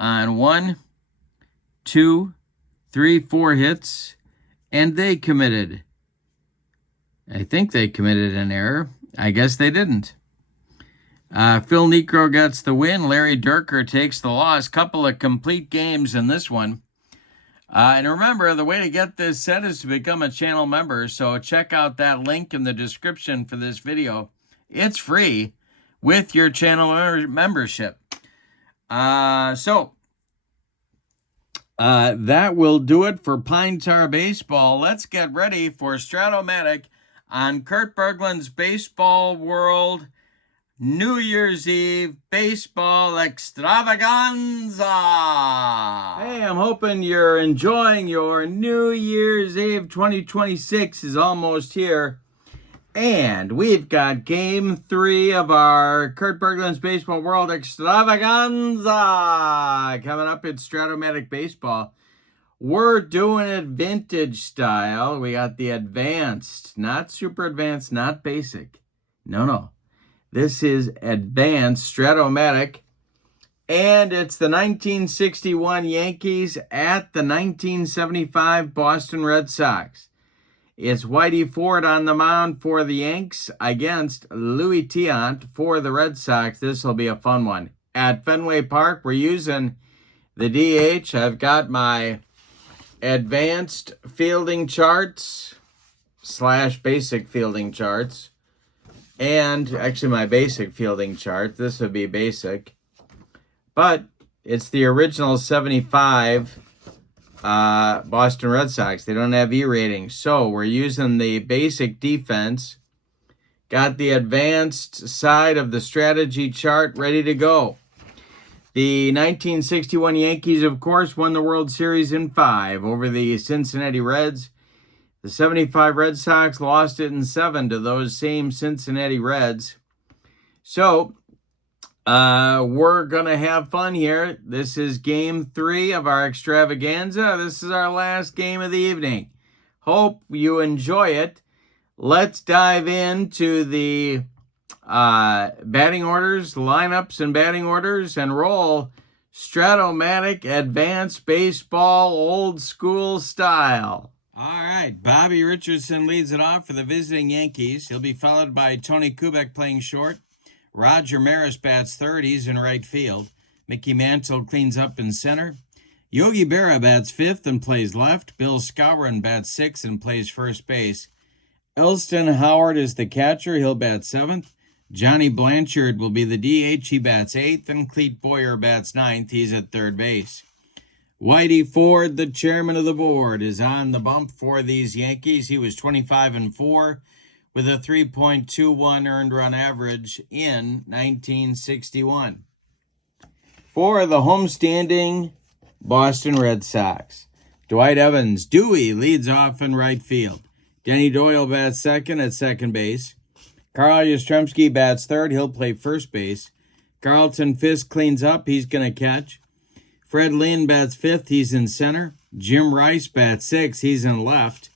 on 1, 2, 3, 4 hits, and they committed, I think they committed an error. I guess they didn't. Phil Niekro gets the win. Larry Durker takes the loss. Couple of complete games in this one. And remember, the way to get this set is to become a channel member. So check out that link in the description for this video. It's free with your channel membership. That will do it for Pine Tar Baseball. Let's get ready for Strat-O-Matic on Kurt Bergland's Baseball World New Year's Eve Baseball Extravaganza. Hey, I'm hoping you're enjoying your New Year's Eve. 2026 is almost here. And we've got Game 3 of our Kurt Bergland's Baseball World Extravaganza coming up at Strat-O-Matic Baseball. We're doing it vintage style. We got the advanced, not super advanced, not basic. No. This is advanced Strat-O-Matic. And it's the 1961 Yankees at the 1975 Boston Red Sox. It's Whitey Ford on the mound for the Yanks against Louis Tiant for the Red Sox. This will be a fun one. At Fenway Park, we're using the DH. I've got my advanced fielding charts / basic fielding charts. And actually my basic fielding chart. This would be basic. But it's the original 75 Boston Red Sox. They don't have E ratings. So we're using the basic defense. Got the advanced side of the strategy chart ready to go. The 1961 Yankees, of course, won the World Series in 5 over the Cincinnati Reds. The 75 Red Sox lost it in 7 to those same Cincinnati Reds. So we're going to have fun here. This is Game 3 of our extravaganza. This is our last game of the evening. Hope you enjoy it. Let's dive into the batting orders, lineups and batting orders, and roll Strat-O-Matic Advanced Baseball Old School Style. All right, Bobby Richardson leads it off for the visiting Yankees. He'll be followed by Tony Kubek playing short. Roger Maris bats third. He's in right field. Mickey Mantle cleans up in center. Yogi Berra bats fifth and plays left. Bill Skowron bats sixth and plays first base. Elston Howard is the catcher. He'll bat seventh. Johnny Blanchard will be the DH. He bats eighth. And Clete Boyer bats ninth. He's at third base. Whitey Ford, the chairman of the board, is on the bump for these Yankees. He was 25-4 with a 3.21 earned run average in 1961. For the homestanding Boston Red Sox, Dwight Evans, Dewey, leads off in right field. Denny Doyle bats second at second base. Carl Yastrzemski bats third. He'll play first base. Carlton Fisk cleans up. He's going to catch. Fred Lynn bats fifth. He's in center. Jim Rice bats sixth. He's in left.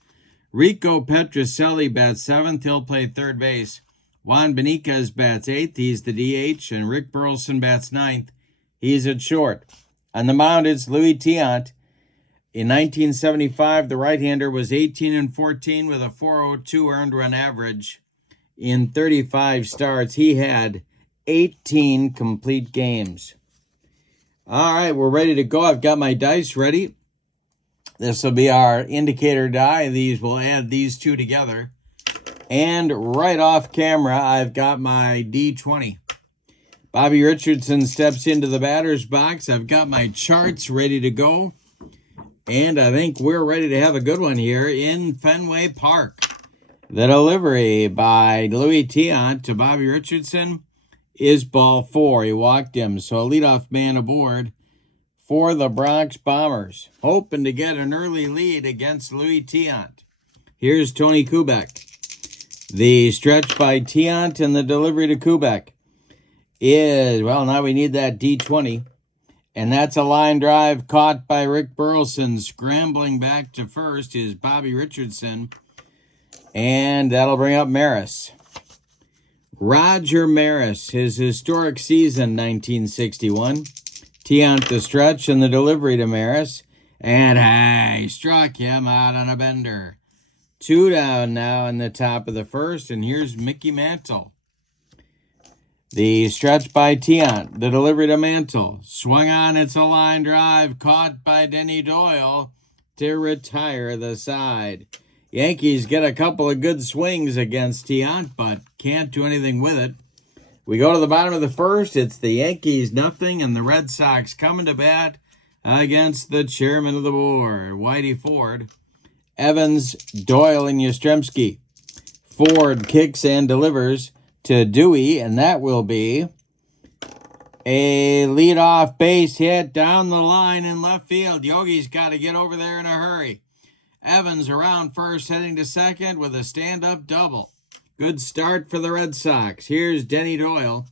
Rico Petrocelli bats seventh. He'll play third base. Juan Benitez bats eighth. He's the DH. And Rick Burleson bats ninth. He's at short. On the mound, it's Louis Tiant. In 1975, the right-hander was 18-14 with a 4.02 earned run average. In 35 starts, he had 18 complete games. All right, we're ready to go. I've got my dice ready. This will be our indicator die. We'll add these two together. And right off camera, I've got my D20. Bobby Richardson steps into the batter's box. I've got my charts ready to go. And I think we're ready to have a good one here in Fenway Park. The delivery by Louis Tiant to Bobby Richardson is ball 4. He walked him, so a leadoff man aboard for the Bronx Bombers, hoping to get an early lead against Louis Tiant. Here's Tony Kubek. The stretch by Tiant and the delivery to Kubek is, well, now we need that D20. And that's a line drive caught by Rick Burleson. Scrambling back to first is Bobby Richardson. And that'll bring up Maris. Roger Maris, his historic season, 1961. Tiant the stretch and the delivery to Maris. And he struck him out on a bender. 2 down now in the top of the first. And here's Mickey Mantle. The stretch by Tiant, the delivery to Mantle. Swung on, it's a line drive, caught by Denny Doyle to retire the side. Yankees get a couple of good swings against Tiant, but can't do anything with it. We go to the bottom of the first. It's the Yankees nothing, and the Red Sox coming to bat against the chairman of the board, Whitey Ford. Evans, Doyle, and Yastrzemski. Ford kicks and delivers to Dewey, and that will be a leadoff base hit down the line in left field. Yogi's got to get over there in a hurry. Evans around first, heading to second with a stand-up double. Good start for the Red Sox. Here's Denny Doyle,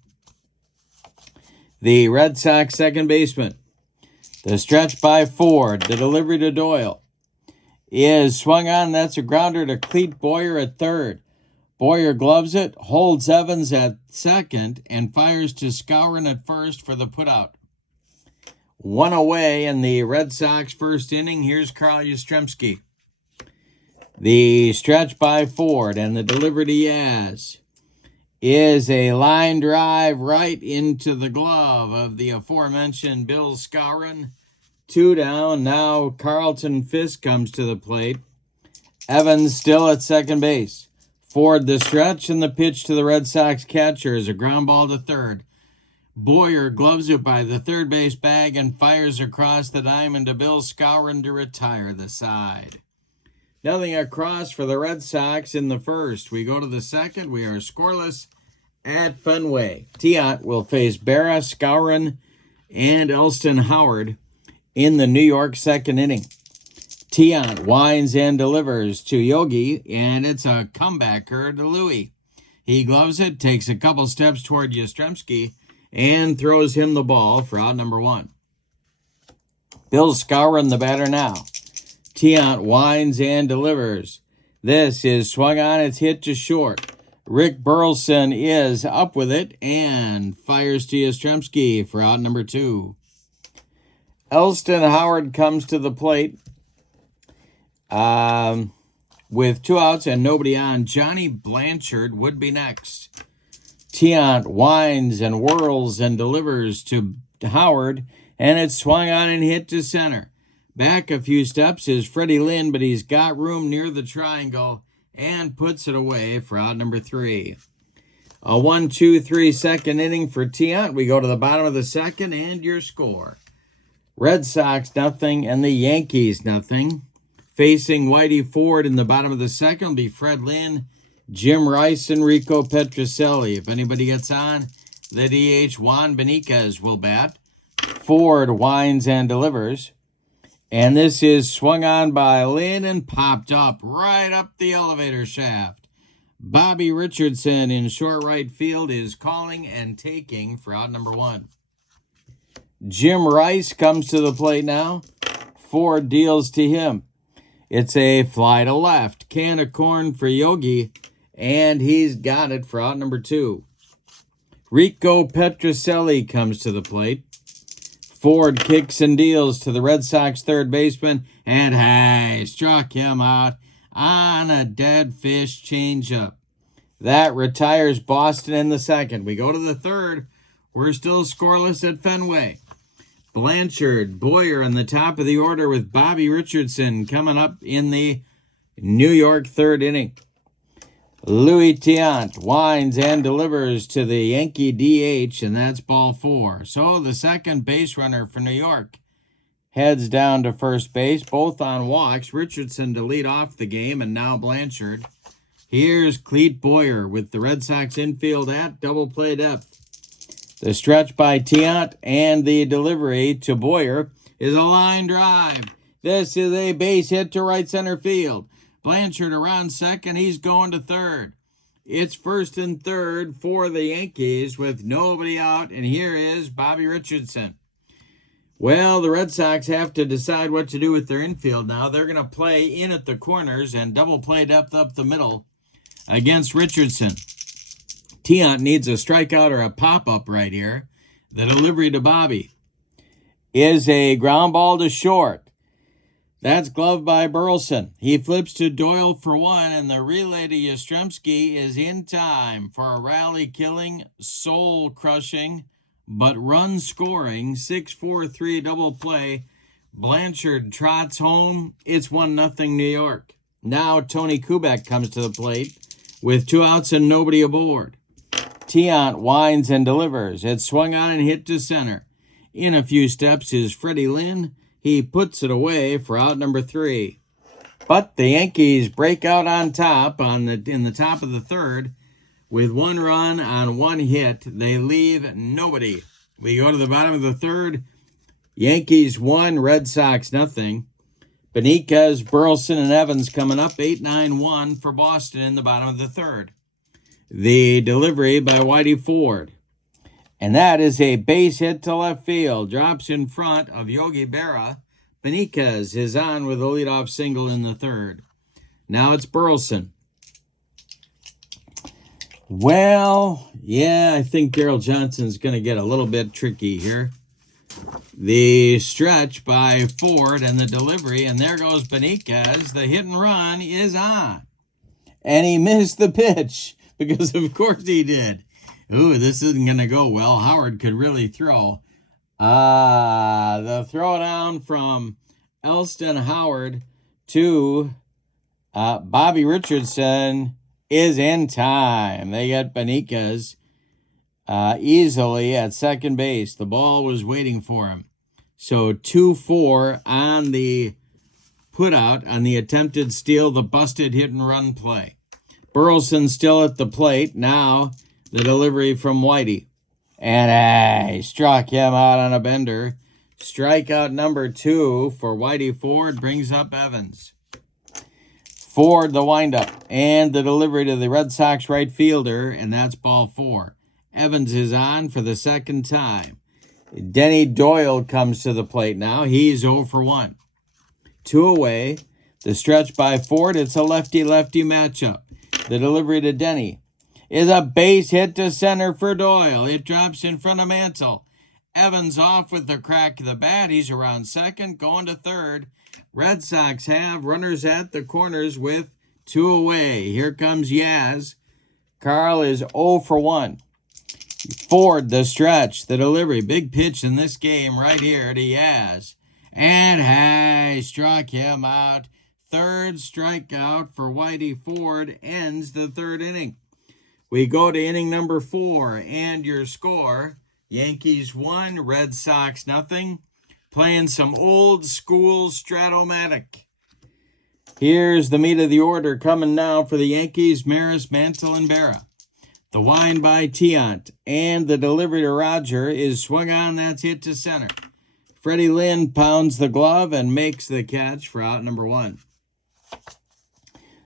the Red Sox second baseman. The stretch by Ford, the delivery to Doyle, is swung on. That's a grounder to Clete Boyer at third. Boyer gloves it, holds Evans at second, and fires to Skowron at first for the putout. 1 away in the Red Sox first inning. Here's Carl Yastrzemski. The stretch by Ford and the delivery to Yaz is a line drive right into the glove of the aforementioned Bill Skowron. 2 down. Now Carlton Fisk comes to the plate. Evans still at second base. Ford the stretch, and the pitch to the Red Sox catcher is a ground ball to third. Boyer gloves it by the third base bag and fires across the diamond to Bill Skowron to retire the side. Nothing across for the Red Sox in the first. We go to the second. We are scoreless at Fenway. Tiant will face Berra, Skowron, and Elston Howard in the New York second inning. Tiant winds and delivers to Yogi, and it's a comebacker to Louis. He gloves it, takes a couple steps toward Yastrzemski, and throws him the ball for out number 1. Bill Skowron, the batter now. Tiant winds and delivers. This is swung on, it's hit to short. Rick Burleson is up with it and fires to Yastrzemski for out number 2. Elston Howard comes to the plate with 2 outs and nobody on. Johnny Blanchard would be next. Tiant winds and whirls and delivers to Howard, and it's swung on and hit to center. Back a few steps is Freddie Lynn, but he's got room near the triangle and puts it away for out number 3. A 1-2-3 second inning for Tiant. We go to the bottom of the second, and your score. Red Sox nothing and the Yankees nothing. Facing Whitey Ford in the bottom of the second will be Fred Lynn, Jim Rice, and Rico Petrocelli. If anybody gets on, the DH Juan Beniquez will bat. Ford winds and delivers. And this is swung on by Lynn and popped up right up the elevator shaft. Bobby Richardson in short right field is calling and taking for out number 1. Jim Rice comes to the plate now. Ford deals to him. It's a fly to left. Can of corn for Yogi, and he's got it for out number 2. Rico Petrocelli comes to the plate. Ford kicks and deals to the Red Sox third baseman, and struck him out on a dead fish changeup. That retires Boston in the second. We go to the third. We're still scoreless at Fenway. Blanchard, Boyer on the top of the order with Bobby Richardson coming up in the New York third inning. Louis Tiant winds and delivers to the Yankee DH, and that's ball 4. So the second base runner for New York heads down to first base, both on walks. Richardson to lead off the game, and now Blanchard. Here's Clete Boyer with the Red Sox infield at double play depth. The stretch by Tiant and the delivery to Boyer is a line drive. This is a base hit to right center field. Blanchard around second. He's going to third. It's first and third for the Yankees with nobody out, and here is Bobby Richardson. Well, the Red Sox have to decide what to do with their infield now. They're going to play in at the corners and double play depth up the middle against Richardson. Tiant needs a strikeout or a pop-up right here. The delivery to Bobby is a ground ball to short. That's gloved by Burleson. He flips to Doyle for one, and the relay to Yastrzemski is in time for a rally-killing, soul-crushing, but run-scoring 6-4-3 double play. Blanchard trots home. It's 1-0 New York. Now Tony Kubek comes to the plate with 2 outs and nobody aboard. Tiant winds and delivers. It's swung on and hit to center. In a few steps is Freddie Lynn. He puts it away for out number 3. But the Yankees break out on top in the top of the third. With 1 run on 1 hit, they leave nobody. We go to the bottom of the third. Yankees 1, Red Sox 0. Benitez, Burleson, and Evans coming up 8-9-1 for Boston in the bottom of the third. The delivery by Whitey Ford. And that is a base hit to left field. Drops in front of Yogi Berra. Benitez is on with a leadoff single in the third. Now it's Burleson. Well, yeah, I think Daryl Johnson's going to get a little bit tricky here. The stretch by Ford and the delivery, and there goes Benitez. The hit and run is on. And he missed the pitch, because of course he did. Ooh, this isn't going to go well. Howard could really throw. The throwdown from Elston Howard to Bobby Richardson is in time. They get Benitez easily at second base. The ball was waiting for him. So 2-4 on the putout, on the attempted steal, the busted hit and run play. Burleson still at the plate. Now the delivery from Whitey. And he struck him out on a bender. Strikeout number 2 for Whitey Ford brings up Evans. Ford, the windup, and the delivery to the Red Sox right fielder, and that's ball 4. Evans is on for the second time. Denny Doyle comes to the plate now. He's 0 for 1. 2 away. The stretch by Ford, it's a lefty-lefty matchup. The delivery to Denny is a base hit to center for Doyle. It drops in front of Mantle. Evans off with the crack of the bat. He's around second, going to third. Red Sox have runners at the corners with 2 away. Here comes Yaz. Carl is 0 for 1. Ford, the stretch, the delivery. Big pitch in this game right here to Yaz. And struck him out. Third strikeout for Whitey Ford ends the third inning. We go to inning number 4, and your score, Yankees 1, Red Sox 0. Playing some old school Strat-O-Matic. Here's the meat of the order coming now for the Yankees, Maris, Mantle, and Berra. The wind by Tiant, and the delivery to Roger is swung on, that's hit to center. Freddie Lynn pounds the glove and makes the catch for out number 1.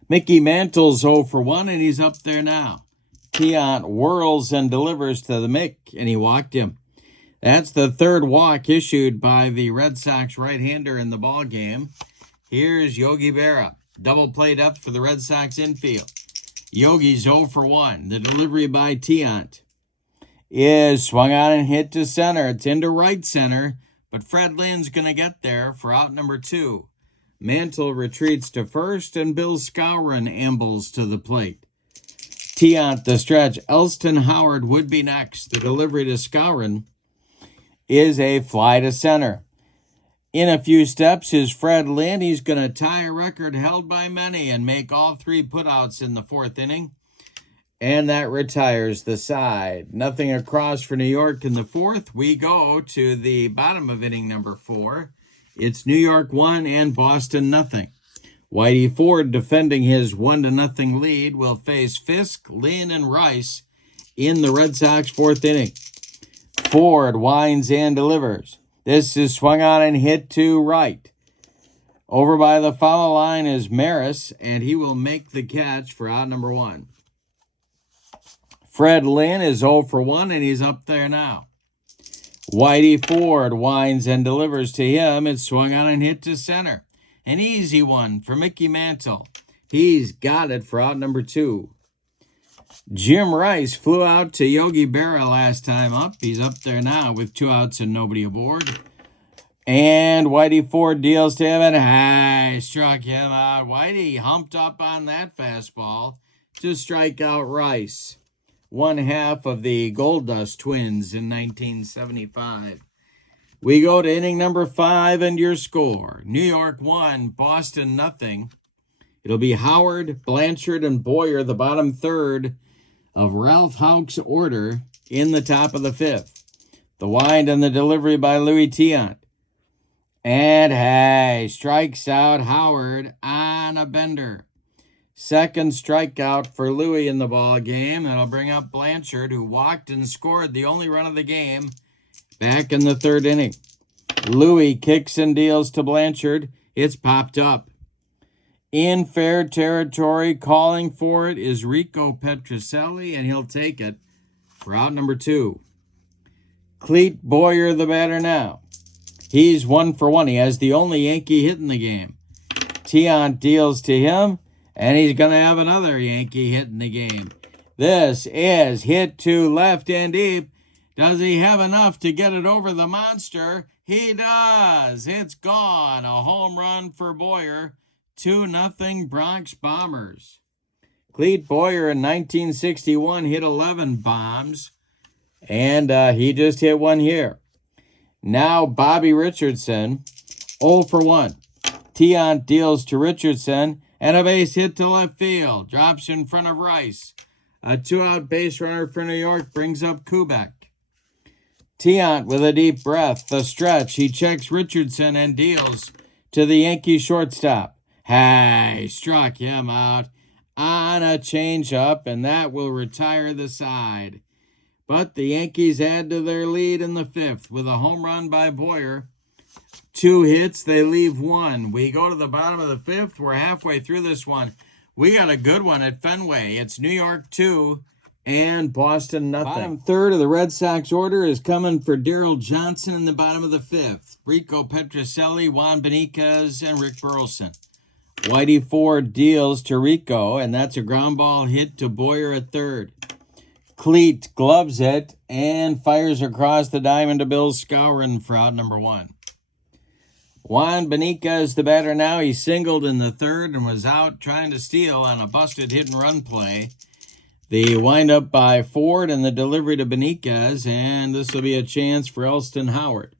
Mickey Mantle's 0 for 1, and he's up there now. Tiant whirls and delivers to the Mick, and he walked him. That's the third walk issued by the Red Sox right-hander in the ball game. Here's Yogi Berra. Double played up for the Red Sox infield. Yogi's 0 for 1. The delivery by Tiant is swung on and hit to center. It's into right center, but Fred Lynn's going to get there for out number 2. Mantle retreats to first, and Bill Skowron ambles to the plate. Tiant the stretch. Elston Howard would be next. The delivery to Skowron is a fly to center. In a few steps is Fred Lynn. He's going to tie a record held by many and make all 3 putouts in the 4th inning. And that retires the side. Nothing across for New York in the 4th. We go to the bottom of inning number 4. It's New York 1 and Boston nothing. Whitey Ford, defending his 1-0 lead, will face Fisk, Lynn, and Rice in the Red Sox 4th inning. Ford winds and delivers. This is swung on and hit to right. Over by the foul line is Maris, and he will make the catch for out number 1. Fred Lynn is 0 for 1, and he's up there now. Whitey Ford winds and delivers to him. It's swung on and hit to center. An easy one for Mickey Mantle. He's got it for out number 2. Jim Rice flew out to Yogi Berra last time up. He's up there now with 2 outs and nobody aboard. And Whitey Ford deals to him, and struck him out. Whitey humped up on that fastball to strike out Rice. 1/2 of the Gold Dust Twins in 1975. We go to inning number 5 and your score. New York 1, Boston nothing. It'll be Howard, Blanchard, and Boyer, the bottom third of Ralph Houck's order in the top of the 5th. The wind and the delivery by Louis Tiant. And strikes out Howard on a bender. Second strikeout for Louis in the ball game. That'll bring up Blanchard, who walked and scored the only run of the game back in the 3rd inning. Louis kicks and deals to Blanchard. It's popped up. In fair territory, calling for it is Rico Petrocelli, and he'll take it for out number 2. Cleet Boyer, the batter now. He's 1 for 1. He has the only Yankee hit in the game. Tiant deals to him, and he's going to have another Yankee hit in the game. This is hit to left and deep. Does he have enough to get it over the monster? He does. It's gone. A home run for Boyer. 2-0 Bronx Bombers. Cleet Boyer in 1961 hit 11 bombs, and he just hit one here. Now Bobby Richardson, 0 for 1. Tiant deals to Richardson, and a base hit to left field. Drops in front of Rice. A 2-out base runner for New York brings up Kubek. Tiant with a deep breath. The stretch. He checks Richardson and deals to the Yankee shortstop. Struck him out on a changeup, and that will retire the side. But the Yankees add to their lead in the 5th with a home run by Boyer. 2 hits, they leave 1. We go to the bottom of the 5th. We're halfway through this one. We got a good one at Fenway. It's New York 2 and Boston nothing. Bottom third of the Red Sox order is coming for Daryl Johnson in the bottom of the 5th. Rico Petrocelli, Juan Beniquez, and Rick Burleson. Whitey Ford deals to Rico, and that's a ground ball hit to Boyer at third. Cleet gloves it and fires across the diamond to Bill Skowron for out number 1. Juan Beniquez, the batter now. He singled in the 3rd and was out trying to steal on a busted hit-and-run play. The windup by Ford and the delivery to Beniquez, and this will be a chance for Elston Howard.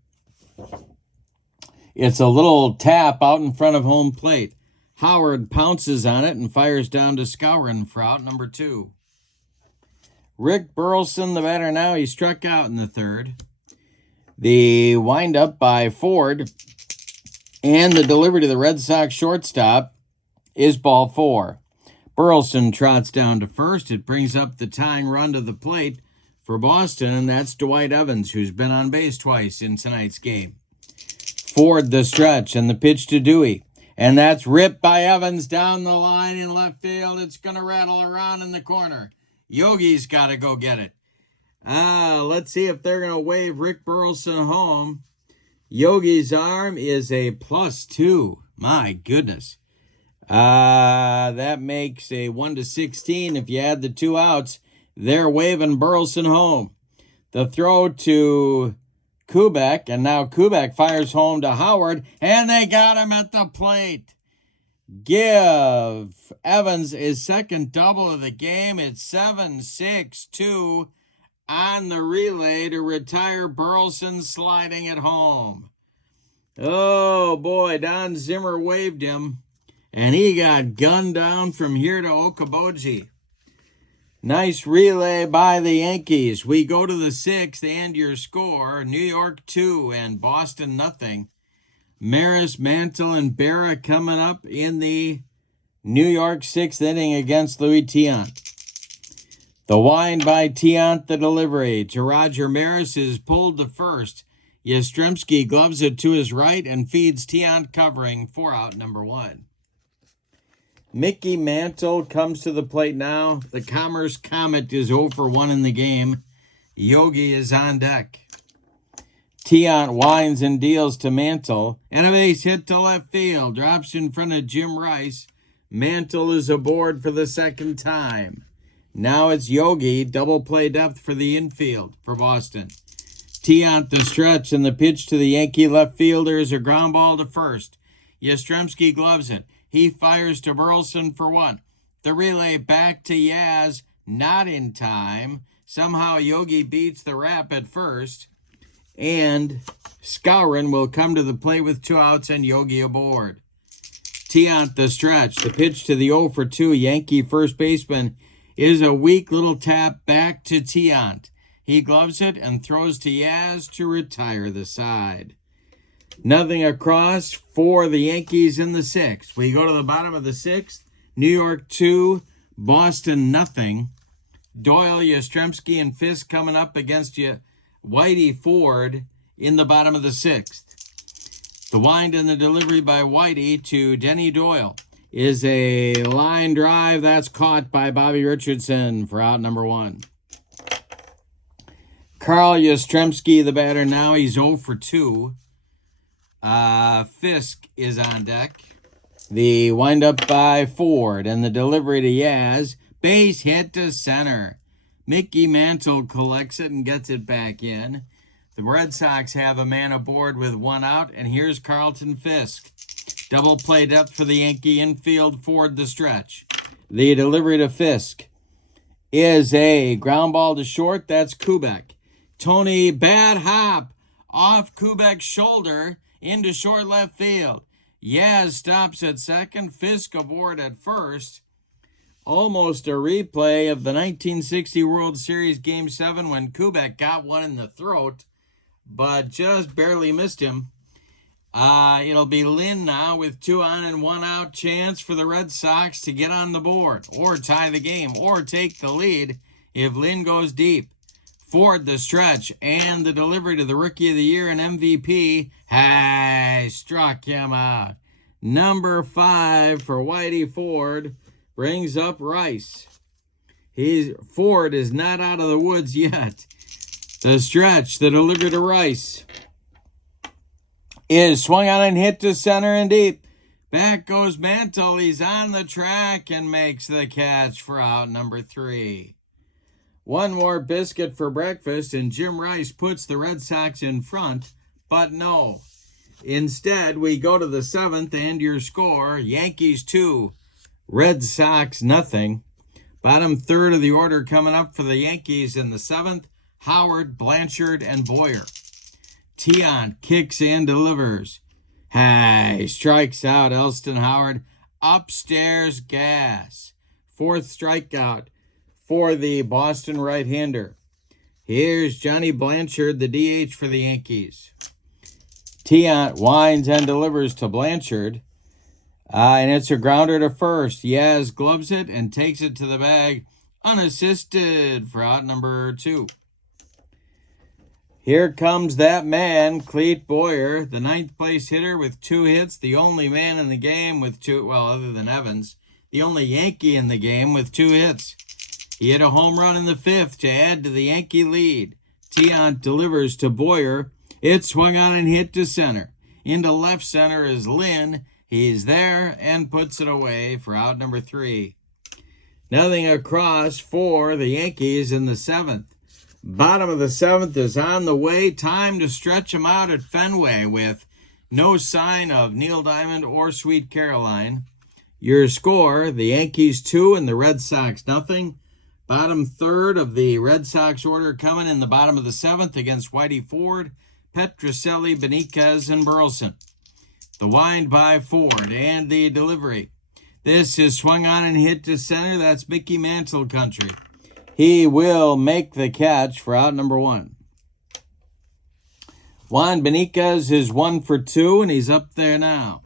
It's a little tap out in front of home plate. Howard pounces on it and fires down to Skowron for out number 2. Rick Burleson, the batter now. He struck out in the 3rd. The windup by Ford and the delivery to the Red Sox shortstop is ball 4. Burleson trots down to first. It brings up the tying run to the plate for Boston, and that's Dwight Evans, who's been on base twice in tonight's game. Ford the stretch and the pitch to Dewey. And that's ripped by Evans down the line in left field. It's going to rattle around in the corner. Yogi's got to go get it. Let's see if they're going to wave Rick Burleson home. Yogi's arm is a +2. My goodness. That makes a 1-16. If you add the 2 outs, they're waving Burleson home. The throw to Kubek, and now Kubek fires home to Howard, and they got him at the plate. give Evans his second double of the game. It's 7-6-2 on the relay to retire Burleson sliding at home. Oh boy, Don Zimmer waved him, and he got gunned down from here to Okoboji. Nice relay by the Yankees. We go to the 6th, and your score, New York 2 and Boston nothing. Maris, Mantle, and Berra coming up in the New York 6th inning against Louis Tiant. The wind by Tiant, the delivery to Roger Maris is pulled to first. Yastrzemski gloves it to his right and feeds Tiant covering for out number 1. Mickey Mantle comes to the plate now. The Commerce Comet is 0 for 1 in the game. Yogi is on deck. Tiant winds and deals to Mantle. And a base hit to left field. Drops in front of Jim Rice. Mantle is aboard for the second time. Now it's Yogi. Double play depth for the infield for Boston. Tiant the stretch, and the pitch to the Yankee left fielder is a ground ball to first. Yastrzemski gloves it. He fires to Burleson for 1. The relay back to Yaz, not in time. Somehow Yogi beats the rap at first. And Skowron will come to the plate with 2 outs and Yogi aboard. Tiant the stretch. The pitch to the 0 for 2 Yankee first baseman is a weak little tap back to Tiant. He gloves it and throws to Yaz to retire the side. Nothing across for the Yankees in the 6th. We go to the bottom of the 6th. New York 2, Boston nothing. Doyle, Yastrzemski, and Fisk coming up against you. Whitey Ford in the bottom of the 6th. The wind and the delivery by Whitey to Denny Doyle is a line drive that's caught by Bobby Richardson for out number 1. Carl Yastrzemski, the batter now. He's 0 for 2. Fisk is on deck. The windup by Ford and the delivery to Yaz. Base hit to center. Mickey Mantle collects it and gets it back in. The Red Sox have a man aboard with 1 out, and here's Carlton Fisk. Double play depth for the Yankee infield. Ford the stretch. The delivery to Fisk is a ground ball to short. That's Kubek. Tony, bad hop off Kubek's shoulder into short left field. Yaz stops at second. Fisk aboard at first. Almost a replay of the 1960 World Series Game 7 when Kubek got one in the throat, but just barely missed him. It'll be Lynn now with 2 on and 1 out chance for the Red Sox to get on the board or tie the game or take the lead if Lynn goes deep. Ford the stretch and the delivery to the Rookie of the Year and MVP. Hey, struck him out. Number 5 for Whitey Ford brings up Rice. Ford is not out of the woods yet. The stretch, the delivery to Rice, is swung on and hit to center and deep. Back goes Mantle. He's on the track and makes the catch for out number 3. 1 more biscuit for breakfast, and Jim Rice puts the Red Sox in front, but no. Instead, we go to the 7th, and your score, Yankees 2, Red Sox nothing. Bottom third of the order coming up for the Yankees in the 7th, Howard, Blanchard, and Boyer. Tiant kicks and delivers. Hey, strikes out Elston Howard. Upstairs gas. 4th strikeout for the Boston right-hander. Here's Johnny Blanchard, the DH for the Yankees. Tiant winds and delivers to Blanchard. And it's a grounder to first. Yaz gloves it and takes it to the bag unassisted for out number 2. Here comes that man, Clete Boyer, the 9th place hitter with 2 hits, the only man in the game with 2, well, other than Evans, the only Yankee in the game with 2 hits. He hit a home run in the 5th to add to the Yankee lead. Tiant delivers to Boyer. It swung on and hit to center. Into left center is Lynn. He's there and puts it away for out number 3. Nothing across for the Yankees in the 7th. Bottom of the 7th is on the way. Time to stretch him out at Fenway with no sign of Neil Diamond or Sweet Caroline. Your score, the Yankees 2 and the Red Sox nothing. Bottom third of the Red Sox order coming in the bottom of the 7th against Whitey Ford, Petrocelli, Benitez, and Burleson. The wind by Ford and the delivery. This is swung on and hit to center. That's Mickey Mantle country. He will make the catch for out number 1. Juan Benitez is 1 for 2, and he's up there now.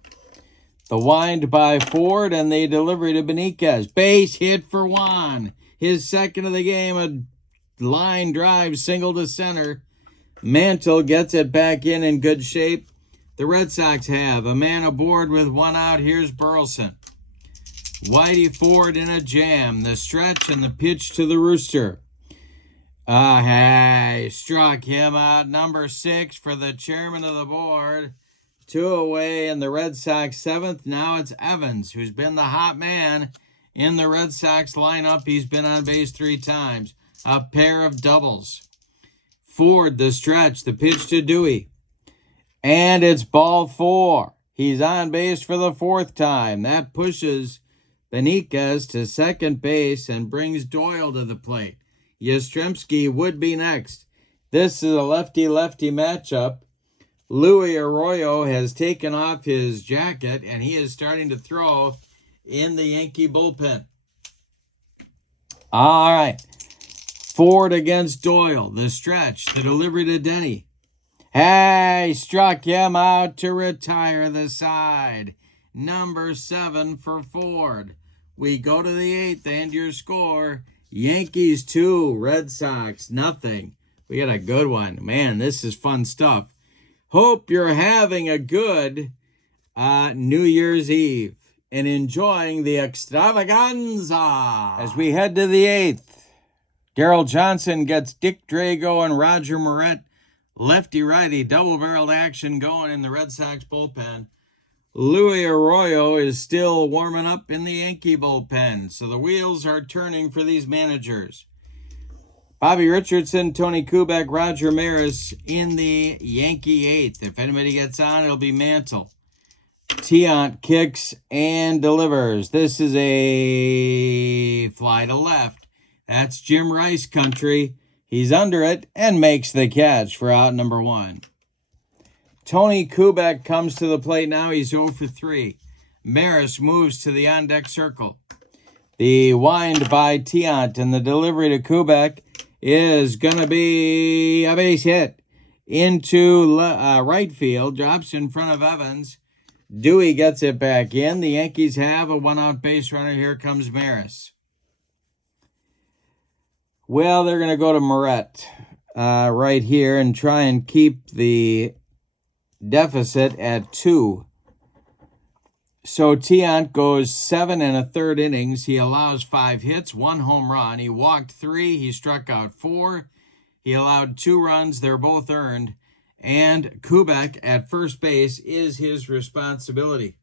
The wind by Ford and the delivery to Benitez. Base hit for Juan. His second of the game, a line drive single to center. Mantle gets it back in good shape. The Red Sox have a man aboard with 1 out. Here's Burleson. Whitey Ford in a jam. The stretch and the pitch to the rooster. Hey, struck him out. Number 6 for the chairman of the board. 2 away in the Red Sox 7th. Now it's Evans, who's been the hot man in the Red Sox lineup. He's been on base 3 times. A pair of doubles. Ford, the stretch, the pitch to Dewey. And it's ball 4. He's on base for the 4th time. That pushes Benitez to second base and brings Doyle to the plate. Yastrzemski would be next. This is a lefty-lefty matchup. Luis Arroyo has taken off his jacket, and he is starting to throw in the Yankee bullpen. All right. Ford against Doyle. The stretch. The delivery to Denny. Hey, struck him out to retire the side. Number 7 for Ford. We go to the 8th, and your score, Yankees 2, Red Sox nothing. We got a good one. Man, this is fun stuff. Hope you're having a good New Year's Eve and enjoying the extravaganza. As we head to the 8th, Darrell Johnson gets Dick Drago and Roger Moret. Lefty-righty double-barreled action going in the Red Sox bullpen. Luis Arroyo is still warming up in the Yankee bullpen, so the wheels are turning for these managers. Bobby Richardson, Tony Kubek, Roger Maris in the Yankee 8th. If anybody gets on, it'll be Mantle. Tiant kicks and delivers. This is a fly to left. That's Jim Rice country. He's under it and makes the catch for out number 1. Tony Kubek comes to the plate now. He's 0 for 3. Maris moves to the on-deck circle. The wind by Tiant and the delivery to Kubek is going to be a base hit into right field. Drops in front of Evans. Dewey gets it back in. The Yankees have a 1-out base runner. Here comes Maris. Well, they're going to go to Moret right here and try and keep the deficit at 2. So Tiant goes 7 1/3 innings. He allows 5 hits, 1 home run. He walked 3. He struck out 4. He allowed 2 runs. They're both earned. And Kubek at first base is his responsibility.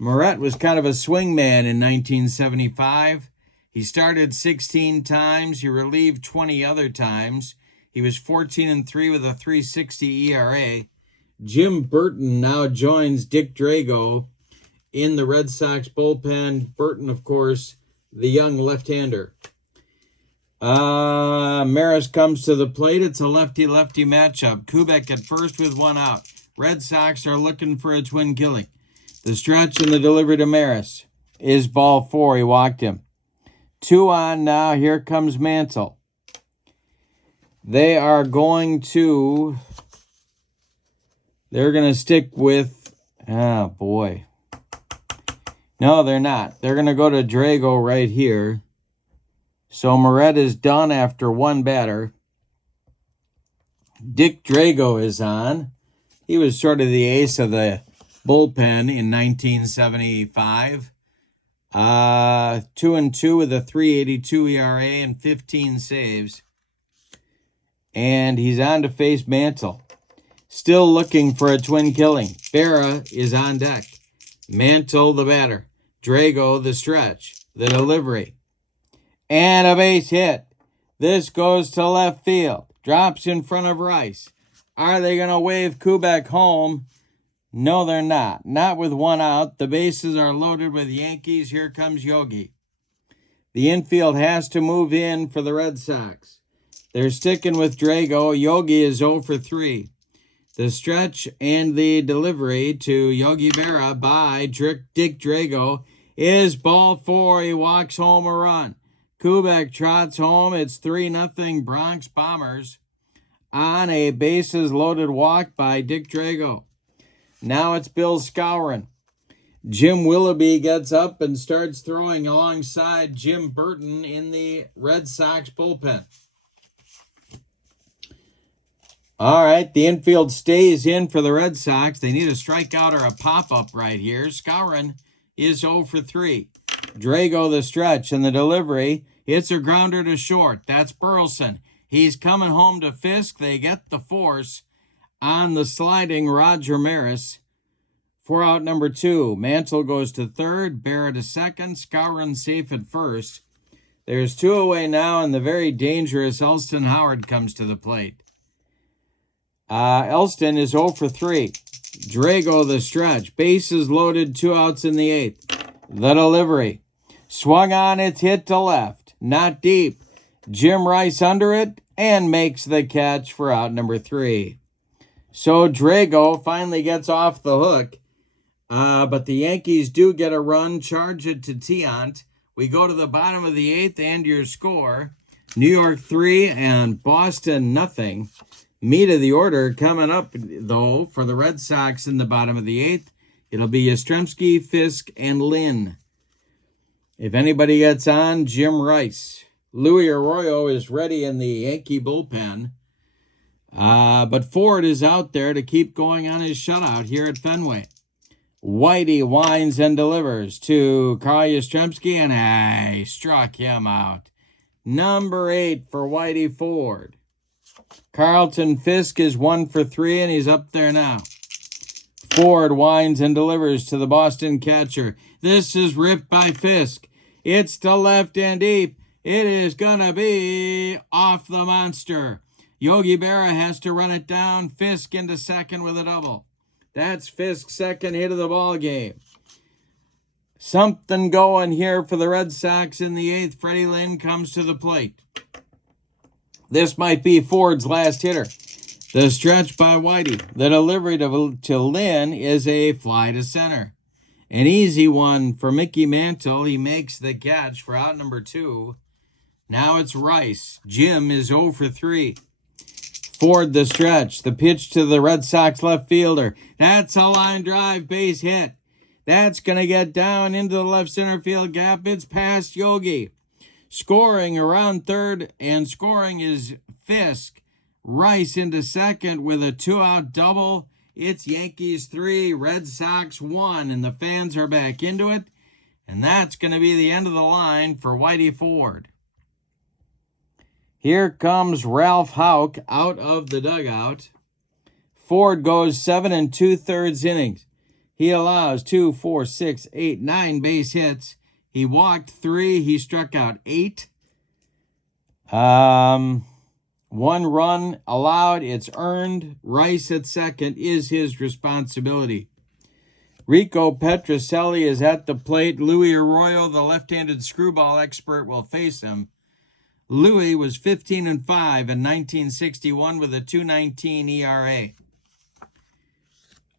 Moret was kind of a swingman in 1975. He started 16 times. He relieved 20 other times. He was 14-3 with a 3.60 ERA. Jim Burton now joins Dick Drago in the Red Sox bullpen. Burton, of course, the young left-hander. Maris comes to the plate. It's a lefty-lefty matchup. Kubek at first with 1 out. Red Sox are looking for a twin killing. The stretch and the delivery to Maris is ball 4. He walked him. 2 on now. Here comes Mantle. They are going to... They're going to stick with... Oh, boy. No, they're not. They're going to go to Drago right here. So Moret is done after 1 batter. Dick Drago is on. He was sort of the ace of the bullpen in 1975. 2-2 with a 3.82 ERA and 15 saves. And he's on to face Mantle. Still looking for a twin killing. Berra is on deck. Mantle, the batter. Drago, the stretch. The delivery. And a base hit. This goes to left field. Drops in front of Rice. Are they going to wave Kubek home? No, they're not. Not with one out. The bases are loaded with Yankees. Here comes Yogi. The infield has to move in for the Red Sox. They're sticking with Drago. Yogi is 0 for 3. The stretch and the delivery to Yogi Berra by Dick Drago is ball 4. He walks home a run. Kubek trots home. It's 3-0 Bronx Bombers on a bases-loaded walk by Dick Drago. Now it's Bill Skowron. Jim Willoughby gets up and starts throwing alongside Jim Burton in the Red Sox bullpen. All right, the infield stays in for the Red Sox. They need a strikeout or a pop-up right here. Skowron is 0 for 3. Drago the stretch and the delivery. It's a grounder to short. That's Burleson. He's coming home to Fisk. They get the force on the sliding Roger Maris. 4 out number 2. Mantle goes to third. Barrett to second. Skowron safe at first. There's 2 away now, and the very dangerous Elston Howard comes to the plate. Elston is 0 for 3. Drago the stretch. Bases loaded, 2 outs in the 8th. The delivery. Swung on, it's hit to left. Not deep. Jim Rice under it and makes the catch for out number 3. So Drago finally gets off the hook. But the Yankees do get a run, charge it to Tiant. We go to the bottom of the 8th and your score. New York 3 and Boston nothing. Meat of the order coming up, though, for the Red Sox in the bottom of the 8th. It'll be Yastrzemski, Fisk, and Lynn. If anybody gets on, Jim Rice. Louis Arroyo is ready in the Yankee bullpen. But Ford is out there to keep going on his shutout here at Fenway. Whitey winds and delivers to Carl Yastrzemski, and he struck him out. Number 8 for Whitey Ford. Carlton Fisk is 1 for 3, and he's up there now. Ford winds and delivers to the Boston catcher. This is ripped by Fisk. It's to left and deep. It is going to be off the monster. Yogi Berra has to run it down. Fisk into second with a double. That's Fisk's second hit of the ball game. Something going here for the Red Sox in the 8th. Freddie Lynn comes to the plate. This might be Ford's last hitter. The stretch by Whitey. The delivery to Lynn is a fly to center. An easy one for Mickey Mantle. He makes the catch for out number 2. Now it's Rice. Jim is 0 for 3. Ford the stretch. The pitch to the Red Sox left fielder. That's a line drive base hit. That's going to get down into the left center field gap. It's past Yogi. Scoring around third, and scoring is Fisk. Rice into second with a 2-out double. It's Yankees 3, Red Sox 1, and the fans are back into it. And that's going to be the end of the line for Whitey Ford. Here comes Ralph Houck out of the dugout. Ford goes 7 2/3 innings. He allows 2, 4, 6, 8, 9 base hits. He walked 3. He struck out 8. 1 run allowed. It's earned. Rice at second is his responsibility. Rico Petrocelli is at the plate. Louis Arroyo, the left-handed screwball expert, will face him. Louis was 15-5 in 1961 with a 2.19 ERA.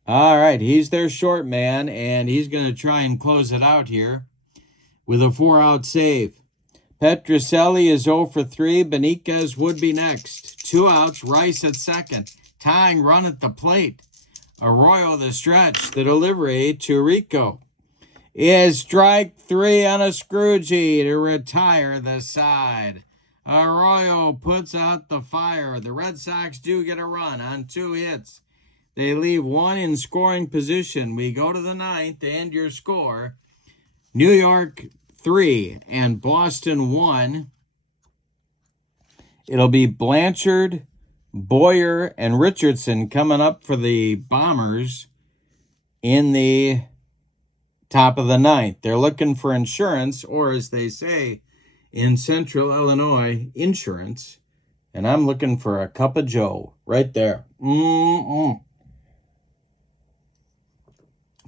All right, he's their short man, and he's going to try and close it out here with a 4-out save. Petrocelli is 0 for 3. Beniquez would be next. 2 outs, Rice at second. Tying run at the plate. Arroyo the stretch. The delivery to Rico is strike 3 on a Scroogey to retire the side. Arroyo puts out the fire. The Red Sox do get a run on 2 hits. They leave 1 in scoring position. We go to the 9th, and your score, New York 3 and Boston 1. It'll be Blanchard, Boyer, and Richardson coming up for the Bombers in the top of the 9th. They're looking for insurance, or as they say in Central Illinois, insurance. And I'm looking for a cup of Joe right there.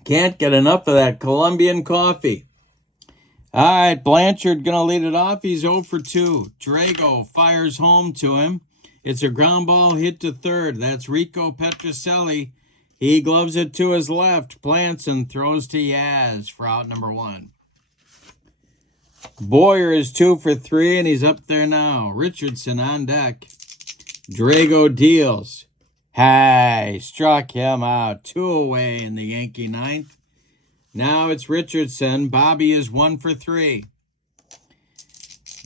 Can't get enough of that Colombian coffee. All right, Blanchard going to lead it off. He's 0 for 2. Drago fires home to him. It's a ground ball hit to third. That's Rico Petrocelli. He gloves it to his left. Plants and throws to Yaz for out number 1. Boyer is 2 for 3, and he's up there now. Richardson on deck. Drago deals. Hey, struck him out. 2 away in the Yankee ninth. Now it's Richardson. Bobby is 1 for 3.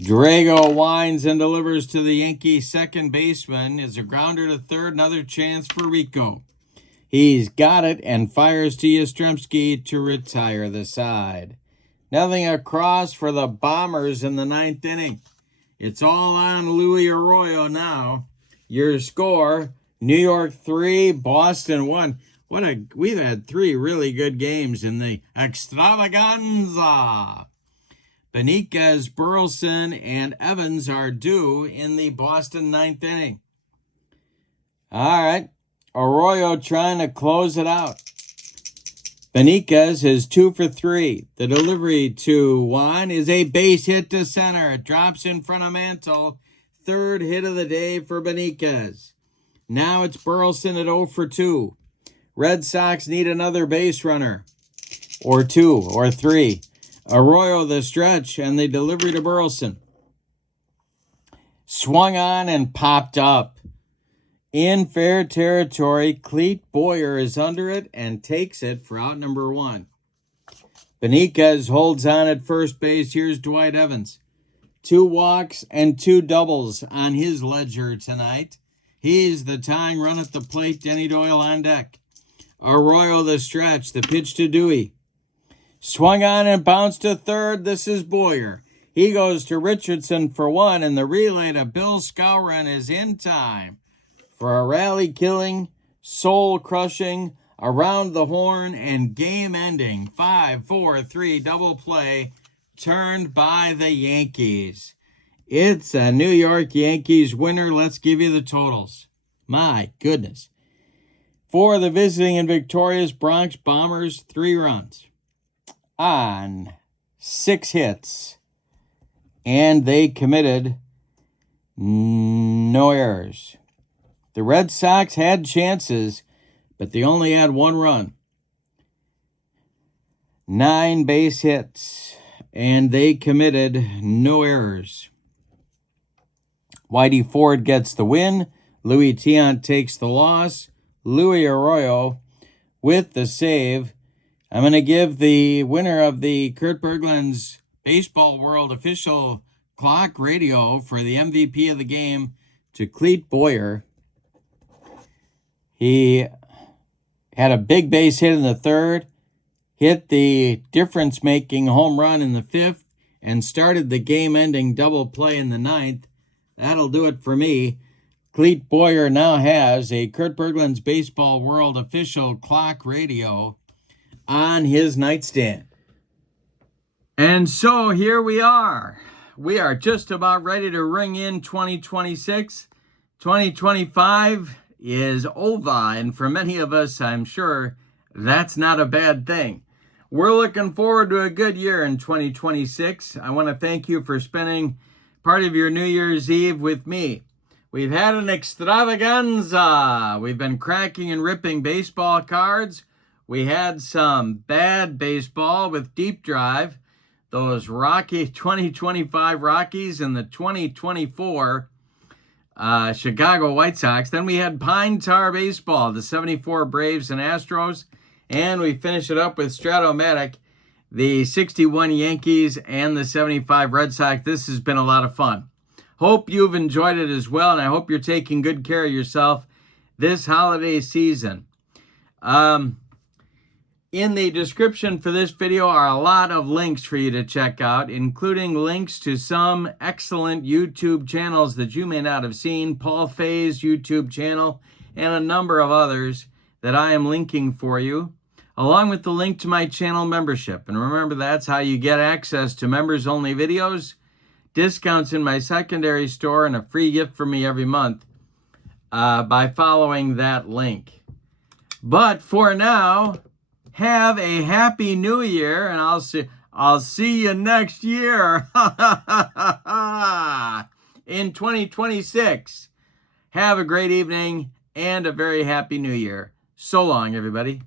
Drago winds and delivers to the Yankee second baseman. Is a grounder to third. Another chance for Rico. He's got it and fires to Yastrzemski to retire the side. Nothing across for the Bombers in the ninth inning. It's all on Luis Arroyo now. Your score, New York 3, Boston 1. We've had 3 really good games in the Extravaganza. Benitez, Burleson, and Evans are due in the Boston ninth inning. All right, Arroyo trying to close it out. Benitez is 2 for 3. The delivery to Juan is a base hit to center. It drops in front of Mantle. Third hit of the day for Benitez. Now it's Burleson at 0 for 2. Red Sox need another base runner. Or 2 or 3. Arroyo the stretch and the delivery to Burleson. Swung on and popped up. In fair territory, Cleet Boyer is under it and takes it for out number 1. Benitez holds on at first base. Here's Dwight Evans. 2 walks and 2 doubles on his ledger tonight. He's the tying run at the plate. Denny Doyle on deck. Arroyo the stretch. The pitch to Dewey. Swung on and bounced to third. This is Boyer. He goes to Richardson for 1, and the relay to Bill Skowron is in time for a rally-killing, soul-crushing, around-the-horn, and game-ending 5-4-3 double play turned by the Yankees. It's a New York Yankees winner. Let's give you the totals. My goodness. For the visiting and victorious Bronx Bombers, 3 runs on 6 hits, and they committed no errors. The Red Sox had chances, but they only had 1 run. 9 base hits, and they committed no errors. Whitey Ford gets the win. Louis Tiant takes the loss. Luis Arroyo with the save. I'm going to give the winner of the Kurt Bergland's Baseball World official clock radio for the MVP of the game to Cleet Boyer. He had a big base hit in the third, hit the difference-making home run in the 5th, and started the game-ending double play in the 9th. That'll do it for me. Cleet Boyer now has a Kurt Bergland's Baseball World official clock radio on his nightstand. And so here we are. We are just about ready to ring in 2026. 2025 is over, and for many of us, I'm sure that's not a bad thing. We're looking forward to a good year in 2026. I want to thank you for spending part of your New Year's Eve with me. We've had an extravaganza. We've been cracking and ripping baseball cards. We had some bad baseball with Deep Drive, those Rocky 2025 Rockies and the 2024 Chicago White Sox. Then we had Pine Tar Baseball, the 74 Braves and Astros. And we finish it up with Strat-O-Matic, the 61 Yankees and the 75 Red Sox. This has been a lot of fun. Hope you've enjoyed it as well, and I hope you're taking good care of yourself this holiday season. In the description for this video are a lot of links for you to check out, including links to some excellent YouTube channels that you may not have seen, Paul Fay's YouTube channel, and a number of others that I am linking for you, along with the link to my channel membership. And remember, that's how you get access to members-only videos, discounts in my secondary store, and a free gift from me every month by following that link. But for now, Have a happy new year, and I'll see you next year in 2026. Have a great evening and a very happy new year. So long, everybody.